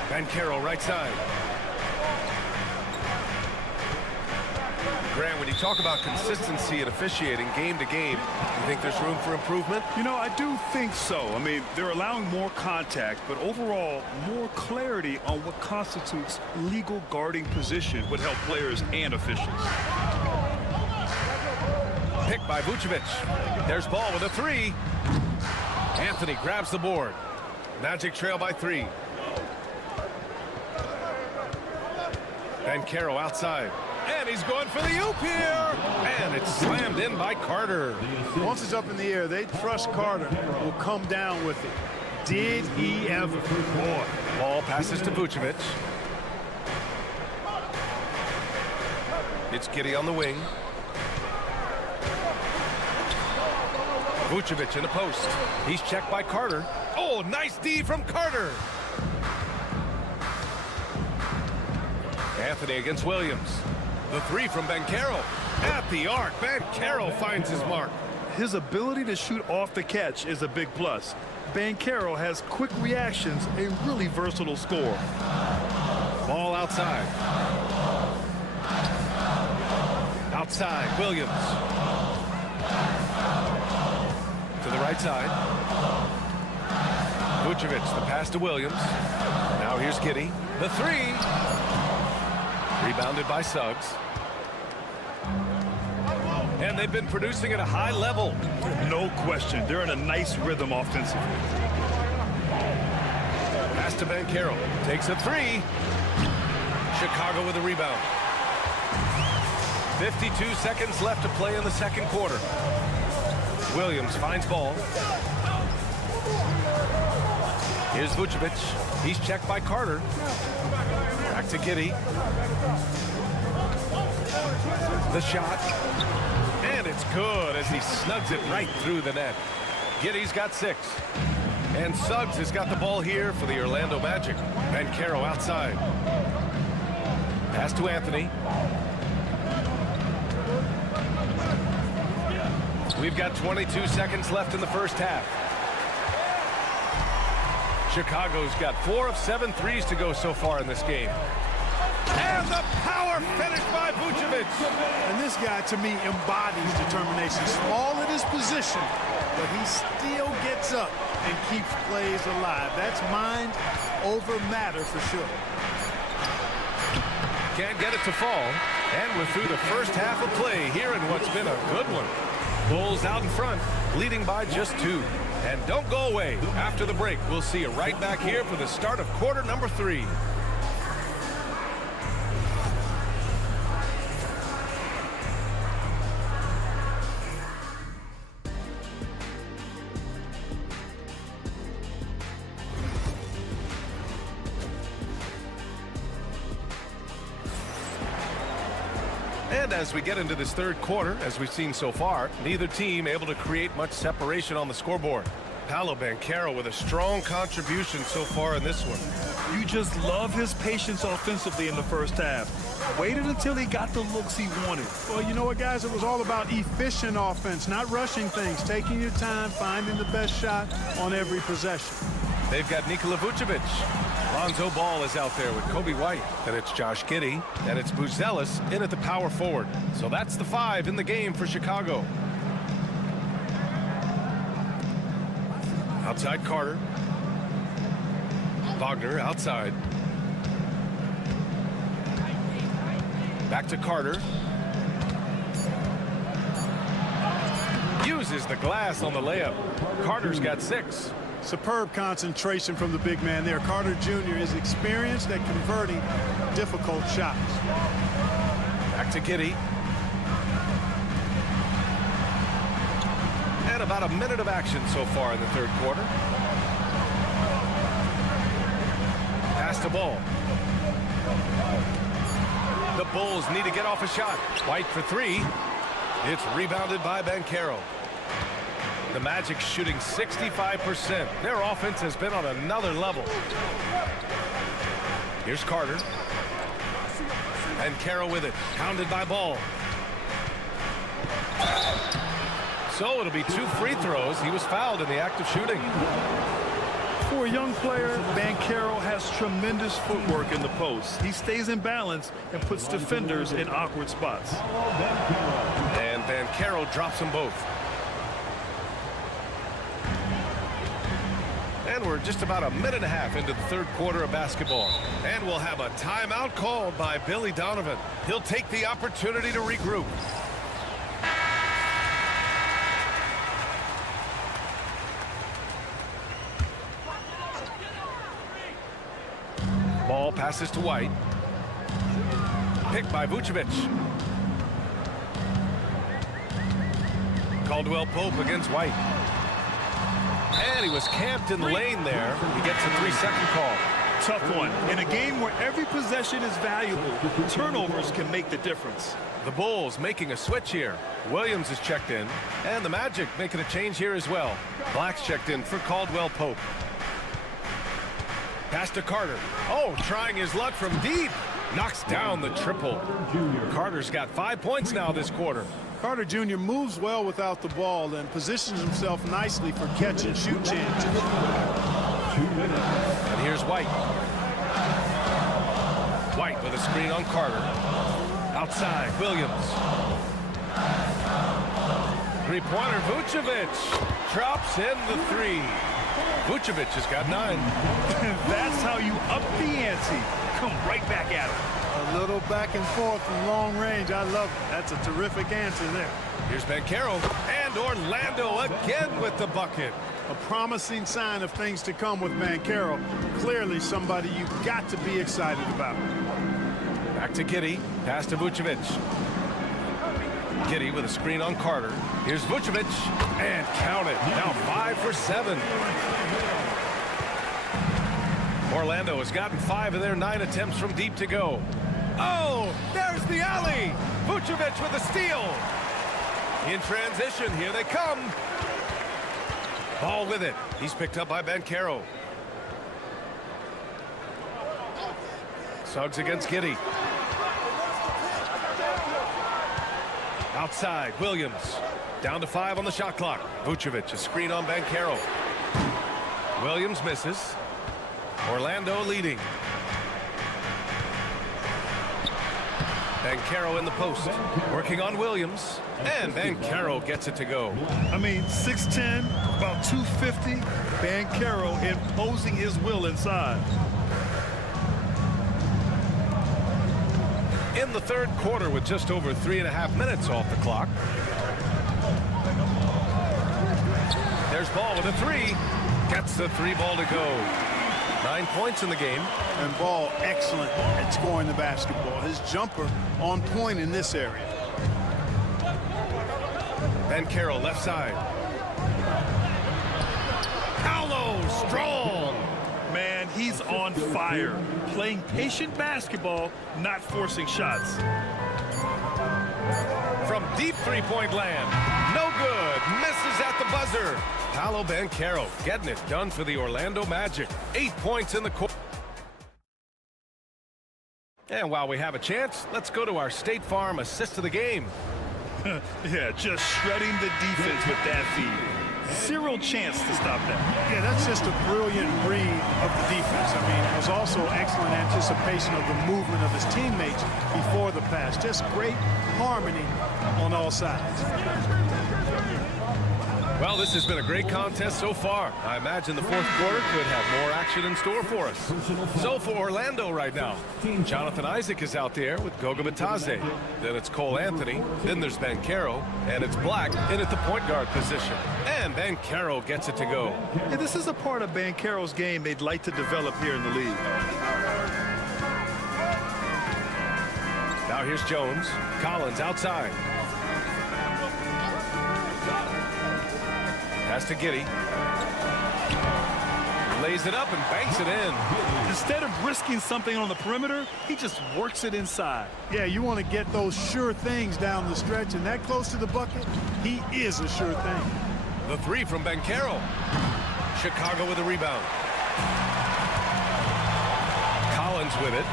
Banchero right side. Grant, when you talk about consistency and officiating game to game, you think there's room for improvement? You know, I do think so. I mean, they're allowing more contact, but overall, more clarity on what constitutes legal guarding position would help players and officials. Picked by Vucevic. There's Ball with a 3. Anthony grabs the board. Magic trail by 3. Banchero outside. And he's going for the oop here. And it's slammed in by Carter. Once it's up in the air, they trust Carter will come down with it. Did he ever? Boy. Ball passes to Vucevic. It's Giddey on the wing. Vucevic in the post. He's checked by Carter. Oh, nice D from Carter. Anthony against Williams. The 3 from Banchero. At the arc, Banchero finds his mark. His ability to shoot off the catch is a big plus. Banchero has quick reactions, a really versatile scorer. Ball outside. Outside, Williams. To the right side. Vucevic, the pass to Williams. Now here's Giddey. The 3. Rebounded by Suggs. And they've been producing at a high level. No question. They're in a nice rhythm offensively. Pass to Banchero. Takes a 3. Chicago with a rebound. 52 seconds left to play in the second quarter. Williams finds Ball. Here's Vucevic. He's checked by Carter. Back to Giddey. The shot. And it's good as he snugs it right through the net. Giddey's got 6. And Suggs has got the ball here for the Orlando Magic. Banchero outside. Pass to Anthony. We've got 22 seconds left in the first half. Chicago's got 4 of 7 threes to go so far in this game. And the power finish by Vucevic. And this guy, to me, embodies determination. Small at his position, but he still gets up and keeps plays alive. That's mind over matter for sure. Can't get it to fall. And we're through the first half of play here in what's been a good one. Bulls out in front, leading by just 2. And don't go away. After the break, we'll see you right back here for the start of quarter number 3. And as we get into this third quarter, as we've seen so far, neither team able to create much separation on the scoreboard. Paolo Banchero with a strong contribution so far in this one. You just love his patience offensively in the first half. Waited until he got the looks he wanted. Well, you know what, guys? It was all about efficient offense, not rushing things, taking your time, finding the best shot on every possession. They've got Nikola Vucevic. Lonzo Ball is out there with Kobe White. Then it's Josh Giddey. And it's Buzelis in at the power forward. So that's the 5 in the game for Chicago. Outside Carter. Wagner outside. Back to Carter. Uses the glass on the layup. Carter's got 6. Superb concentration from the big man there. Carter Jr. is experienced at converting difficult shots. Back to Giddey. And about a minute of action so far in the third quarter. Pass the ball. The Bulls need to get off a shot. White for 3. It's rebounded by Banchero. The Magic shooting 65%. Their offense has been on another level. Here's Carter. And Banchero with it. Pounded by Ball. So it'll be 2 free throws. He was fouled in the act of shooting. For a young player, Banchero has tremendous footwork in the post. He stays in balance and puts defenders in awkward spots. And Banchero drops them both. And we're just about a minute and a half into the third quarter of basketball. And we'll have a timeout called by Billy Donovan. He'll take the opportunity to regroup. Ball passes to White. Picked by Vucevic. Caldwell Pope against White. And he was camped in the lane there. He gets a 3-second call. Tough one. In a game where every possession is valuable, turnovers can make the difference. The Bulls making a switch here. Williams is checked in. And the Magic making a change here as well. Black's checked in for Caldwell Pope. Pass to Carter. Oh, trying his luck from deep. Knocks down the triple. Carter's got 5 points now this quarter. Carter Jr. moves well without the ball and positions himself nicely for catch and shoot chances. And here's White. White with a screen on Carter. Outside, Williams. Three-pointer, Vucevic. Drops in the 3. Vucevic has got 9. That's how you up the ante. Come right back at him. A little back and forth from long range. I love it. That's a terrific answer there. Here's Banchero. And Orlando again with the bucket. A promising sign of things to come with Banchero. Clearly somebody you've got to be excited about. Back to Giddey. Pass to Vucevic. Giddey with a screen on Carter. Here's Vucevic. And count it. Now 5 for 7. Orlando has gotten 5 of their 9 attempts from deep to go. Oh, there's the alley. Vucevic with a steal. In transition, here they come. Ball with it. He's picked up by Banchero. Suggs against Giddey. Outside, Williams. Down to 5 on the shot clock. Vucevic, a screen on Banchero. Williams misses. Orlando leading. Banchero in the post. Working on Williams. And Banchero gets it to go. I mean, 6'10", about 250. Banchero imposing his will inside. In the third quarter with just over 3.5 minutes off the clock. There's Ball with a 3. Gets the 3 ball to go. 9 points in the game. And Ball excellent at scoring the basketball. His jumper on point in this area. Banchero left side. Paolo strong. Man, he's on fire. Playing patient basketball, not forcing shots. From deep three-point land. No good. Misses at the buzzer. Paolo Banchero getting it done for the Orlando Magic. 8 points in the court. And while we have a chance, let's go to our State Farm assist of the game. Yeah, just shredding the defense with that feed. Zero chance to stop that. Yeah, that's just a brilliant read of the defense. I mean, it was also excellent anticipation of the movement of his teammates before the pass. Just great harmony on all sides. Well, this has been a great contest so far. I imagine the fourth quarter could have more action in store for us. So for Orlando right now, Jonathan Isaac is out there with Goga Bitadze. Then it's Cole Anthony. Then there's Banchero. And it's Black in at the point guard position. And Banchero gets it to go. Yeah, this is a part of Banchero's game they'd like to develop here in the league. Now here's Jones. Collins outside. Pass to Giddey. Lays it up and banks it in. Instead of risking something on the perimeter, he just works it inside. Yeah, you want to get those sure things down the stretch, and that close to the bucket, he is a sure thing. The 3 from Banchero. Chicago with a rebound. Collins with it.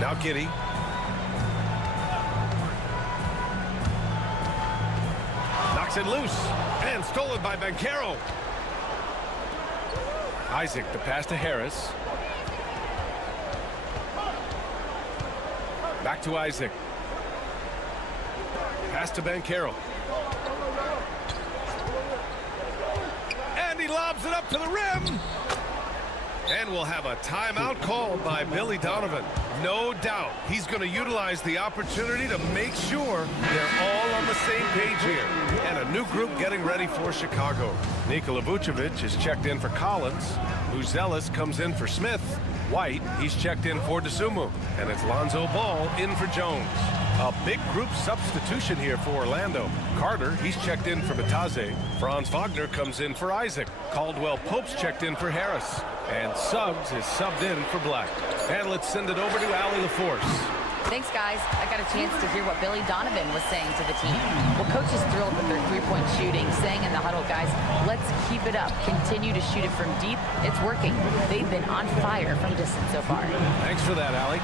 Now Giddey. Knocks it loose. And stolen by Banchero. Isaac, the pass to Harris. Back to Isaac. Pass to Banchero. And he lobs it up to the rim. And we'll have a timeout called by Billy Donovan. No doubt he's going to utilize the opportunity to make sure they're all on the same page here. And a new group getting ready for Chicago. Nikola Vucevic is checked in for Collins. Uzelis comes in for Smith. White, he's checked in for DeSumo. And it's Lonzo Ball in for Jones. A big group substitution here for Orlando. Carter, he's checked in for Bitadze. Franz Wagner comes in for Isaac. Caldwell Pope's checked in for Harris. And Suggs is subbed in for Black. And let's send it over to Allie LaForce. Thanks, guys. I got a chance to hear what Billy Donovan was saying to the team. Well, coach is thrilled with their three-point shooting, saying in the huddle, guys, let's keep it up. Continue to shoot it from deep. It's working. They've been on fire from distance so far. Thanks for that, Allie.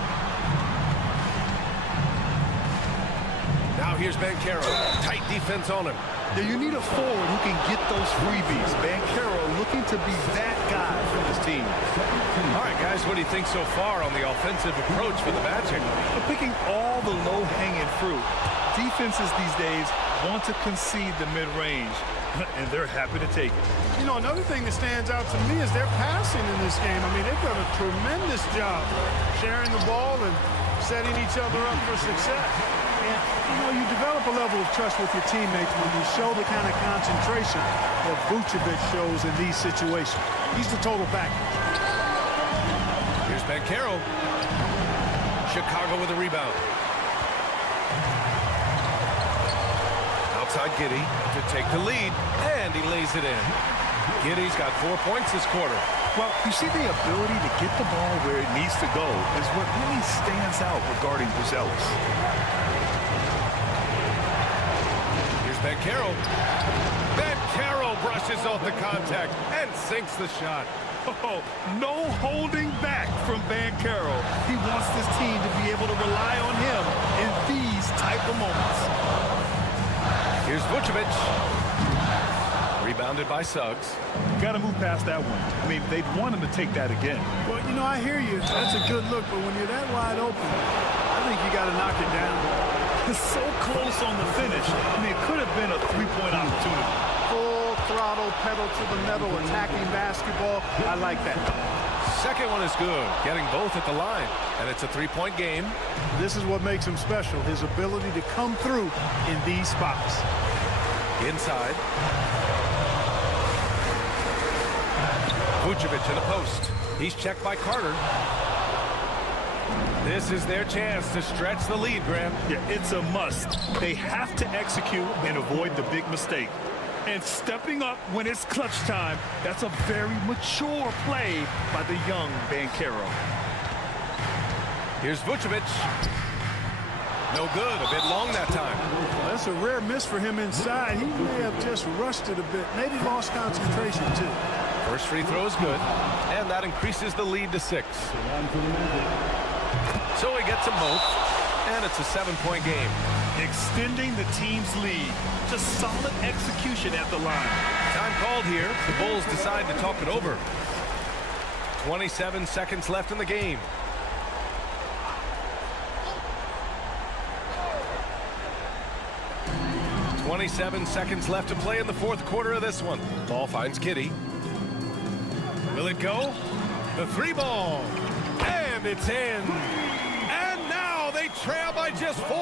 Now here's Banchero. Tight defense on him. Yeah, you need a forward who can get those freebies. Banchero looking to be that guy for his team. All right, guys, what do you think so far on the offensive approach for the Magic? They're picking all the low-hanging fruit. Defenses these days want to concede the mid-range, and they're happy to take it. You know, another thing that stands out to me is their passing in this game. I mean, they've done a tremendous job sharing the ball and setting each other up for success. And, you know, you develop a level of trust with your teammates when you show the kind of concentration that Vucevic shows in these situations. He's the total package. Here's Banchero. Chicago with a rebound. Outside Giddey to take the lead, and he lays it in. Giddey's got 4 points this quarter. Well, you see the ability to get the ball where it needs to go is what really stands out regarding Buzelis. Here's Bancaro. Bancaro brushes off the contact and sinks the shot. Oh, no holding back from Bancaro. He wants this team to be able to rely on him in these type of moments. Here's Vucevic. Rebounded by Suggs. Got to move past that one. I mean, they'd want him to take that again. Well, you know, I hear you. That's a good look, but when you're that wide open, I think you got to knock it down. It's so close on the finish. I mean, it could have been a three-point opportunity. Full throttle, pedal to the metal, attacking basketball. I like that. Second one is good, getting both at the line, and it's a three-point game. This is what makes him special, his ability to come through in these spots. Inside. Vucevic in the post. He's checked by Carter. This is their chance to stretch the lead, Graham. Yeah, it's a must. They have to execute and avoid the big mistake. And stepping up when it's clutch time, that's a very mature play by the young Bancaro. Here's Vucevic. No good, a bit long that time. Well, that's a rare miss for him inside. He may have just rushed it a bit, maybe lost concentration too. First free throw is good, and that increases the lead to 6. So he gets them both, and it's a 7-point game. Extending the team's lead. Just solid execution at the line. Time called here. The Bulls decide to talk it over. 27 seconds left in the game. .27 seconds left to play in the fourth quarter of this one. Ball finds Giddey. Will it go? The three ball. And it's in. And now they trail by just 4.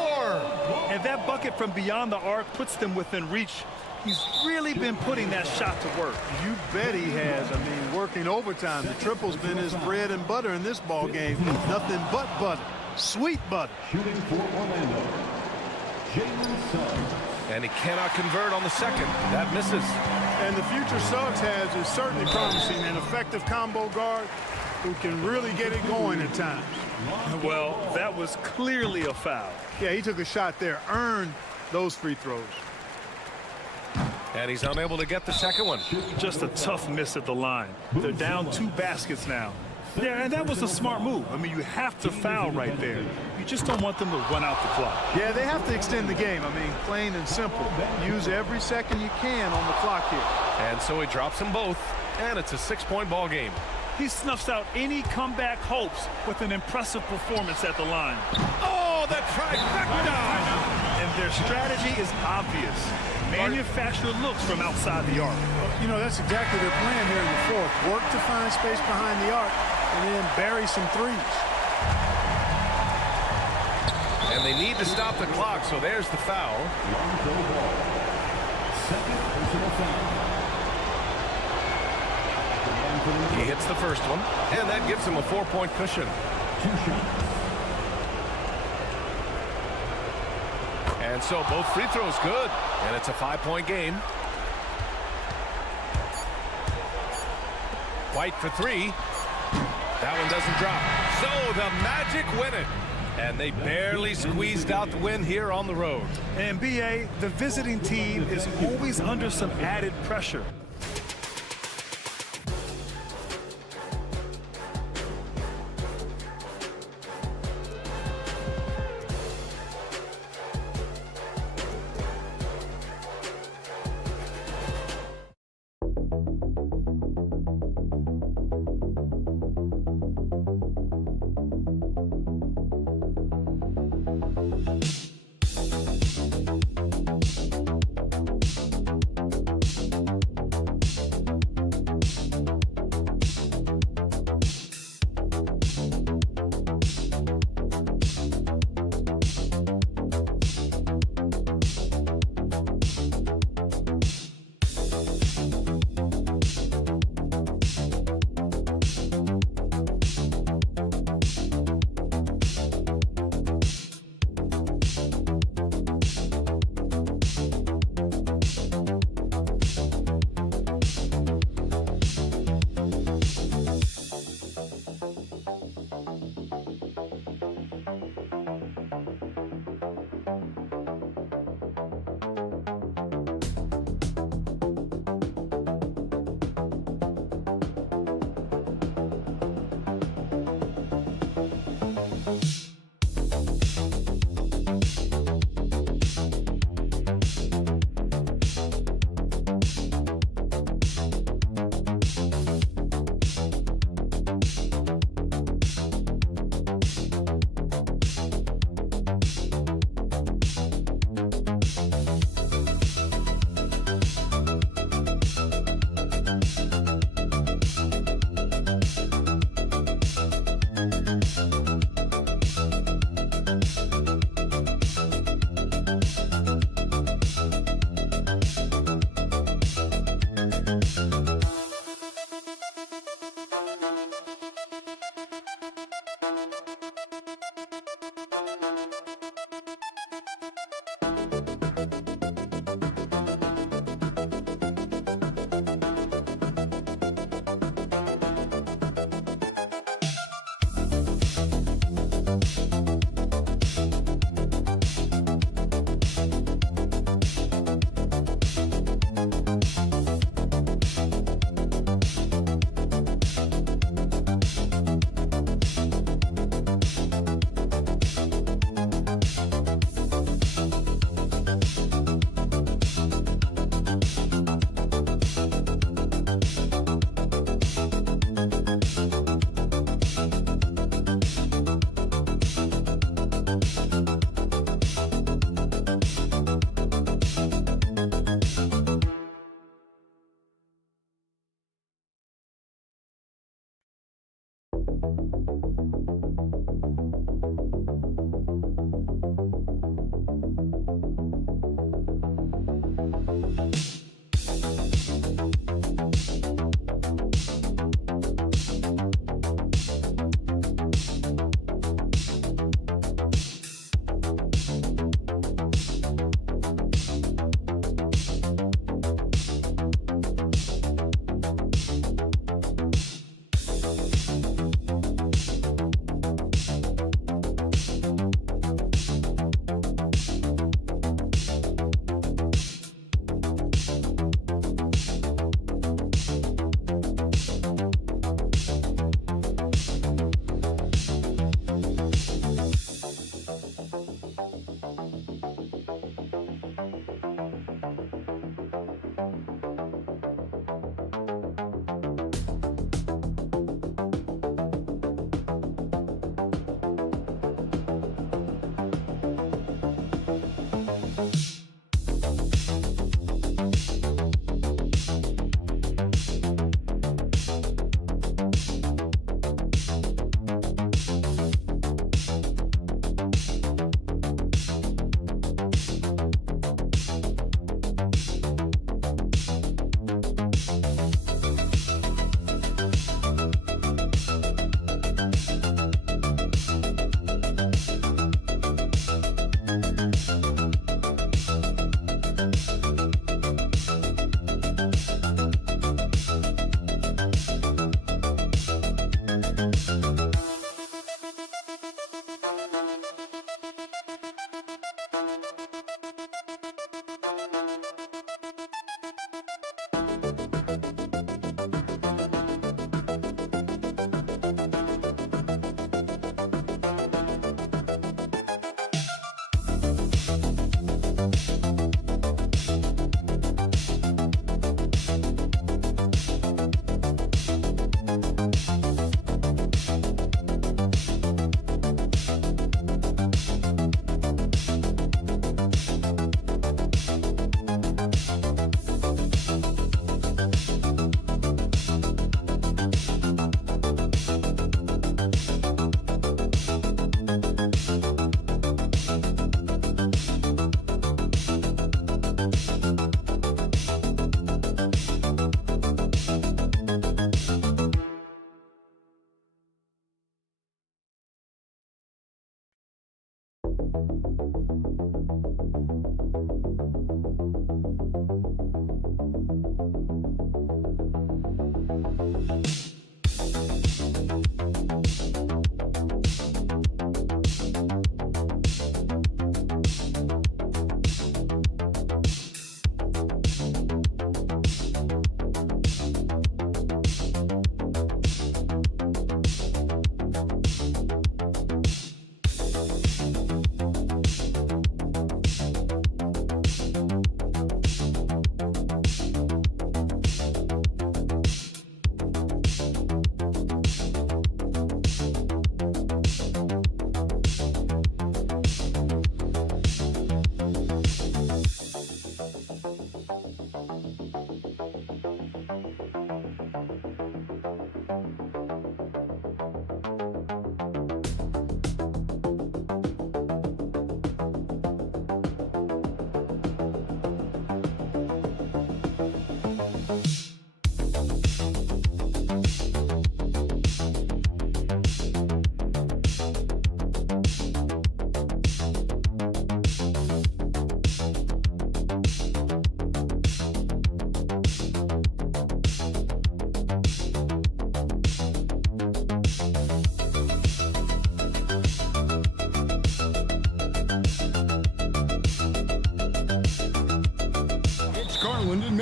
And that bucket from beyond the arc puts them within reach. He's really been putting that shot to work. You bet he has. I mean, working overtime. The triple's been his bread and butter in this ball game. Nothing but butter. Sweet butter. Shooting for Orlando, Jalen Suggs. And he cannot convert on the second. That misses. And the future Suggs has is certainly promising, an effective combo guard who can really get it going at times. Well, that was clearly a foul. Yeah, he took a shot there, earned those free throws. And he's unable to get the second one. Just a tough miss at the line. They're down 2 baskets now. Yeah, and that was a smart move. I mean, you have to foul right there. You just don't want them to run out the clock. Yeah, they have to extend the game. I mean, plain and simple. Use every second you can on the clock here. And so he drops them both, and it's a 6-point ball game. He snuffs out any comeback hopes with an impressive performance at the line. Oh, the trifecta! And their strategy is obvious. Manufacture looks from outside the arc. You know, that's exactly their plan here in the fourth. Work to find space behind the arc and then bury some threes. And they need to stop the clock, so there's the foul. Second personal foul. He hits the first one, and that gives him a 4-point cushion. 2 shots. And so both free throws good, and it's a 5-point game. White for 3. That one doesn't drop. So the Magic win it. And they barely squeezed out the win here on the road. And BA, the visiting team is always under some added pressure.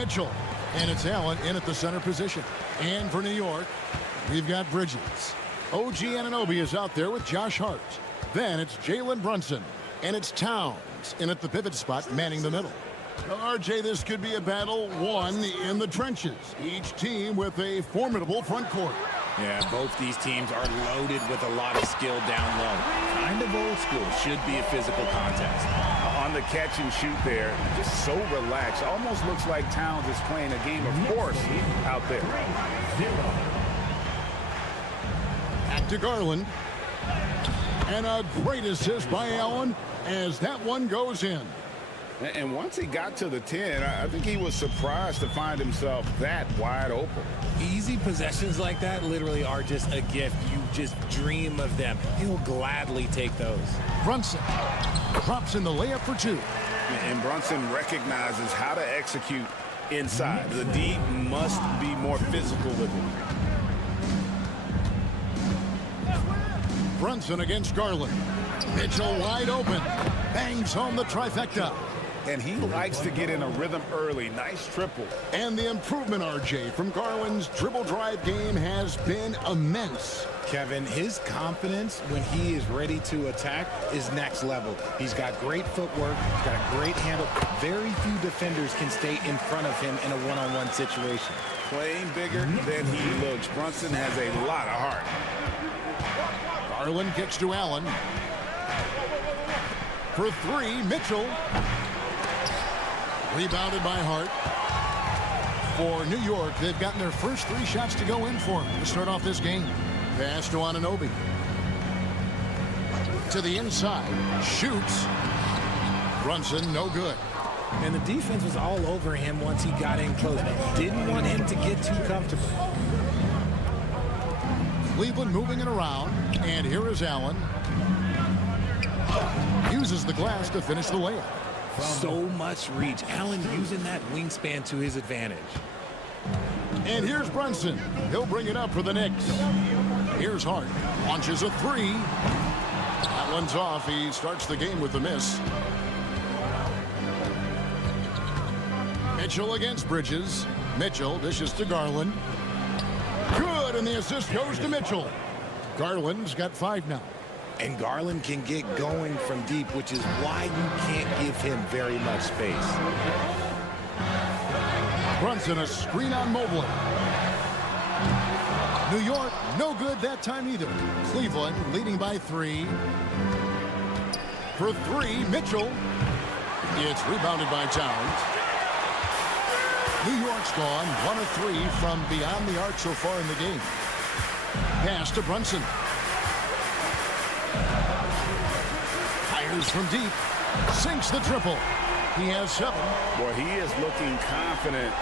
Mitchell. And it's Allen in at the center position. And for New York, we've got Bridges. OG Anunoby is out there with Josh Hart. Then it's Jalen Brunson. And it's Towns in at the pivot spot, manning the middle. Now, RJ, this could be a battle won in the trenches. Each team with a formidable front court. Yeah, both these teams are loaded with a lot of skill down low. Kind of old school. Should be a physical contest. On the catch and shoot there, just so relaxed. Almost looks like Towns is playing a game of course out there. At to Garland. And a great assist by Allen as that one goes in. And once he got to the 10, I think he was surprised to find himself that wide open. Easy possessions like that literally are just a gift. You just dream of them. He'll gladly take those. Brunson drops in the layup for 2. And Brunson recognizes how to execute inside. The D must be more physical with him. Brunson against Garland. Mitchell wide open. Bangs home the trifecta. And he likes to get in a rhythm early. Nice triple. And the improvement, RJ, from Garland's dribble drive game has been immense. Kevin, his confidence when he is ready to attack is next level. He's got great footwork. He's got a great handle. Very few defenders can stay in front of him in a one-on-one situation. Playing bigger than he looks. Brunson has a lot of heart. Garland kicks to Allen. For 3, Mitchell. Rebounded by Hart. For New York, they've gotten their first 3 shots to go in for him to start off this game. Pass to Anunoby. To the inside. Shoots. Brunson, no good. And the defense was all over him once he got in close. Didn't want him to get too comfortable. Cleveland moving it around. And here is Allen. Uses the glass to finish the layup. So much reach. Allen using that wingspan to his advantage. And here's Brunson. He'll bring it up for the Knicks. Here's Hart. Launches a 3. That one's off. He starts the game with a miss. Mitchell against Bridges. Mitchell dishes to Garland. Good, and the assist goes to Mitchell. Garland's got 5 now. And Garland can get going from deep, which is why you can't give him very much space. Brunson, a screen on Mobley. New York, no good that time either. Cleveland leading by 3. For 3, Mitchell. It's rebounded by Towns. New York's gone 1 of 3 from beyond the arc so far in the game. Pass to Brunson. Fires from deep. Sinks the triple. He has 7. Boy, he is looking confident.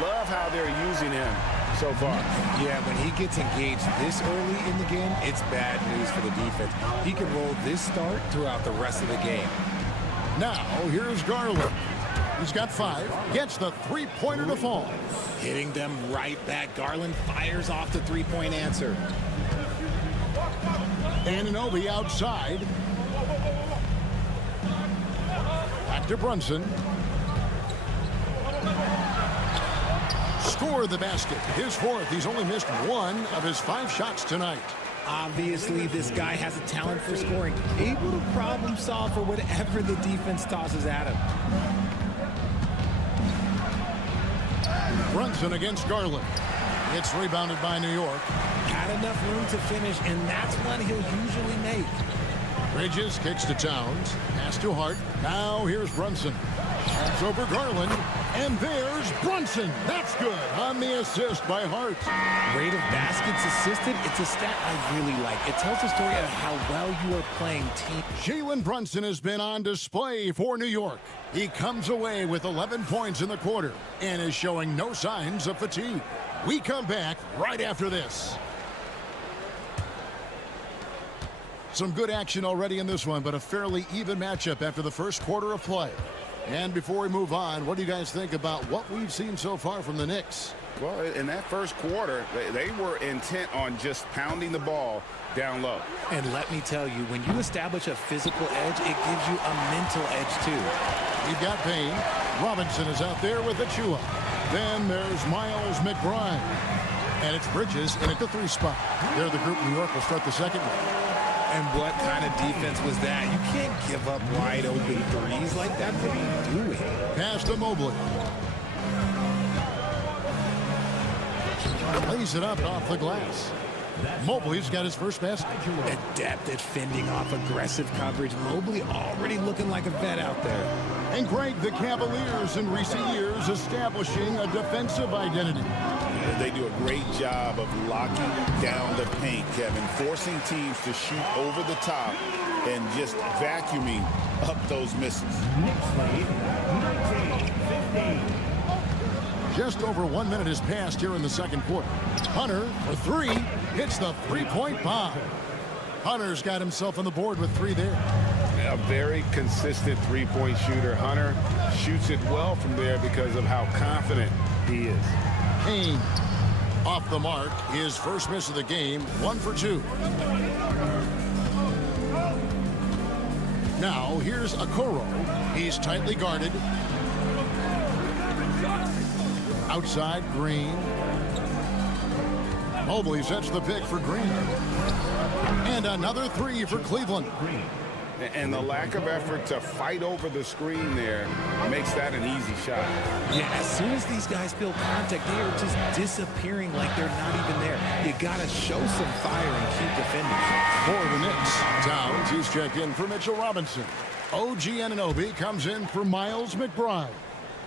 Love how they're using him so far. Yeah, when he gets engaged this early in the game, it's bad news for the defense. He can roll this start throughout the rest of the game. Now, here's Garland. He's got 5. Gets the 3-pointer to fall. Hitting them right back. Garland fires off the 3-point answer. Anunoby outside. Back to Brunson. Score the basket. His 4th. He's only missed 1 of his 5 shots tonight. Obviously, this guy has a talent for scoring. Able to problem solve for whatever the defense tosses at him. Brunson against Garland. It's rebounded by New York. Had enough room to finish, and that's one he'll usually make. Bridges kicks to Towns. Pass to Hart. Now here's Brunson. It's over Garland. And there's Brunson. That's good on the assist by Hart. Rate of baskets assisted, it's a stat I really like. It tells the story of how well you are playing team. Jalen Brunson has been on display for New York. He comes away with 11 points in the quarter and is showing no signs of fatigue. We come back right after this. Some good action already in this one, but a fairly even matchup after the first quarter of play. And before we move on, what do you guys think about what we've seen so far from the Knicks? Well, in that first quarter, they were intent on just pounding the ball down low. And let me tell you, when you establish a physical edge, it gives you a mental edge too. You've got Payne. Robinson is out there with Achua. Then there's Miles McBride. And it's Bridges in at the 3 spot. They're the group. New York will start the second one. And what kind of defense was that? You can't give up wide open threes like that. What are you doing? Pass to Mobley. Lays it up off the glass. Mobley's got his first basket. Adept at fending off aggressive coverage. Mobley already looking like a vet out there. And Greg, the Cavaliers in recent years establishing a defensive identity. They do a great job of locking down the paint, Kevin, forcing teams to shoot over the top and just vacuuming up those misses. Just over 1 minute has passed here in the second quarter. Hunter for three hits the three-point bomb. Hunter's got himself on the board with three there. A very consistent three-point shooter. Hunter shoots it well from there because of how confident he is. Payne off the mark. His first miss of the game, 1 for 2. Now here's Okoro. He's tightly guarded. Outside, Green. Mobley sets the pick for Green. And another three for Cleveland. And the lack of effort to fight over the screen there makes that an easy shot. Yeah, as soon as these guys feel contact, they are just disappearing like they're not even there. You got to show some fire and keep defending. For the Knicks, Towns, he's checked in for Mitchell Robinson. OG Anunoby comes in for Miles McBride.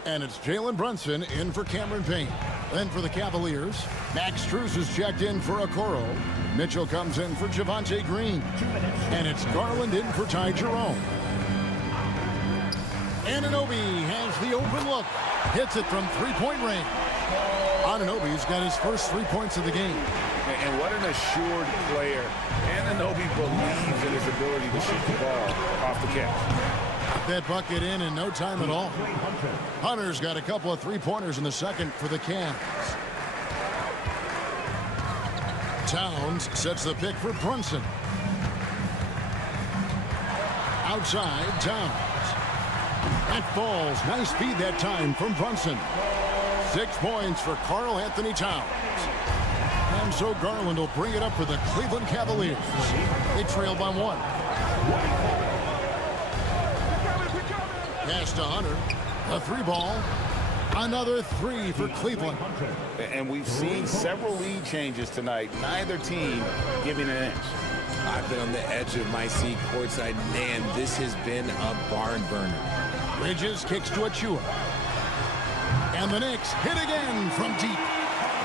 And it's Jalen Brunson in for Cameron Payne. Then for the Cavaliers, Max Strus is checked in for Okoro. Mitchell comes in for Javonte Green. And it's Garland in for Ty Jerome. Anunoby has the open look. Hits it from three-point range. Anunoby's got his first 3 points of the game. And what an assured player. Anunoby believes in his ability to shoot the ball off the catch. That bucket in no time at all. Hunter's got a couple of three-pointers in the second for the Cavs. Towns sets the pick for Brunson. Outside, Towns. That falls. Nice feed that time from Brunson. 6 points for Karl Anthony Towns. And so Garland will bring it up for the Cleveland Cavaliers. They trail by 1. Pass to Hunter. A 3-ball. Another 3 for Cleveland. And we've seen several lead changes tonight. Neither team giving an inch. I've been on the edge of my seat courtside. Man, this has been a barn burner. Bridges kicks to Achua. And the Knicks hit again from deep.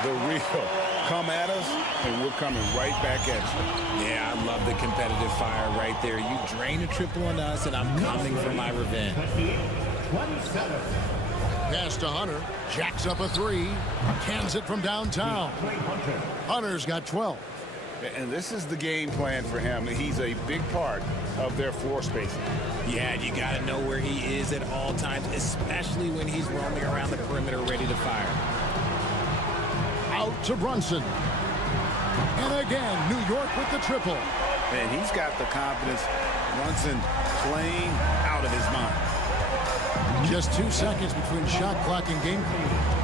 The real come at us, and we're coming right back at you. Yeah, I love the competitive fire right there. You drain a triple on us, and I'm coming for my revenge. 27. Pass to Hunter. Jacks up a 3. Cans it from downtown. Hunter's got 12. And this is the game plan for him. He's a big part of their floor spacing. Yeah, you got to know where he is at all times, especially when he's roaming around the perimeter ready to fire. Out to Brunson. And again, New York with the triple. And he's got the confidence. Brunson playing out of his mind. Just 2 seconds between shot clock and game clock.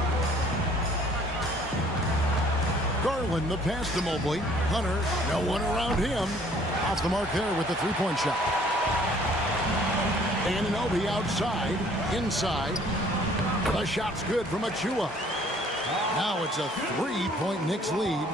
Garland, the pass to Mobley. Hunter, no one around him. Off the mark there with the three-point shot. Anunoby outside, inside. The shot's good from Achua. Now it's a 3-point Knicks lead.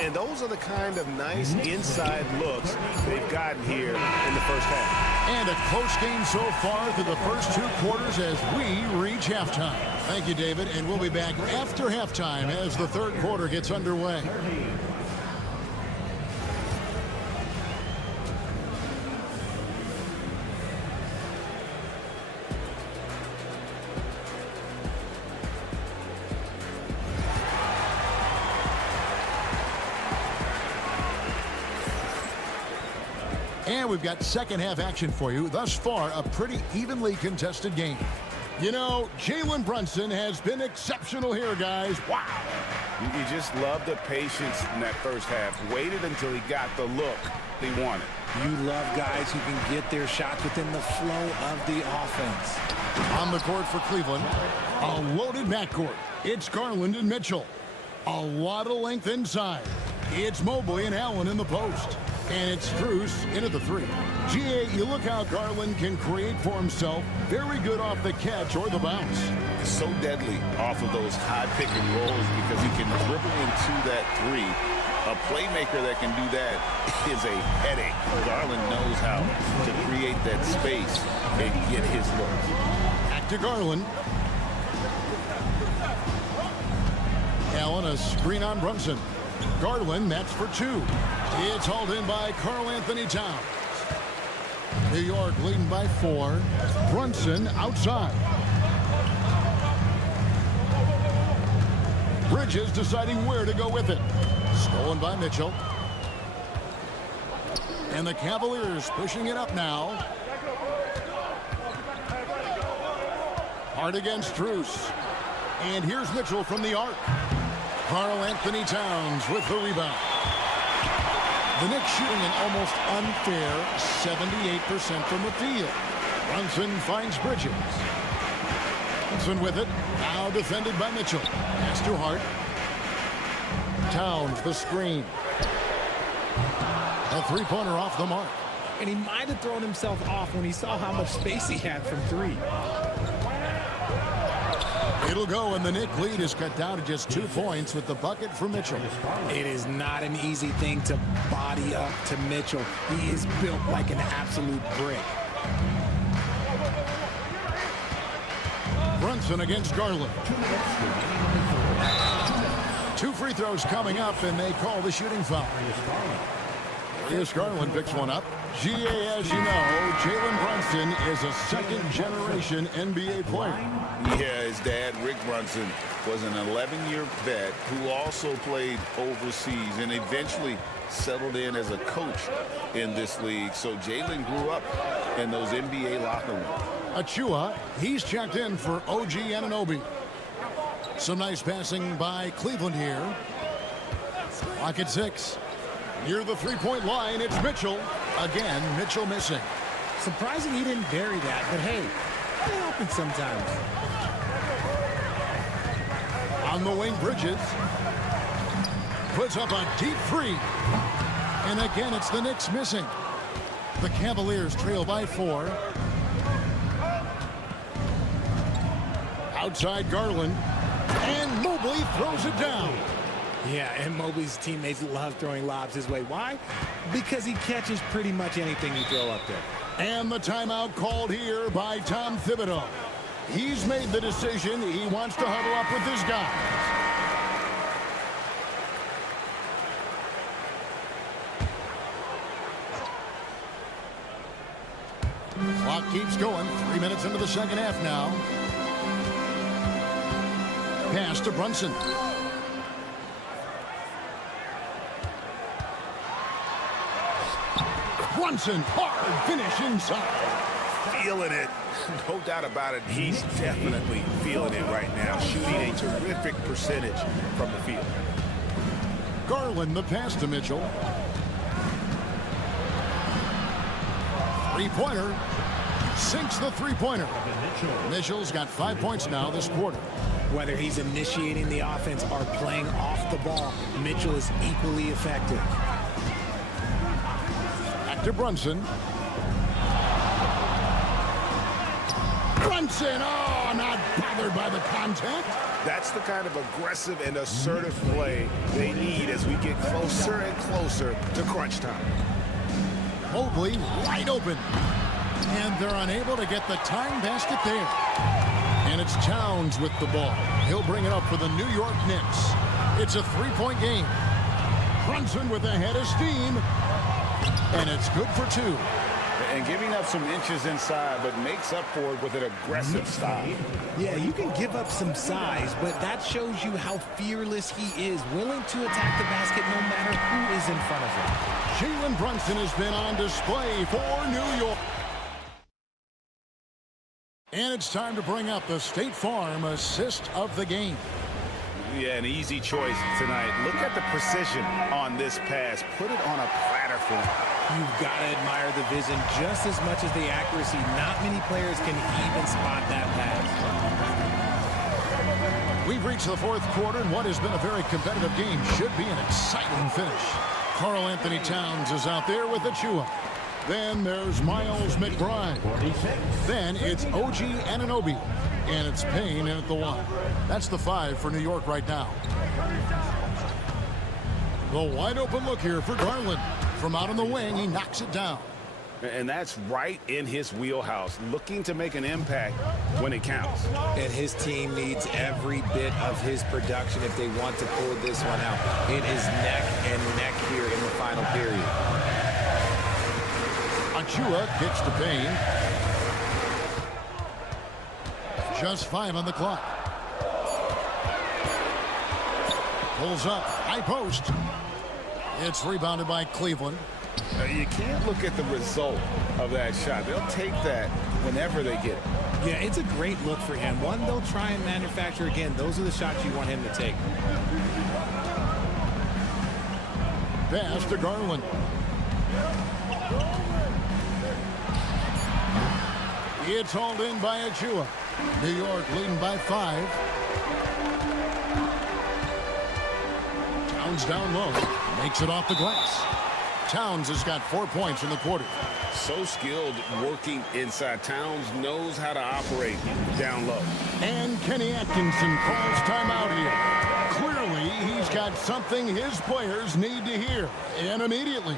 And those are the kind of nice inside looks they've gotten here in the first half. And a close game so far through the first 2 quarters as we reach halftime. Thank you, David, and we'll be back after halftime as the third quarter gets underway. And we've got second half action for you. Thus far, a pretty evenly contested game. You know, Jalen Brunson has been exceptional here, guys. Wow. You just love the patience in that first half. Waited until he got the look he wanted. You love guys who can get their shots within the flow of the offense. On the court for Cleveland, a loaded backcourt. It's Garland and Mitchell. A lot of length inside. It's Mobley and Allen in the post. And it's Strus into the 3. GA, you look how Garland can create for himself. Very good off the catch or the bounce. It's so deadly off of those high pick and rolls because he can dribble into that 3. A playmaker that can do that is a headache. Garland knows how to create that space and get his look. Back to Garland. Allen, a screen on Brunson. Garland, that's for 2. It's hauled in by Karl Anthony Towns. New York leading by 4. Brunson outside. Bridges deciding where to go with it. Stolen by Mitchell. And the Cavaliers pushing it up now. Hard against Truce. And here's Mitchell from the arc. Karl Anthony Towns with the rebound. The Knicks shooting an almost unfair 78% from the field. Brunson finds Bridges. Brunson with it. Now defended by Mitchell. Pass to Hart. Towns the screen. A three-pointer off the mark. And he might have thrown himself off when he saw how much space he had from 3. It'll go, and the Knicks lead is cut down to just 2 points with the bucket for Mitchell. It is not an easy thing to body up to Mitchell. He is built like an absolute brick. Brunson against Garland. 2 free throws coming up, and they call the shooting foul. Here's Garland picks one up. GA, as you know, Jalen Brunson is a second-generation NBA player. Yeah, his dad, Rick Brunson, was an 11-year vet who also played overseas and eventually settled in as a coach in this league. So Jalen grew up in those NBA locker rooms. Achua, he's checked in for OG Anunoby. Some nice passing by Cleveland here. Clock at 6. Near the three-point line, it's Mitchell. Again, Mitchell missing. Surprising he didn't bury that, but hey, it happens sometimes. On the wing, Bridges puts up a deep 3. And again, it's the Knicks missing. The Cavaliers trail by 4. Outside Garland. And Mobley throws it down. Yeah, and Mobley's teammates love throwing lobs his way. Why? Because he catches pretty much anything you throw up there. And the timeout called here by Tom Thibodeau. He's made the decision. He wants to huddle up with his guys. Clock keeps going. 3 minutes into the second half now. Pass to Brunson. Brunson, hard finish inside. Feeling it. No doubt about it. He's definitely feeling it right now. Shooting a terrific percentage from the field. Garland, the pass to Mitchell. Three-pointer. Sinks the three-pointer. Mitchell's got 5 points now this quarter. Whether he's initiating the offense or playing off the ball, Mitchell is equally effective. Back to Brunson. Brunson, oh, not bothered by the contact. That's the kind of aggressive and assertive play they need as we get closer and closer to crunch time. Mobley wide open. And they're unable to get the time basket there. And it's Towns with the ball. He'll bring it up for the New York Knicks. It's a three-point game. Brunson with a head of steam. And it's good for 2. And giving up some inches inside, but makes up for it with an aggressive style. Yeah, you can give up some size, but that shows you how fearless he is, willing to attack the basket no matter who is in front of him. Jalen Brunson has been on display for New York. And it's time to bring up the State Farm assist of the game. Yeah, an easy choice tonight. Look at the precision on this pass. Put it on a platter for him. You've got to admire the vision just as much as the accuracy. Not many players can even spot that pass. We've reached the fourth quarter, and what has been a very competitive game should be an exciting finish. Karl Anthony Towns is out there with Achua. Then there's Miles McBride. Then it's OG Anunoby. And it's Payne in at the 1. That's the 5 for New York right now. The wide open look here for Garland. From out on the wing, he knocks it down. And that's right in his wheelhouse, looking to make an impact when it counts. And his team needs every bit of his production if they want to pull this one out. It is neck and neck here in the final period. Achua kicks to Payne. Just 5 on the clock. Pulls up, high post. It's rebounded by Cleveland. You can't look at the result of that shot. They'll take that whenever they get it. Yeah, it's a great look for him. One, they'll try and manufacture again. Those are the shots you want him to take. Pass to Garland. It's hauled in by Achua. New York leading by 5. Towns down low. Makes it off the glass. Towns has got 4 points in the quarter. So skilled working inside. Towns knows how to operate down low. And Kenny Atkinson calls timeout here. Clearly, he's got something his players need to hear. And immediately,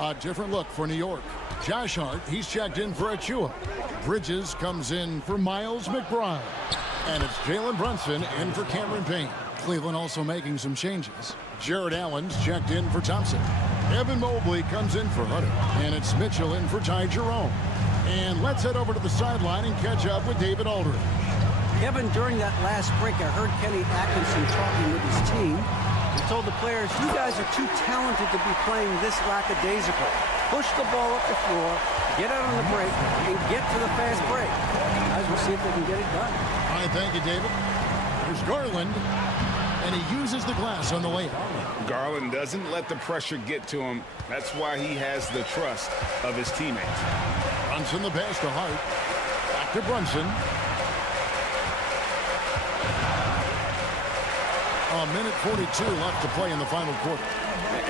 a different look for New York. Josh Hart, he's checked in for Achua. Bridges comes in for Miles McBride. And it's Jalen Brunson in for Cameron Payne. Cleveland also making some changes. Jared Allen's checked in for Thompson. Evan Mobley comes in for Hunter. And it's Mitchell in for Ty Jerome. And let's head over to the sideline and catch up with David Aldridge. Kevin, during that last break, I heard Kenny Atkinson talking with his team. He told the players, you guys are too talented to be playing this lackadaisical. Push the ball up the floor, get out on the break, and get to the fast break. Guys, we'll see if they can get it done. All right, thank you, David. There's Garland, and he uses the glass on the layup. Garland doesn't let the pressure get to him. That's why he has the trust of his teammates. Brunson the pass to Hart. Back to Brunson. A minute 42 left to play in the final quarter.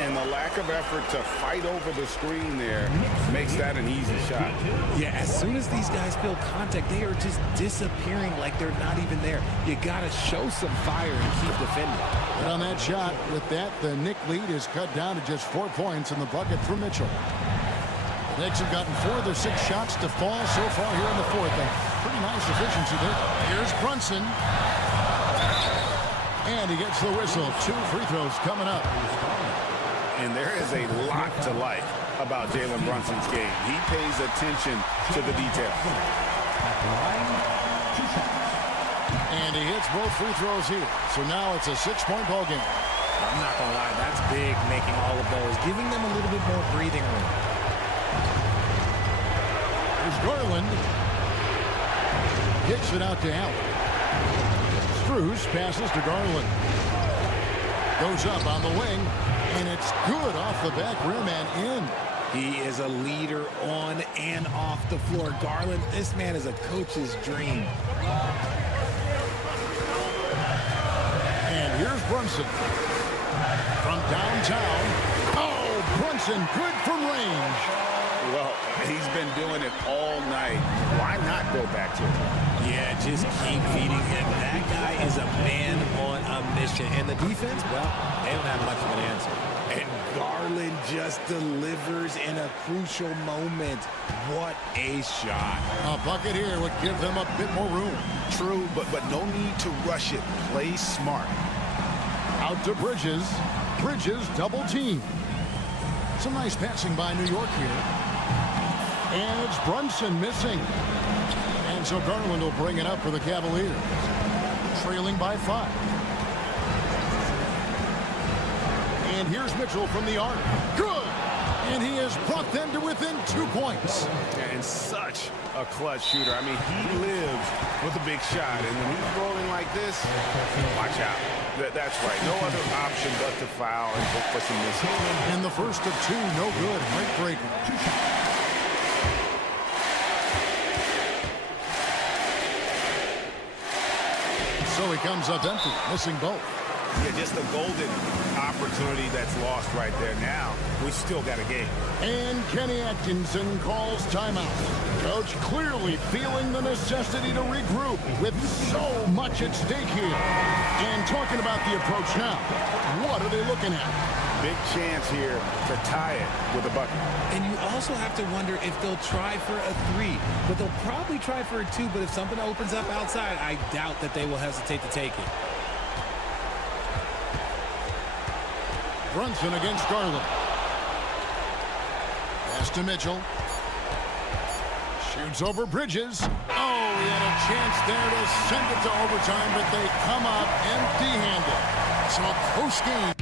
And the lack of effort to fight over the screen there makes that an easy shot. Yeah, as soon as these guys feel contact, they are just disappearing like they're not even there. You got to show some fire and keep defending. And on that shot, with that, the Knicks lead is cut down to just 4 points in the bucket for Mitchell. The Knicks have gotten 4 of their 6 shots to fall so far here in the fourth. Pretty nice efficiency there. Here's Brunson. And he gets the whistle. 2 free throws coming up. And there is a lot to like about Jalen Brunson's game. He pays attention to the details. And he hits both free throws here. So now it's a 6-point ball game. I'm not going to lie, that's big, making all of those, giving them a little bit more breathing room. There's Garland. Kicks it out to Allen. Strus passes to Garland. Goes up on the wing. And it's good off the back rim and in. He is a leader on and off the floor. Garland, this man is a coach's dream. And here's Brunson. From downtown. Oh, Brunson, good from range. Well, he's been doing it all night. Why not go back to it? Yeah, just keep feeding him. That guy is a man on a mission. And the defense, well, they don't have much of an answer. And Garland just delivers in a crucial moment. What a shot. A bucket here would give them a bit more room. True, but no need to rush it. Play smart. Out to Bridges. Bridges double team. Some nice passing by New York here. And it's Brunson missing. And so Garland will bring it up for the Cavaliers. Trailing by 5. And here's Mitchell from the arc. Good! And he has brought them to within 2 points. And such a clutch shooter. I mean, he lives with a big shot. And when he's rolling like this, watch out. That's right. No other option but to foul and hope for some missing. And the first of 2, no good. Heartbreaker. So he comes up empty, missing both. Yeah, just a golden opportunity that's lost right there. Now, we still got a game. And Kenny Atkinson calls timeout. Coach clearly feeling the necessity to regroup with so much at stake here. And talking about the approach now, what are they looking at? Big chance here to tie it with a bucket. And you also have to wonder if they'll try for a 3, but they'll probably try for a 2, but if something opens up outside, I doubt that they will hesitate to take it. Brunson against Garland. Pass to Mitchell. Shoots over Bridges. Oh, he had a chance there to send it to overtime, but they come up empty-handed. So a close game.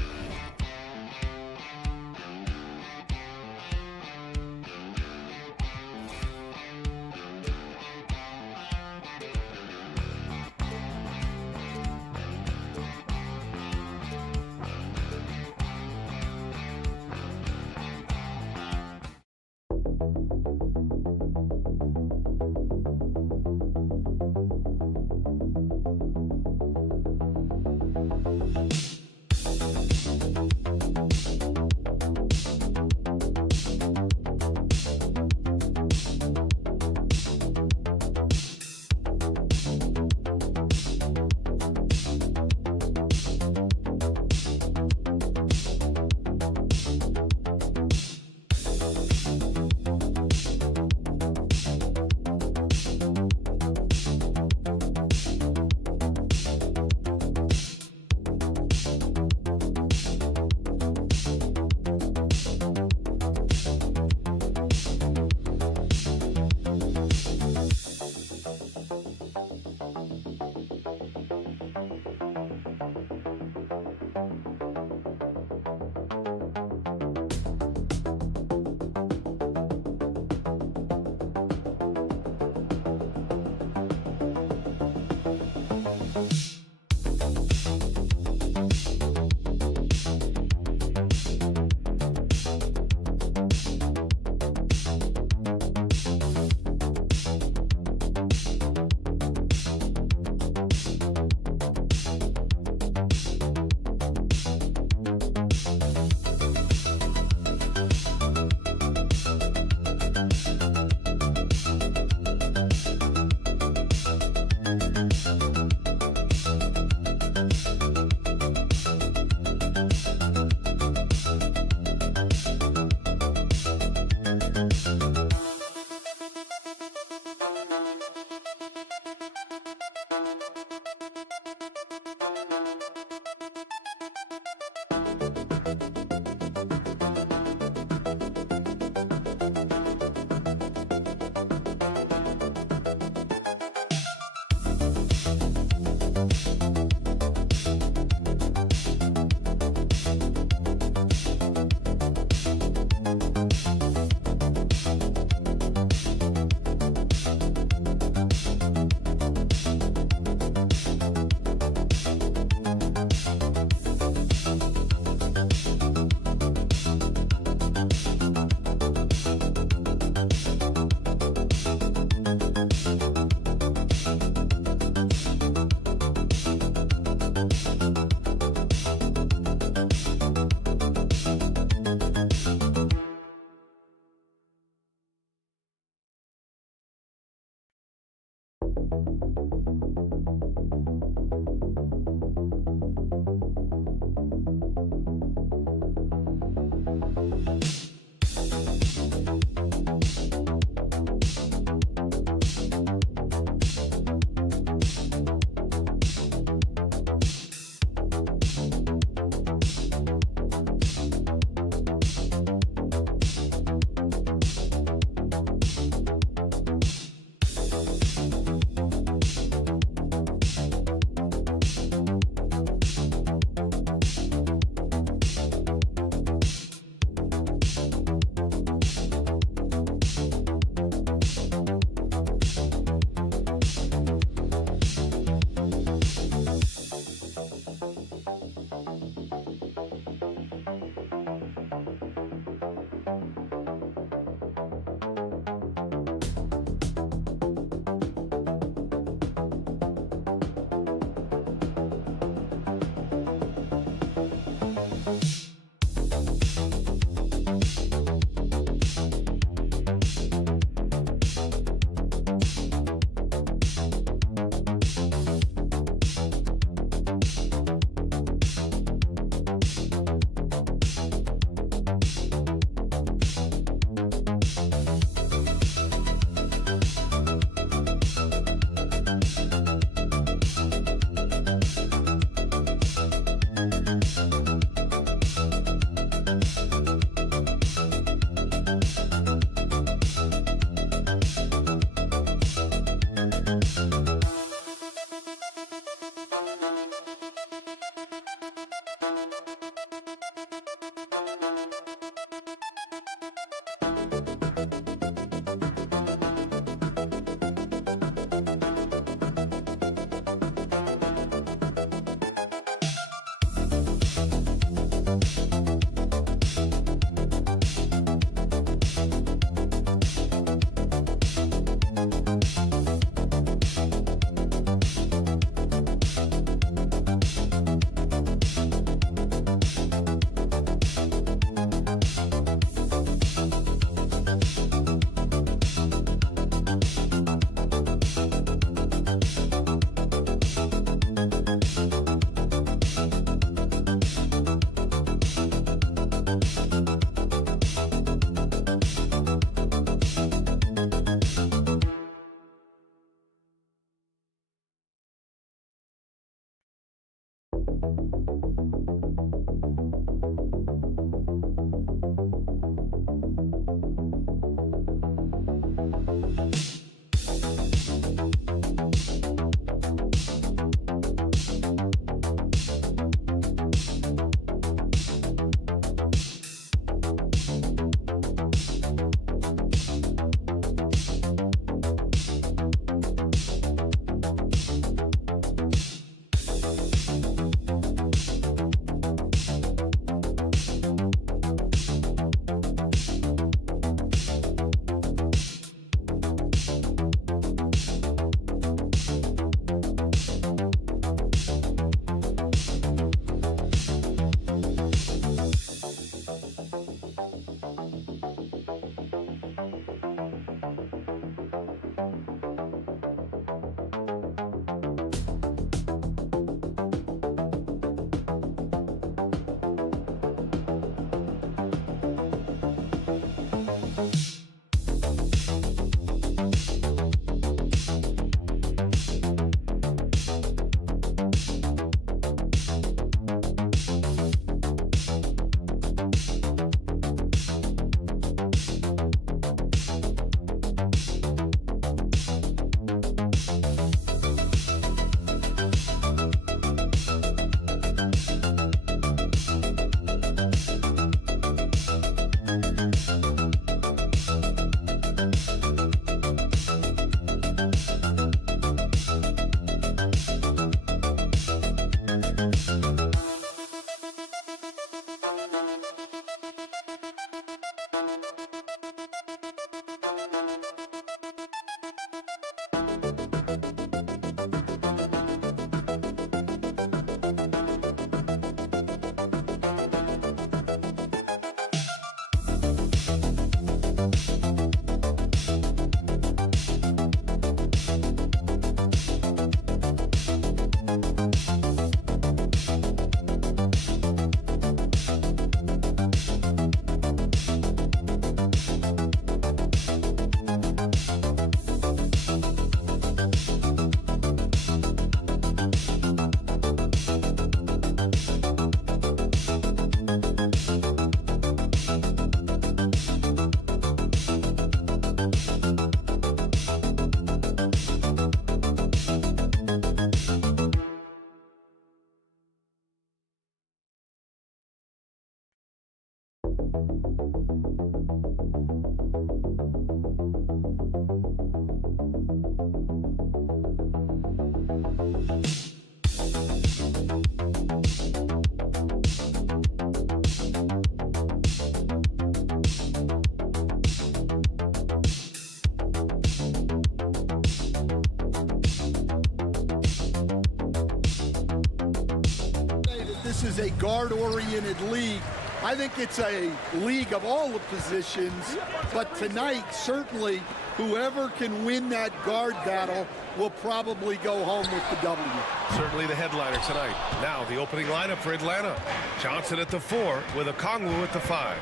is a guard-oriented league. I think it's a league of all the positions, but tonight, certainly, whoever can win that guard battle will probably go home with the W. Certainly the headliner tonight. Now the opening lineup for Atlanta. Johnson at the 4 with Okongwu at the 5.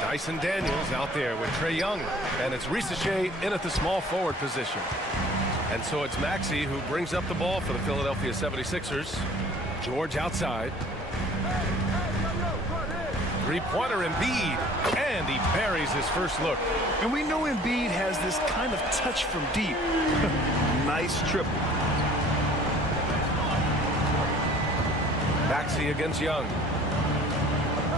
Dyson Daniels out there with Trae Young. And it's Risache in at the small forward position. And so it's Maxey who brings up the ball for the Philadelphia 76ers. George outside. Three-pointer Embiid, and he buries his first look. And we know Embiid has this kind of touch from deep. Nice triple. Maxey against Young.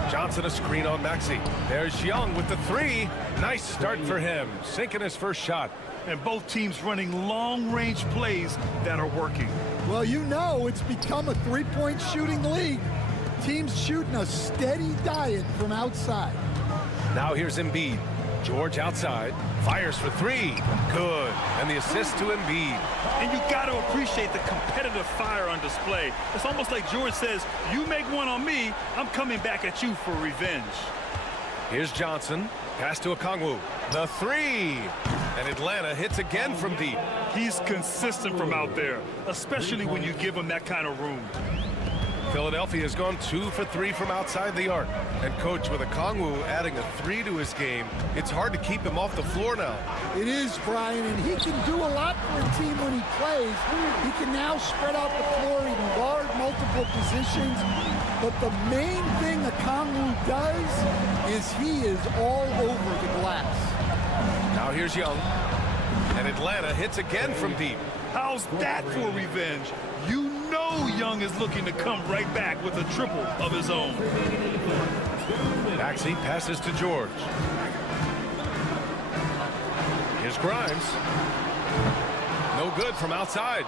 Johnson a screen on Maxey. There's Young with the three. Nice start for him. Sinking his first shot. And both teams running long-range plays that are working. Well, you know it's become a three-point shooting league. Teams shooting a steady diet from outside. Now here's Embiid. George outside. Fires for three. Good. And the assist to Embiid. And you got to appreciate the competitive fire on display. It's almost like George says, you make one on me, I'm coming back at you for revenge. Here's Johnson. Pass to Okongwu. The three. And Atlanta hits again from deep. He's consistent from out there, especially when you give him that kind of room. Philadelphia has gone 2 for 3 from outside the arc. And coach, with Okongwu adding a 3 to his game, it's hard to keep him off the floor now. It is, Brian, and he can do a lot for a team when he plays. He can now spread out the floor, he can guard multiple positions. But the main thing Okongwu does is he is all over the glass. Now here's Young. And Atlanta hits again from deep. How's that for revenge? You know Young is looking to come right back with a triple of his own. Maxey passes to George. Here's Grimes. No good from outside.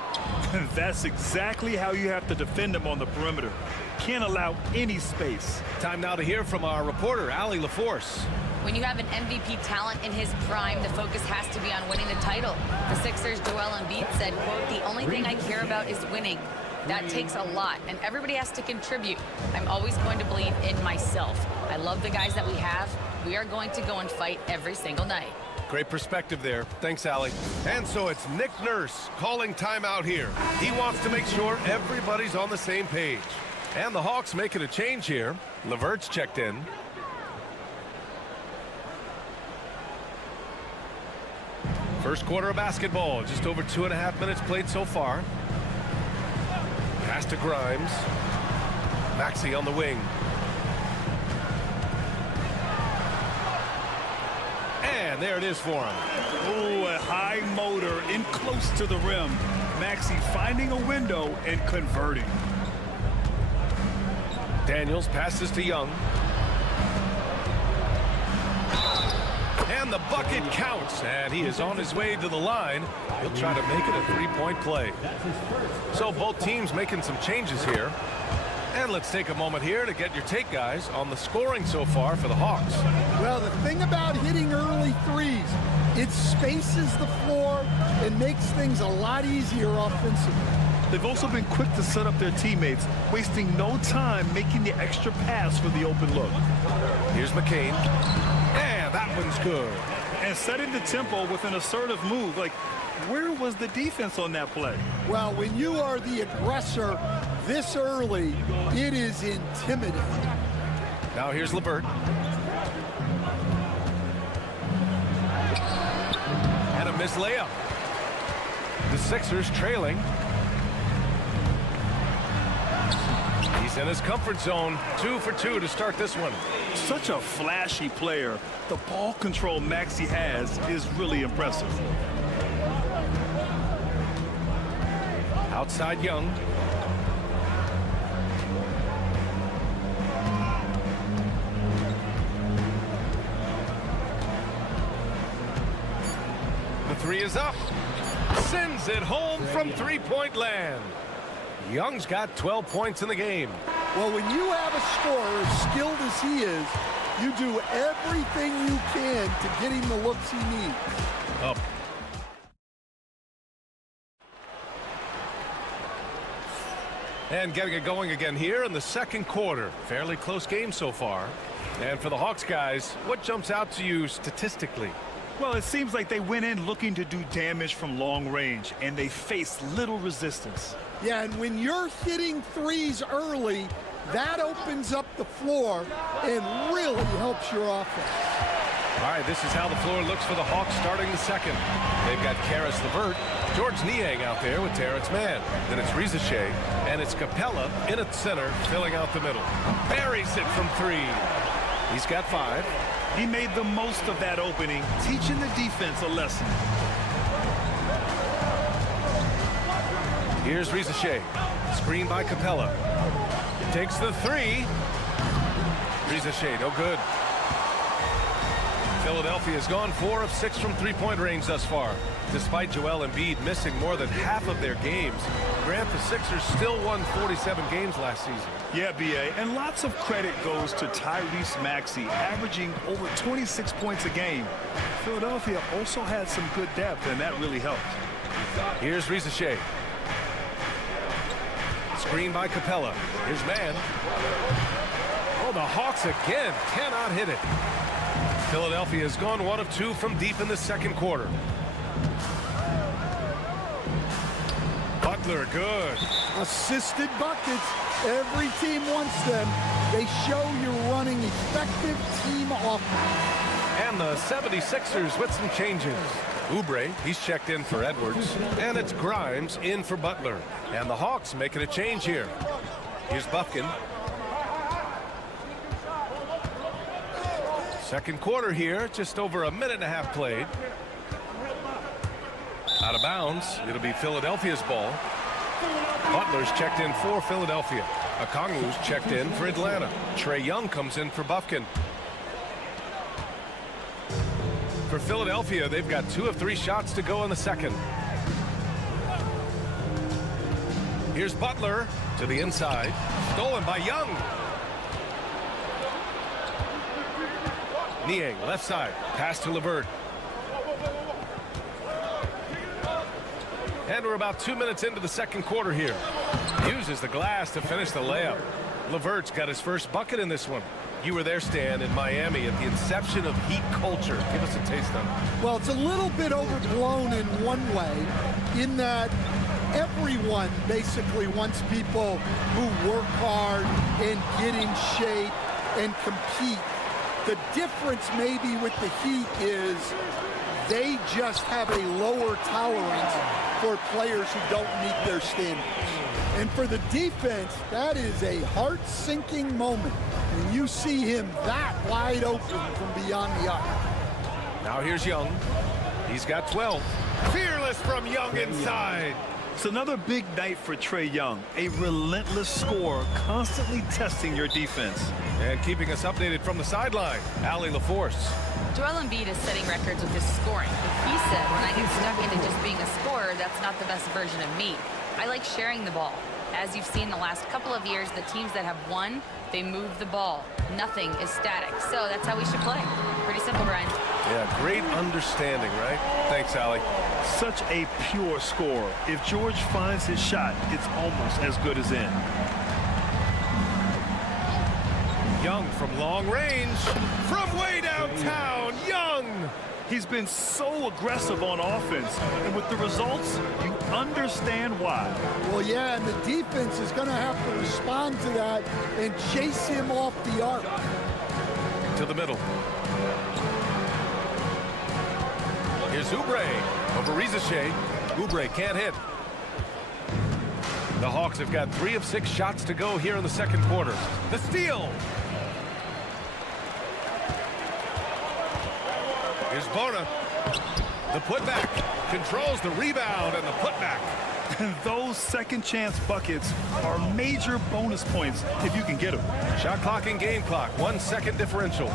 That's exactly how you have to defend him on the perimeter. Can't allow any space. Time now to hear from our reporter, Allie LaForce. When you have an MVP talent in his prime, the focus has to be on winning the title. The Sixers' Joel Embiid said, quote, "The only thing I care about is winning." That takes a lot, and everybody has to contribute. I'm always going to believe in myself. I love the guys that we have. We are going to go and fight every single night. Great perspective there. Thanks, Allie. And so it's Nick Nurse calling timeout here. He wants to make sure everybody's on the same page. And the Hawks making a change here. LeVert's checked in. First quarter of basketball, just over 2.5 minutes played so far. Pass to Grimes. Maxey on the wing. And there it is for him. Oh, a high motor in close to the rim. Maxey finding a window and converting. Daniels passes to Young. And the bucket counts, and he is on his way to the line. He'll try to make it a three-point play. So both teams making some changes here. And let's take a moment here to get your take, guys, on the scoring so far for the Hawks. Well, the thing about hitting early threes, it spaces the floor and makes things a lot easier offensively. They've also been quick to set up their teammates, wasting no time making the extra pass for the open look. Here's McCain. And that one's good. And setting the tempo with an assertive move. Like, where was the defense on that play? Well, when you are the aggressor this early, it is intimidating. Now here's LeVert. And a missed layup. The Sixers trailing. He's in his comfort zone. 2 for 2 to start this one. Such a flashy player. The ball control Maxey has is really impressive. Outside Young. The three is up. Sends it home from three-point land. Young's got 12 points in the game. Well, when you have a scorer as skilled as he is, you do everything you can to get him the looks he needs. Up. And getting it going again here in the second quarter. Fairly close game so far. And for the Hawks guys, what jumps out to you statistically? Well, it seems like they went in looking to do damage from long range, and they faced little resistance. Yeah, and when you're hitting threes early, that opens up the floor and really helps your offense. All right, this is how the floor looks for the Hawks starting the second. They've got Karis LeVert, George Niang out there with Terrence Mann. Then it's Rizachet, and it's Capella in at center, filling out the middle. Buries it from three. He's got 5. He made the most of that opening, teaching the defense a lesson. Here's Rizachet. Screen by Capella. Takes the 3. Rizachet, no good. Philadelphia has gone 4 of 6 from three-point range thus far. Despite Joel Embiid missing more than half of their games, Grant, the Sixers still won 47 games last season. Yeah, B.A., and lots of credit goes to Tyrese Maxey, averaging over 26 points a game. Philadelphia also had some good depth, and that really helped. Here's Rizachet. Screen by Capella. Here's man. Oh, the Hawks again cannot hit it. Philadelphia has gone 1 of 2 from deep in the second quarter. Butler, good. Assisted buckets. Every team wants them. They show you're running effective team offense. And the 76ers with some changes. Oubre, he's checked in for Edwards. And it's Grimes in for Butler. And the Hawks making a change here. Here's Bufkin. Second quarter here, just over a minute and a half played. Out of bounds, it'll be Philadelphia's ball. Butler's checked in for Philadelphia. Okongwu's checked in for Atlanta. Trae Young comes in for Bufkin. For Philadelphia, they've got 2 of 3 shots to go in the second. Here's Butler to the inside. Stolen by Young. Niang, left side. Pass to LeVert. And we're about 2 minutes into the second quarter here. Uses the glass to finish the layup. LeVert's got his first bucket in this one. You were there, Stan, in Miami at the inception of Heat culture. Give us a taste of it. Well, it's a little bit overblown in one way, in that everyone basically wants people who work hard and get in shape and compete. The difference maybe with the Heat is they just have a lower tolerance for players who don't meet their standards. And for the defense, that is a heart-sinking moment when you see him that wide open from beyond the arc. Now here's Young. He's got 12. Fearless from Young inside. It's another big night for Trae Young, a relentless scorer, constantly testing your defense. And keeping us updated from the sideline, Allie LaForce. Joel Embiid is setting records with his scoring. He said, when I get stuck into just being a scorer, that's not the best version of me. I like sharing the ball. As you've seen the last couple of years, the teams that have won, they move the ball. Nothing is static. So that's how we should play. Pretty simple, Brian. Yeah, great understanding, right? Thanks, Allie. Such a pure scorer. If George finds his shot, it's almost as good as in. Young from long range, from way downtown, Young! He's been so aggressive on offense, and with the results, you understand why. Well, yeah, and the defense is going to have to respond to that and chase him off the arc. To the middle. Here's Oubre over Rizachet. Oubre can't hit. The Hawks have got 3 of 6 shots to go here in the second quarter. The steal. Here's Bona. The putback. Controls the rebound and the putback. Those second chance buckets are major bonus points if you can get them. Shot clock and game clock. 1 second differential.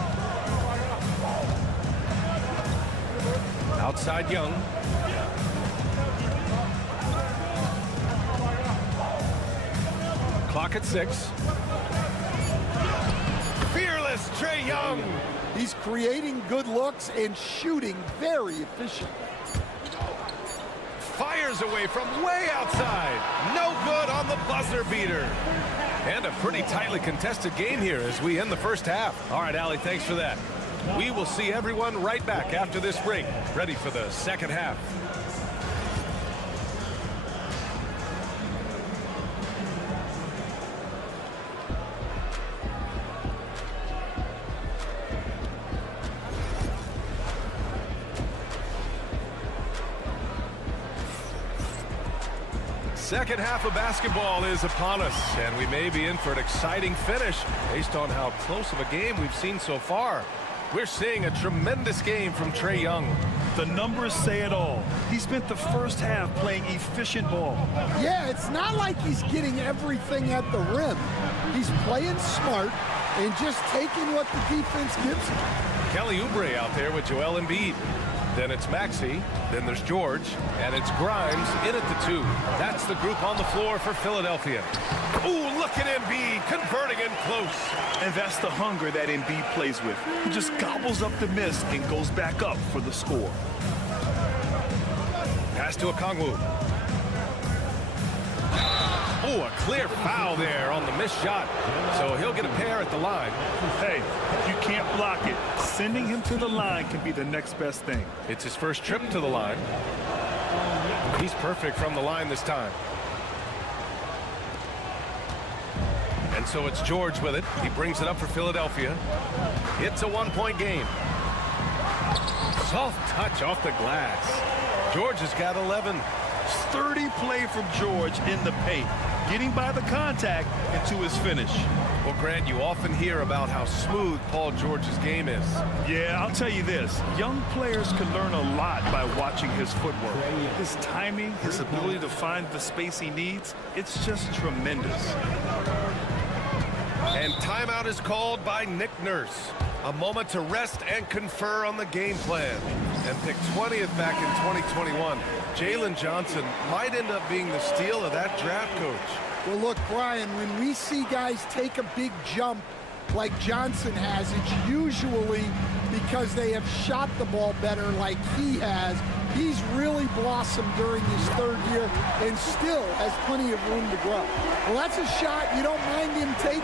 Outside Young. Clock at 6. Fearless Trae Young. He's creating good looks and shooting very efficient. Fires away from way outside. No good on the buzzer beater. And a pretty tightly contested game here as we end the first half. All right, Allie, thanks for that. We will see everyone right back after this break, ready for the second half. Second half of basketball is upon us, and we may be in for an exciting finish based on how close of a game we've seen so far. We're seeing a tremendous game from Trae Young. The numbers say it all. He spent the first half playing efficient ball. Yeah, it's not like he's getting everything at the rim. He's playing smart, and just taking what the defense gives him. Kelly Oubre out there with Joel Embiid. Then it's Maxey, then there's George, and it's Grimes in at the 2. That's the group on the floor for Philadelphia. Ooh, look at Embiid converting in close. And that's the hunger that Embiid plays with. He just gobbles up the miss and goes back up for the score. Pass to Okongwu. Oh, a clear foul there on the missed shot. So he'll get a pair at the line. Hey, if you can't block it, sending him to the line can be the next best thing. It's his first trip to the line. He's perfect from the line this time. And so it's George with it. He brings it up for Philadelphia. It's a 1-point game. Soft touch off the glass. George has got 11. Sturdy play from George in the paint, getting by the contact and to his finish. Well, Grant, you often hear about how smooth Paul George's game is. Yeah, I'll tell you this. Young players can learn a lot by watching his footwork. His timing, his ability to find the space he needs, it's just tremendous. And timeout is called by Nick Nurse. A moment to rest and confer on the game plan. And pick 20th back in 2021. Jalen Johnson might end up being the steal of that draft, Coach. Well, look, Brian, when we see guys take a big jump like Johnson has, it's usually because they have shot the ball better like he has. He's really blossomed during his 3rd year and still has plenty of room to grow. Well, that's a shot you don't mind him taking.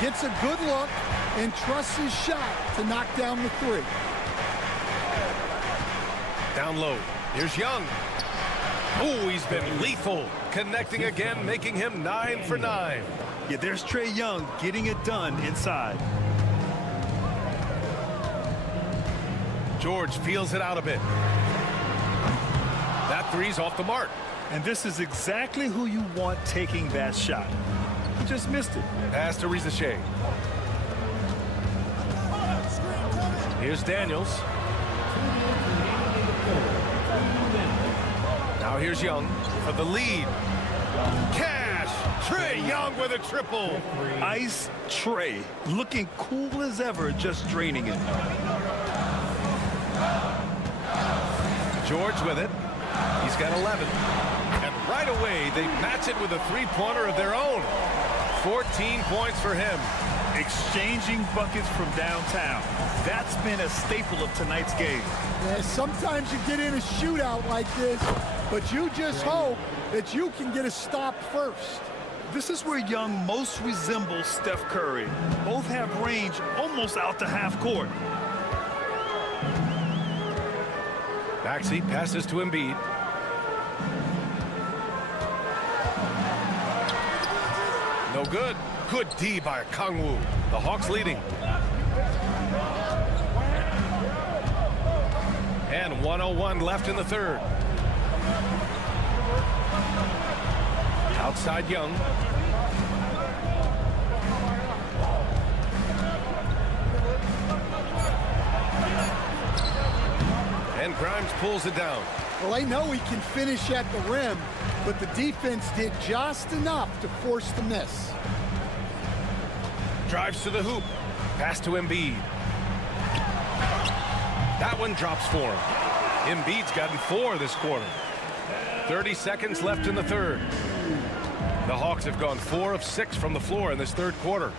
Gets a good look and trusts his shot to knock down the 3. Down low. Here's Young. Oh, he's been lethal. Connecting again, making him 9 for 9. Yeah, there's Trae Young getting it done inside. George feels it out a bit. That 3's off the mark. And this is exactly who you want taking that shot. He just missed it. Pass to Rizachet. Here's Daniels. Now here's Young for the lead. Cash! Trae Young with a triple. Ice Trae, looking cool as ever, just draining it. George with it. He's got 11. And right away, they match it with a 3-pointer of their own. 14 points for him. Exchanging buckets from downtown. That's been a staple of tonight's game. Yeah, sometimes you get in a shootout like this, but you just hope that you can get a stop first. This is where Young most resembles Steph Curry. Both have range almost out to half court. Maxey passes to Embiid. No good. Good D by Okongwu. The Hawks leading. And 1:01 left in the 3rd. Outside Young. And Grimes pulls it down. Well, they know he can finish at the rim, but the defense did just enough to force the miss. Drives to the hoop. Pass to Embiid. That one drops for him. Embiid's gotten 4 this quarter. 30 seconds left in the 3rd. The Hawks have gone 4 of 6 from the floor in this 3rd quarter.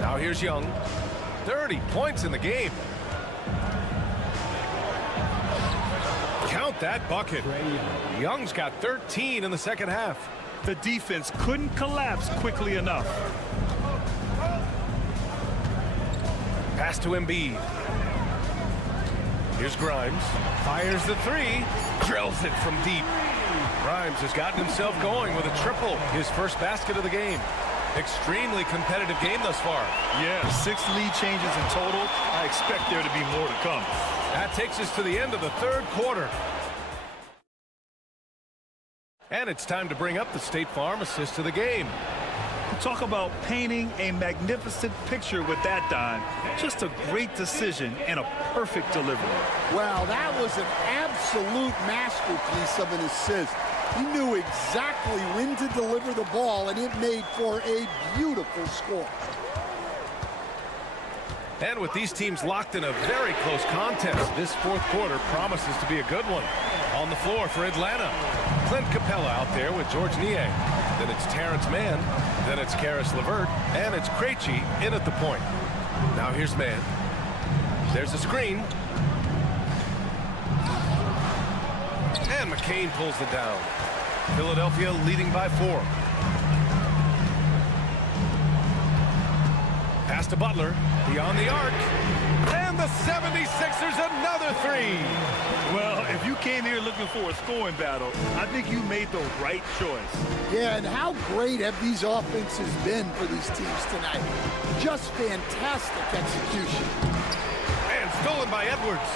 Now here's Young. 30 points in the game. Count that bucket. Young's got 13 in the 2nd half. The defense couldn't collapse quickly enough. Pass to Embiid. Here's Grimes. Fires the 3. Drills it from deep. Grimes has gotten himself going with a triple. His first basket of the game. Extremely competitive game thus far. Yeah, 6 lead changes in total. I expect there to be more to come. That takes us to the end of the 3rd quarter. And it's time to bring up the State Farm assist of the game. Talk about painting a magnificent picture with that dime. Just a great decision and a perfect delivery. Wow, that was an absolute masterpiece of an assist. He knew exactly when to deliver the ball, and it made for a beautiful score. And with these teams locked in a very close contest, this fourth quarter promises to be a good one. On the floor for Atlanta, Clint Capella out there with George Niang. Then it's Terrence Mann. Then it's Karis LeVert. And it's Krejci in at the point. Now here's Mann. There's a screen. And McCain pulls it down. Philadelphia leading by 4. Pass to Butler. Beyond the arc. And the 76ers another 3. Well, if you came here looking for a scoring battle, I think you made the right choice. Yeah, and how great have these offenses been for these teams tonight? Just fantastic execution. And stolen by Edwards.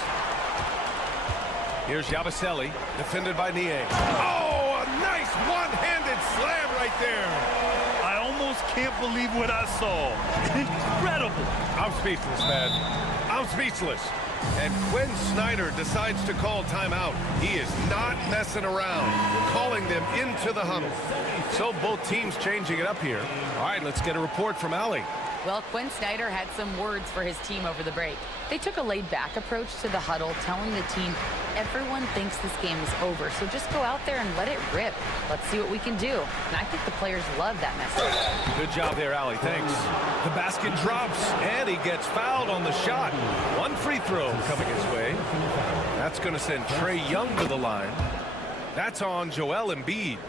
Here's Yabusele, defended by Niang. Oh, a nice one-handed slam right there. I almost can't believe what I saw. Incredible. I'm speechless, man. I'm speechless. And Quinn Snyder decides to call timeout. He is not messing around, calling them into the huddle. So both teams changing it up here. All right, let's get a report from Allie. Well, Quinn Snyder had some words for his team over the break. They took a laid-back approach to the huddle, telling the team, everyone thinks this game is over, so just go out there and let it rip. Let's see what we can do. And I think the players love that message. Good job there, Allie. Thanks. The basket drops, and he gets fouled on the shot. One free throw coming his way. That's going to send Trae Young to the line. That's on Joel Embiid.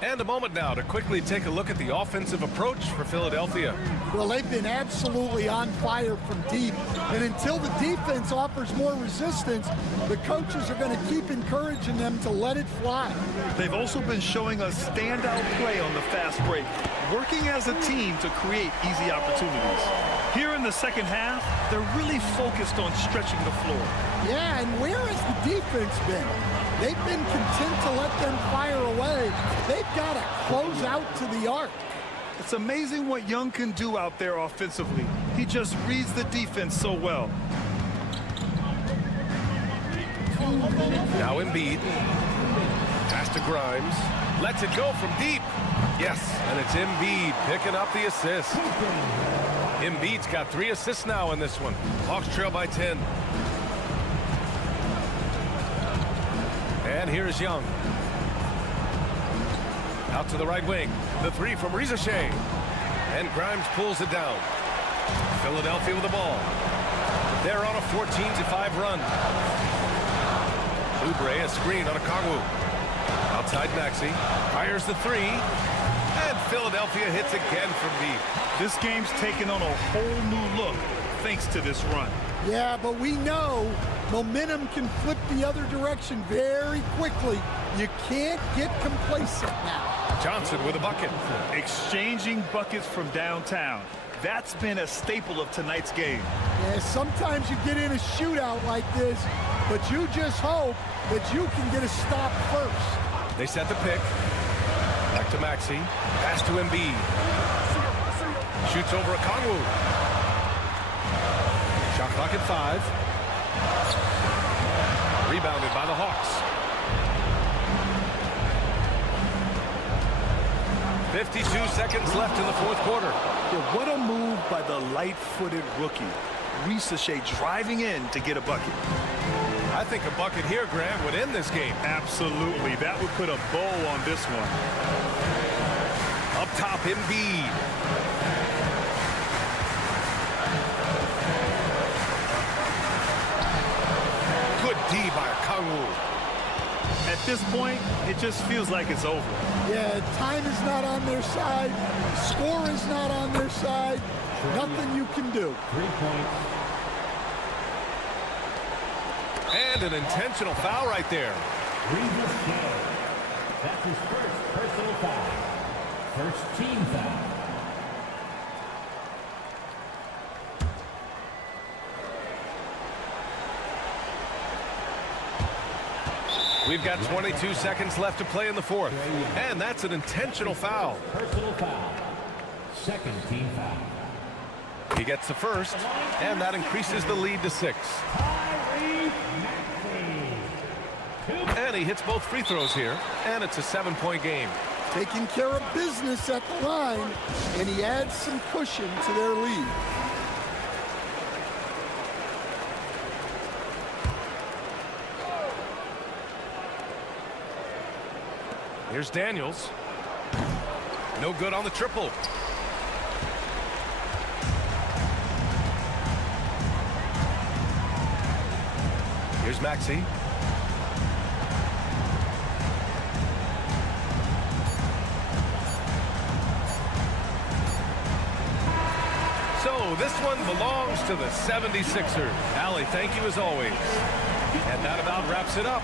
And a moment now to quickly take a look at the offensive approach for Philadelphia. Well, they've been absolutely on fire from deep. And until the defense offers more resistance, the coaches are going to keep encouraging them to let it fly. They've also been showing us standout play on the fast break, working as a team to create easy opportunities. Here in the second half, they're really focused on stretching the floor. Yeah, and where has the defense been? They've been content to let them fire away. They've got to close out to the arc. It's amazing what Young can do out there offensively. He just reads the defense so well. Now Embiid. Pass to Grimes. Lets it go from deep. Yes, and it's Embiid picking up the assist. Embiid's got 3 assists now in this one. Hawks trail by 10. And here's Young. Out to the right wing. The 3 from Reza Shea. And Grimes pulls it down. Philadelphia with the ball. They're on a 14-5 run. Oubre, a screen on a Okongwu. Outside Maxey. Fires the 3. And Philadelphia hits again from deep. This game's taken on a whole new look thanks to this run. Yeah, but we know momentum can flip the other direction very quickly. You can't get complacent now. Johnson with a bucket. Exchanging buckets from downtown. That's been a staple of tonight's game. Yeah, sometimes you get in a shootout like this, but you just hope that you can get a stop first. They set the pick. Back to Maxey. Pass to Embiid. Shoots over Okongwu. Shot clock at 5. Rebounded by the Hawks. 52 seconds left in the fourth quarter. Yeah, what a move by the light-footed rookie. Reza Shea driving in to get a bucket. I think a bucket here, Grant, would end this game. Absolutely. That would put a bow on this one. Up top, Embiid. Good D by Okongwu. At this point, it just feels like it's over. Yeah, time is not on their side. Score is not on their side. Nothing you can do. 3 points. And an intentional foul right there. Reza Shea. That's his first personal foul. First team foul. We've got 22 seconds left to play in the fourth. And that's an intentional foul. Personal foul. Second team foul. He gets the first, and that increases the lead to 6. And he hits both free throws here, and it's a 7-point game. Taking care of business at the line, and he adds some cushion to their lead. Here's Daniels. No good on the triple. Here's Maxey. So this one belongs to the 76ers. Allie, thank you as always. And that about wraps it up.